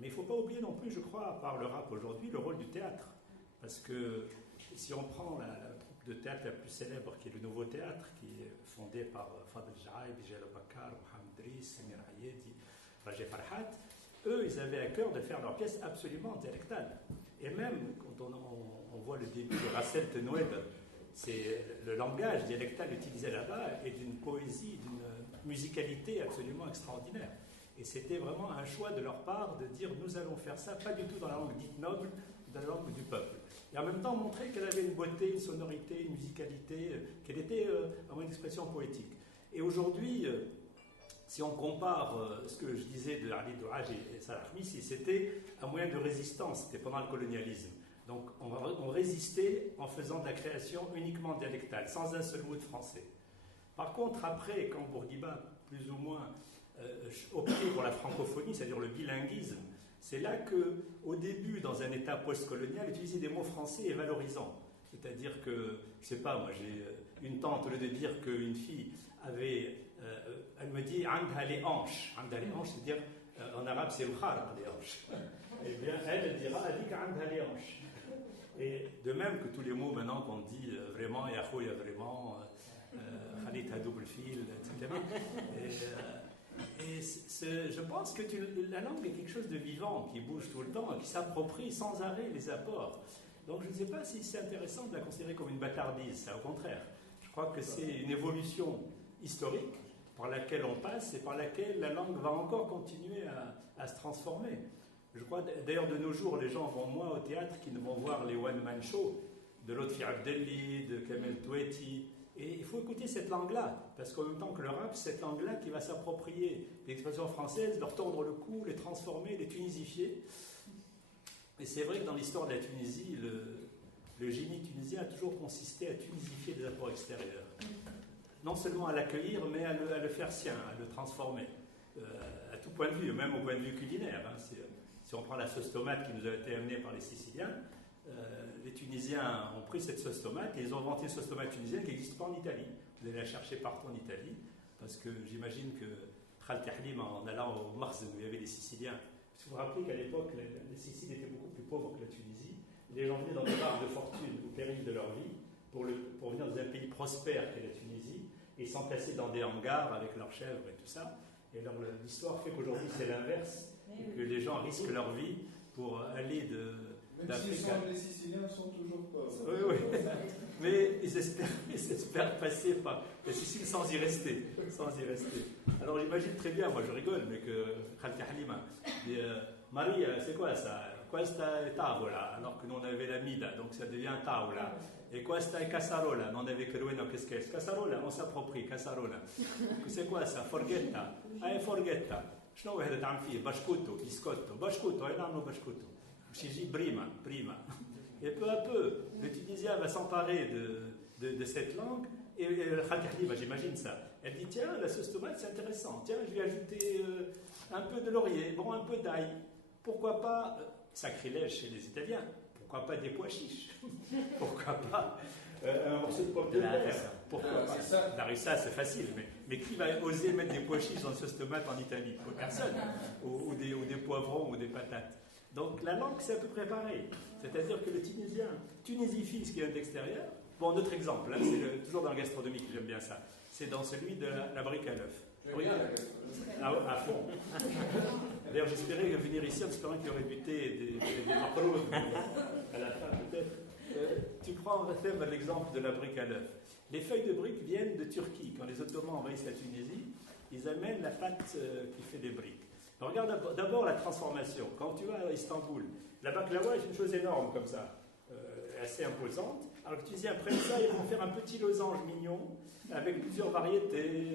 Mais il ne faut pas oublier non plus, je crois, par le rap aujourd'hui, le rôle du théâtre. Parce que si on prend la troupe de théâtre la plus célèbre, qui est le Nouveau Théâtre, qui est fondé par Fadl Jaïb, Bijal Bakar, Mohamed Driss, Samir Ayedi, Rajé Farhat, eux, ils avaient à cœur de faire leurs pièces absolument dialectales. Et même quand on voit le début de Rassel Tenoued, c'est le langage dialectal utilisé là-bas est d'une poésie, d'une musicalité absolument extraordinaire. Et c'était vraiment un choix de leur part de dire nous allons faire ça, pas du tout dans la langue dite noble, dans la langue du peuple. Et en même temps montrer qu'elle avait une beauté, une sonorité, une musicalité, qu'elle était un moyen d'expression poétique. Et aujourd'hui, si on compare ce que je disais de Ali Douaji et Salah Khmissi, c'était un moyen de résistance, c'était pendant le colonialisme. Donc on résistait en faisant de la création uniquement dialectale, sans un seul mot de français. Par contre, après, quand Bourguiba, plus ou moins, opté pour la francophonie, c'est-à-dire le bilinguisme, c'est là qu'au début, dans un État post-colonial, utiliser des mots français est valorisant. C'est-à-dire que, je ne sais pas, moi j'ai une tante, au lieu de dire qu'une fille avait, elle me dit « andha les hanches ». Andha les hanches, c'est-à-dire, en arabe, c'est « l'khar » les hanches. Eh bien, elle dira « adik andha les hanches ». Et de même que tous les mots maintenant qu'on dit vraiment, ya khouya vraiment, khalit ha double fil, etc. Et je pense que la langue est quelque chose de vivant, qui bouge tout le temps, qui s'approprie sans arrêt les apports. Donc je ne sais pas si c'est intéressant de la considérer comme une bâtardise, ça, au contraire. Je crois que c'est une évolution historique par laquelle on passe et par laquelle la langue va encore continuer à se transformer. Je crois d'ailleurs de nos jours, les gens vont moins au théâtre qu'ils ne vont voir les one-man shows de Lotfi Abdelli, de Kamel Toueti. Et il faut écouter cette langue-là, parce qu'en même temps que le rap, c'est cette langue-là qui va s'approprier l'expression française, leur tordre le cou, les transformer, les tunisifier. Et c'est vrai que dans l'histoire de la Tunisie, le génie tunisien a toujours consisté à tunisifier des apports extérieurs. Non seulement à l'accueillir, mais à le faire sien, à le transformer. À tout point de vue, même au point de vue culinaire. Hein. Si on prend la sauce tomate qui nous a été amenée par les Siciliens, les Tunisiens ont pris cette sauce tomate et ils ont inventé une sauce tomate tunisienne qui n'existe pas en Italie. Vous allez la chercher partout en Italie, parce que j'imagine que Khal Tahlim, en allant au Makhzen où il y avait les Siciliens, parce que vous vous rappelez qu'à l'époque, les Siciles étaient beaucoup plus pauvres que la Tunisie. Les gens venaient dans des barques de fortune au péril de leur vie pour venir dans un pays prospère qu'est la Tunisie et s'entasser dans des hangars avec leurs chèvres et tout ça. Et alors l'histoire fait qu'aujourd'hui c'est l'inverse, et que les gens risquent leur vie pour aller Même si les Siciliens sont toujours pauvres. Oui, oui. Mais ils espèrent passer par la Sicile sans y rester. Alors j'imagine très bien, moi je rigole, mais que Khalti Halima dit Marie, c'est quoi ça? Questa è tavola, alors que nous on avait la mida, donc ça devient tavola. Et questa è cassarola, non avait que no qu'est-ce que c'est? Cassarola, on s'approprie, cassarola. C'est quoi ça? Forghetta. Ah, forghetta. شنو هذا تعمل فيه؟ بشكوتو، بسكوتو، بشكوتو، أي نعملوا بشكوتو. Prima. Et peu à peu, le Tunisien va s'emparer de cette langue, et Khati Halima, j'imagine ça. Elle dit, tiens, la sauce tomate, c'est intéressant. Tiens, je vais ajouter un peu de laurier, bon, un peu d'ail. Pourquoi pas, sacrilège chez les Italiens, pourquoi pas des pois chiches? Pourquoi pas un morceau de pomme de terre? Pourquoi pas? La rissa, c'est facile, mais qui va oser mettre des pois chiches dans la sauce tomate en Italie? Personne. Ou des poivrons ou des patates. Donc la langue, c'est à peu près pareil. C'est-à-dire que le Tunisien tunisifie ce qui vient de l'extérieur. Bon, un autre exemple, hein, c'est toujours dans la gastronomie que j'aime bien ça. C'est dans celui de la brique à l'œuf. À fond. D'ailleurs, j'espérais venir ici en espérant qu'il y aurait du thé et des marlots à la fin, peut-être. Tu prends l'exemple de la brique à l'œuf. Les feuilles de brique viennent de Turquie. Quand les Ottomans envahissent la Tunisie, ils amènent la pâte qui fait des briques. Alors, regarde d'abord la transformation. Quand tu vas à Istanbul, la baklawa est une chose énorme comme ça, assez imposante. Alors les Tunisiens prennent ça et vont faire un petit losange mignon avec plusieurs variétés.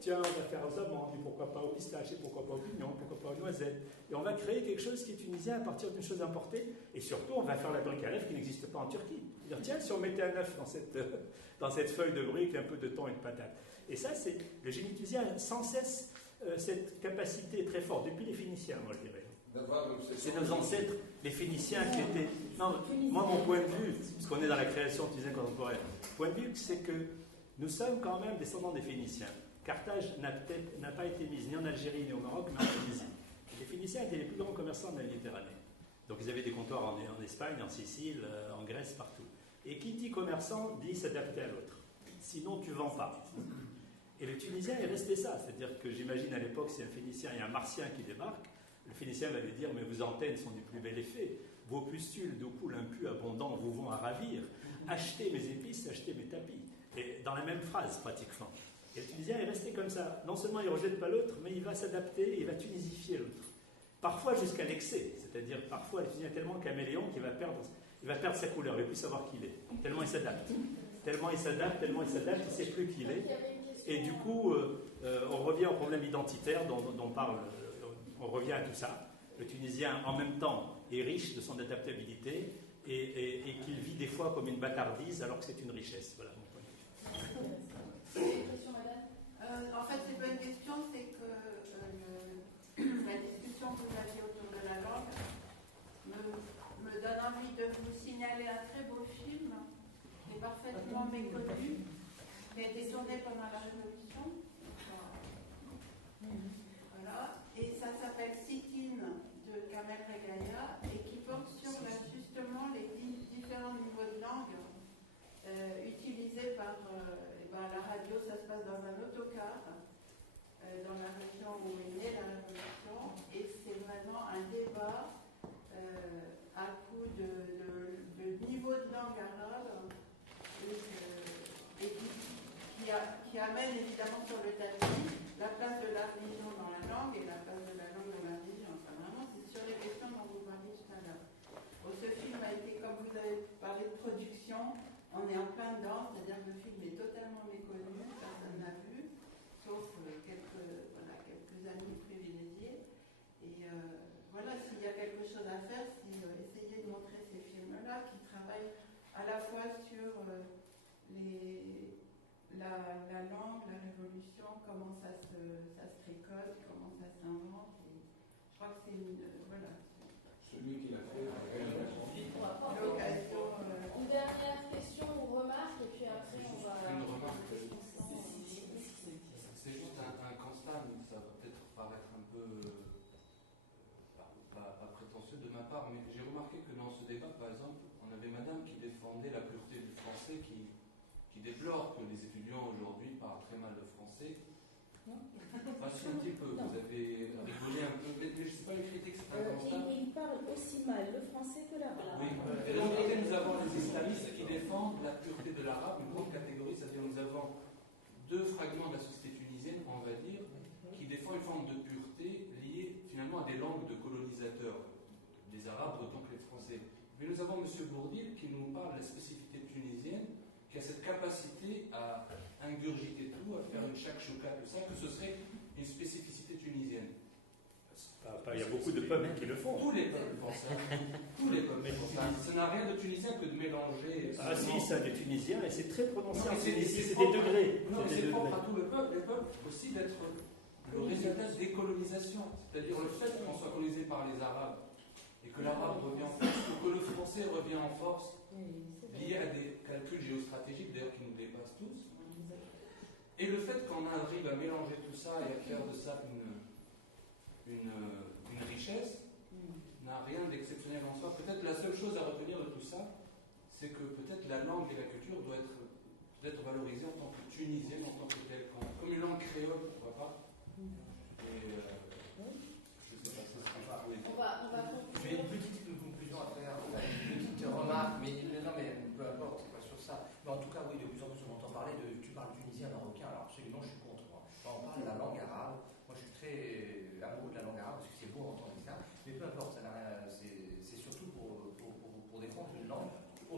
Tiens, on va faire aux amandes, et pourquoi pas aux pistaches, et pourquoi pas aux pignons, pourquoi pas aux noisettes. Et on va créer quelque chose qui est tunisien à partir d'une chose importée. Et surtout, on va faire la brique à l'œuf qui n'existe pas en Turquie. Dire, tiens, si on mettait un œuf dans cette feuille de brique, un peu de thon et de patate. Et ça, c'est le génie tunisien a sans cesse cette capacité très forte, depuis les Phéniciens, moi je dirais. C'est nos ancêtres, les Phéniciens qui étaient... Non, moi, mon point de vue, puisqu'on est dans la création tunisienne contemporaine, point de vue, c'est que nous sommes quand même descendants des Phéniciens. Carthage n'a pas été mise ni en Algérie ni au Maroc, mais en Tunisie. Les Phéniciens étaient les plus grands commerçants de la Méditerranée. Donc ils avaient des comptoirs en Espagne, en Sicile, en Grèce, partout. Et qui dit commerçant dit s'adapter à l'autre. Sinon, tu ne vends pas. Et le Tunisien est resté ça. C'est-à-dire que j'imagine à l'époque, si un Phénicien et un Martien qui débarquent, le Phénicien va lui dire, mais vos antennes sont du plus bel effet, vos pustules de coule impus abondants vous vont à ravir, achetez mes épices, achetez mes tapis. Et dans la même phrase, pratiquement. Et le Tunisien est resté comme ça. Non seulement il ne rejette pas l'autre, mais il va s'adapter et il va tunisifier l'autre. Parfois jusqu'à l'excès. C'est-à-dire, parfois, le Tunisien est tellement caméléon qu'il va perdre sa couleur, il ne va plus savoir qui il est. Tellement il s'adapte. Tellement il s'adapte, il ne sait plus qui il est. Et du coup, on revient au problème identitaire dont parle... On revient à tout ça. Le Tunisien, en même temps, est riche de son adaptabilité et qu'il vit des fois comme une bâtardise alors que c'est une richesse. Voilà mon point de vue. Une question, madame En fait, c'est pas une question, c'est que la discussion que vous aviez autour de la langue me donne envie de vous signaler un très beau film qui est parfaitement méconnu, qui a été tourné pendant la Révolution. Voilà. Et ça s'appelle Sit-in de Kamel Regaya et qui porte sur justement les différents niveaux de langue utilisés par la radio. Ça se passe dans un autocar dans la région où est née la Révolution et c'est vraiment un débat à coup de niveau de langue arabe et qui amène évidemment sur le tapis la place de la religion dans la langue et la place de la langue dans la religion. Enfin, vraiment, c'est sur les questions dont vous parliez tout à l'heure. Bon, ce film a été, comme vous avez parlé de production, on est en plein dedans, c'est-à-dire que le film est totalement méconnu, personne n'a vu, sauf quelques amis privilégiés. Et voilà, s'il y a quelque chose à faire, c'est essayer de montrer ces films-là qui travaillent à la fois sur la langue, la révolution, comment ça se tricote, comment ça s'invente. Je crois que c'est voilà. Celui qui l'a fait. L'occasion. Une dernière question ou remarque, et puis après on va. Une remarque. C'est juste un constat, mais ça va peut-être paraître un peu pas prétentieux de ma part, mais j'ai remarqué que dans ce débat, par exemple, on avait madame qui défendait la pureté du français, qui déplore que les étudiants aujourd'hui parlent très mal le français. Passez un petit peu, vous avez rigolé un peu, mais je ne sais pas, une critique, c'est un constat. Il parle aussi mal le français que l'arabe. Oui, et de l'autre côté, nous avons les islamistes qui défendent la pureté de l'arabe, une grande catégorie, c'est-à-dire nous avons deux fragments de la société tunisienne, on va dire, qui défendent une forme de pureté liée finalement à des langues de colonisateurs, les arabes autant que les français. Mais nous avons M. Bourdil qui nous parle de la spécificité tunisienne, qui a cette capacité à ingurgiter tout, à faire une shakshuka, tout ça, que ce serait une spécificité tunisienne. Il y a beaucoup de peuples qui le font. Tous les peuples font ça. Tous les peuples font ça. Ça n'a rien de tunisien que de mélanger. Ah si, ça des Tunisiens, et c'est très prononcé en Tunisie, c'est propre, des degrés. Non, mais c'est propre à tout le peuple. Les peuples aussi d'être le résultat des colonisations. C'est-à-dire le fait qu'on soit colonisé par les Arabes et que l'arabe revient en force, ou que le français revient en force, lié à des calculs géostratégiques, d'ailleurs qui nous dépassent tous. Et le fait qu'on arrive à mélanger tout ça et à faire de ça une richesse n'a rien d'exceptionnel en soi. Peut-être la seule chose à retenir de tout ça, c'est que peut-être la langue et la culture doivent être peut-être valorisées en tant que tunisienne, en tant que telle, comme une langue créole, pourquoi pas. Et je sais pas,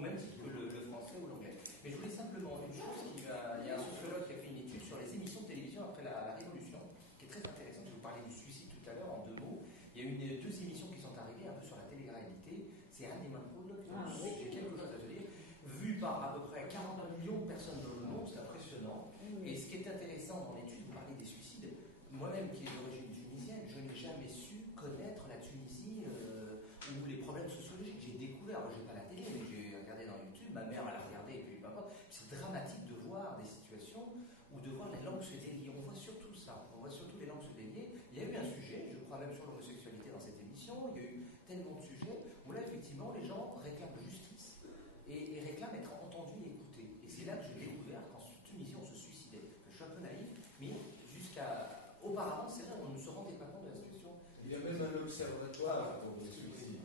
même titre que le français ou l'anglais. Mais je voulais simplement une chose, il y a un sociologue qui a fait une étude sur les émissions de télévision après la Révolution, qui est très intéressante. Je vous parlais du suicide tout à l'heure en 2 mots. Il y a eu deux émissions qui sont arrivées un peu sur la télé-réalité. C'est Anne et Manhood, j'ai quelque chose à te dire, vu par à peu près 40 millions de personnes dans le monde, c'est impressionnant. Et ce qui est intéressant dans l'étude, vous parlez des suicides, moi-même qui est d'origine tunisienne, je n'ai jamais su connaître la Tunisie ou les problèmes sociologiques. J'ai découvert, moi j'ai pas la télé, mais j'ai regardé dans YouTube, ma mère elle a regardé, et puis peu importe. C'est dramatique de voir des situations où de voir les langues se délier. On voit surtout ça, on voit surtout les langues se délier. Il y a eu un sujet, je crois même sur l'homosexualité dans cette émission, il y a eu tellement de sujets où là effectivement les gens réclament justice et réclament être entendus et écoutés. Et c'est là que j'ai découvert qu'en Tunisie on se suicidait. Je suis un peu naïf, mais jusqu'à auparavant, c'est vrai, on ne se rendait pas compte de la situation. Il y a même un observatoire pour les suicides.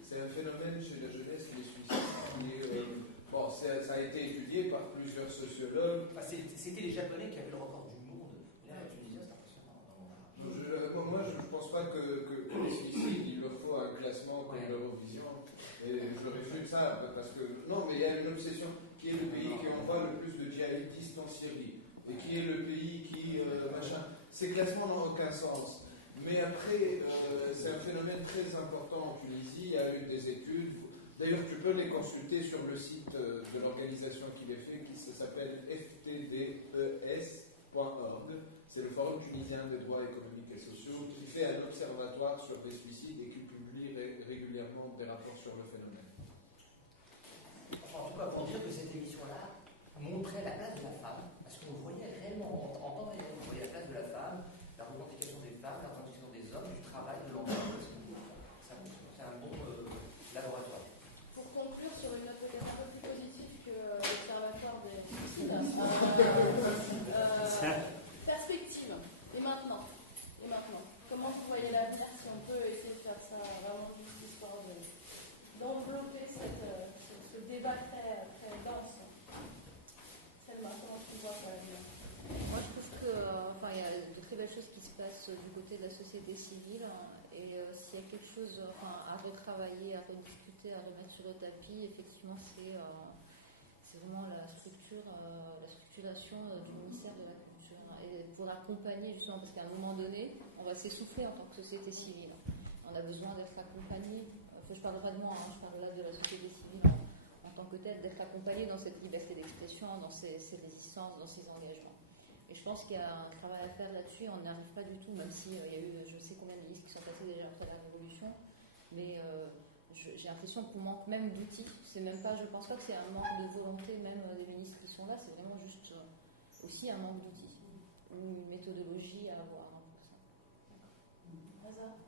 C'est un phénomène chez la jeunesse, les suicides, qui est, bon, ça a été étudié par plusieurs sociologues. Enfin, c'était les Japonais qui avaient le record du monde. Là, la Tunisie, c'est impressionnant. Moi, je ne pense pas que les suicides, il leur faut un classement comme l'Eurovision. Et je réfute ça, parce que, non, mais il y a une obsession qui est le pays qui envoie le plus de djihadistes en Syrie. Et qui est le pays qui, machin. Ces classements n'ont aucun sens. Mais après, c'est un phénomène très important en Tunisie. Il y a eu des études. D'ailleurs, tu peux les consulter sur le site de l'organisation qui les fait, qui s'appelle ftdes.org. C'est le Forum tunisien des droits économiques et sociaux, qui fait un observatoire sur les suicides et qui publie régulièrement des rapports sur le phénomène. En tout cas, pour dire que cette émission-là montrait la place de la femme, parce qu'on voyait réellement, en temps réel, on voyait la place de la femme, la revendication des femmes, la revendication des hommes, du travail, de l'emploi. C'est un bon laboratoire. Pour conclure sur une note peut-être un peu plus positive que l'observatoire des suicides, perspective. Et maintenant, comment vous voyez l'avenir, si on peut essayer de faire ça vraiment juste histoire d'envelopper ce débat très, très dense. Selma, comment tu vois l'avenir? Moi, je trouve que, il y a de très belles choses qui se passent du côté de la société civile, et s'il y a quelque chose à retravailler, à rediscuter, à remettre sur le tapis, effectivement, c'est vraiment la structuration du ministère de la Culture, et pour accompagner justement, parce qu'à un moment donné, on va s'essouffler en tant que société civile. On a besoin d'être accompagné. Je ne parle pas de moi, je parle là de la société civile en tant que telle, d'être accompagné dans cette liberté d'expression, dans ces résistances, dans ces engagements. Et je pense qu'il y a un travail à faire là-dessus, on n'y arrive pas du tout, même s'il y a eu je sais combien de listes qui sont passées déjà après la Révolution, mais j'ai l'impression qu'on manque même d'outils. C'est même pas, je pense pas que c'est un manque de volonté même des ministres qui sont là, c'est vraiment juste aussi un manque d'outils, une méthodologie à avoir pour ça.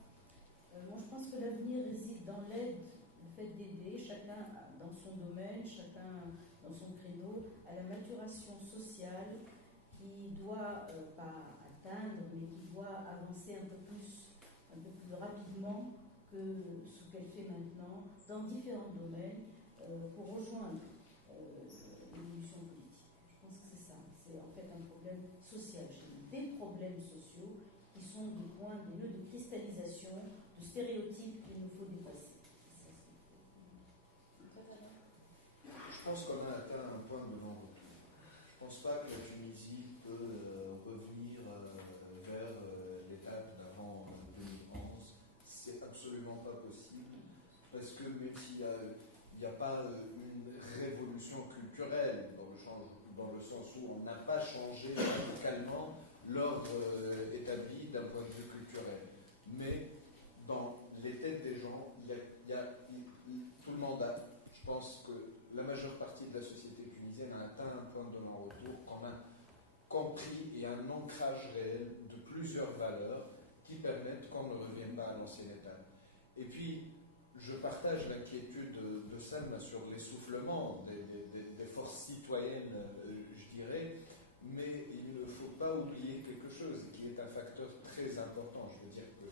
Moi, je pense que l'avenir réside dans l'aide, le fait d'aider chacun dans son domaine, chacun dans son créneau, à la maturation sociale qui doit pas atteindre, mais qui doit avancer un peu plus rapidement que ce qu'elle fait maintenant dans différents domaines pour rejoindre l'évolution politique. Je pense que c'est ça. C'est en fait un problème social, des problèmes sociaux qui sont des points, des nœuds de cristallisation de stéréotypes qu'il nous faut dépasser. Je pense qu'on a atteint un point de non-retour. Je ne pense pas que la Tunisie peut revenir vers l'étape d'avant 2011. C'est absolument pas possible, parce que même s'il n'y a pas une révolution culturelle dans le sens où on n'a pas changé radicalement l'ordre établi d'un point de vue culturel, mais dans les têtes des gens, tout le monde a, je pense que la majeure partie de la société tunisienne a atteint un point de non-retour, qu'on a compris et un ancrage réel de plusieurs valeurs qui permettent qu'on ne revienne pas à l'ancien état. Et puis, je partage l'inquiétude de Sam sur l'essoufflement des forces citoyennes, je dirais, mais il ne faut pas oublier quelque chose qui est un facteur très important. Je veux dire que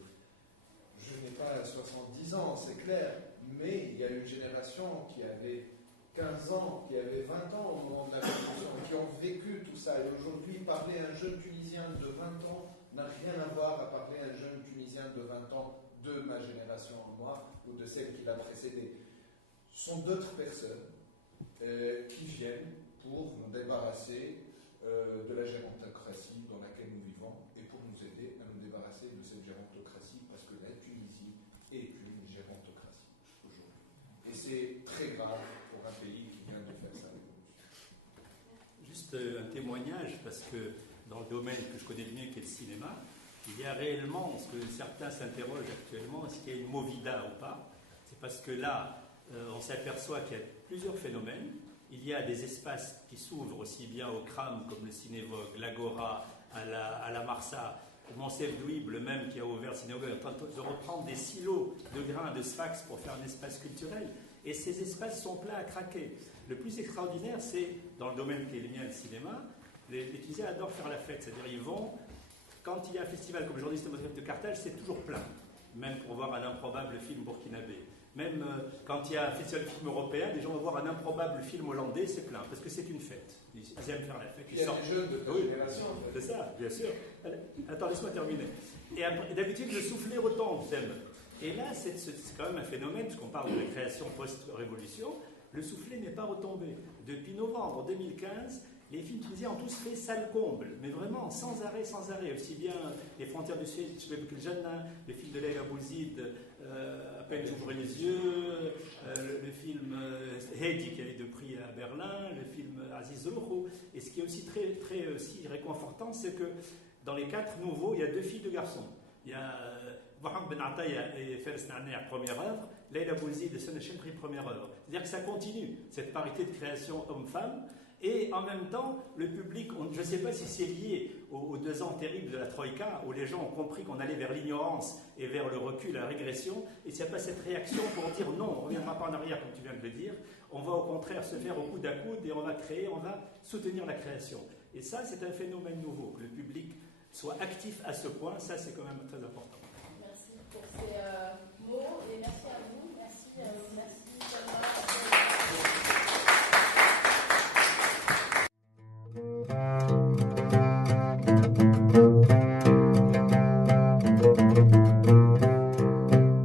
je n'ai pas 70 ans, c'est clair, mais il y a une génération qui avait 15 ans, qui avait 20 ans au moment de la Révolution, qui ont vécu tout ça. Et aujourd'hui, parler à un jeune Tunisien de 20 ans n'a rien à voir à parler à un jeune Tunisien de 20 ans de ma génération, moi, ou de celle qui l'a précédée. Ce sont d'autres personnes qui viennent pour nous débarrasser de la gérontocratie dans laquelle nous vivons et pour nous aider à nous débarrasser de cette gérontocratie parce que la Tunisie est une gérontocratie aujourd'hui. Et c'est très grave pour un pays qui vient de faire sa révolution. Juste un témoignage, parce que dans le domaine que je connais le mieux, qui est le cinéma, il y a réellement, ce que certains s'interrogent actuellement, est-ce qu'il y a une movida ou pas? C'est parce que là, on s'aperçoit qu'il y a plusieurs phénomènes. Il y a des espaces qui s'ouvrent aussi bien au Kram comme le Cinévogue, l'Agora, à la Marsa, au Monsef Douib, le même qui a ouvert le Cinévogue, en train de reprendre des silos de grains de Sfax pour faire un espace culturel. Et ces espaces sont pleins à craquer. Le plus extraordinaire, c'est, dans le domaine qui est le mien, le cinéma, les Tunisiens adorent faire la fête. C'est-à-dire, ils vont, quand il y a un festival comme aujourd'hui cinématographique de Carthage, c'est toujours plein, même pour voir un improbable film burkinabé. Même quand il y a un festival de film européen, les gens vont voir un improbable film hollandais, c'est plein, parce que c'est une fête. Ils aiment faire la fête. Il y a des jeunes de ta génération. En fait. C'est ça, bien sûr. Attends, laisse-moi terminer. Et d'habitude, le soufflet retombe, t'aimes. Et là, c'est quand même un phénomène, puisqu'on parle de la création post-révolution, le soufflet n'est pas retombé. Depuis novembre 2015, les films tunisiens ont tous fait salle comble, mais vraiment sans arrêt, aussi bien Les Frontières du Sud, le film de Leila Bouzid, À peine j'ouvre les yeux, le film Heidi qui a eu de prix à Berlin, le film Aziz Rouhou. Et ce qui est aussi très aussi réconfortant, c'est que dans les 4 nouveaux, il y a 2 filles, 2 garçons. Il y a Mohamed Ben Attaya et Fares Na'ner, première œuvre, Leila Bouzid et Sona Chemri, première œuvre. C'est-à-dire que ça continue, cette parité de création homme-femme. Et en même temps, le public, je ne sais pas si c'est lié aux 2 ans terribles de la Troïka, où les gens ont compris qu'on allait vers l'ignorance et vers le recul, la régression, et s'il n'y a pas cette réaction pour dire non, on ne reviendra pas en arrière, comme tu viens de le dire, on va au contraire se faire au coude à coude et on va créer, on va soutenir la création. Et ça, c'est un phénomène nouveau, que le public soit actif à ce point, ça c'est quand même très important. Merci pour ces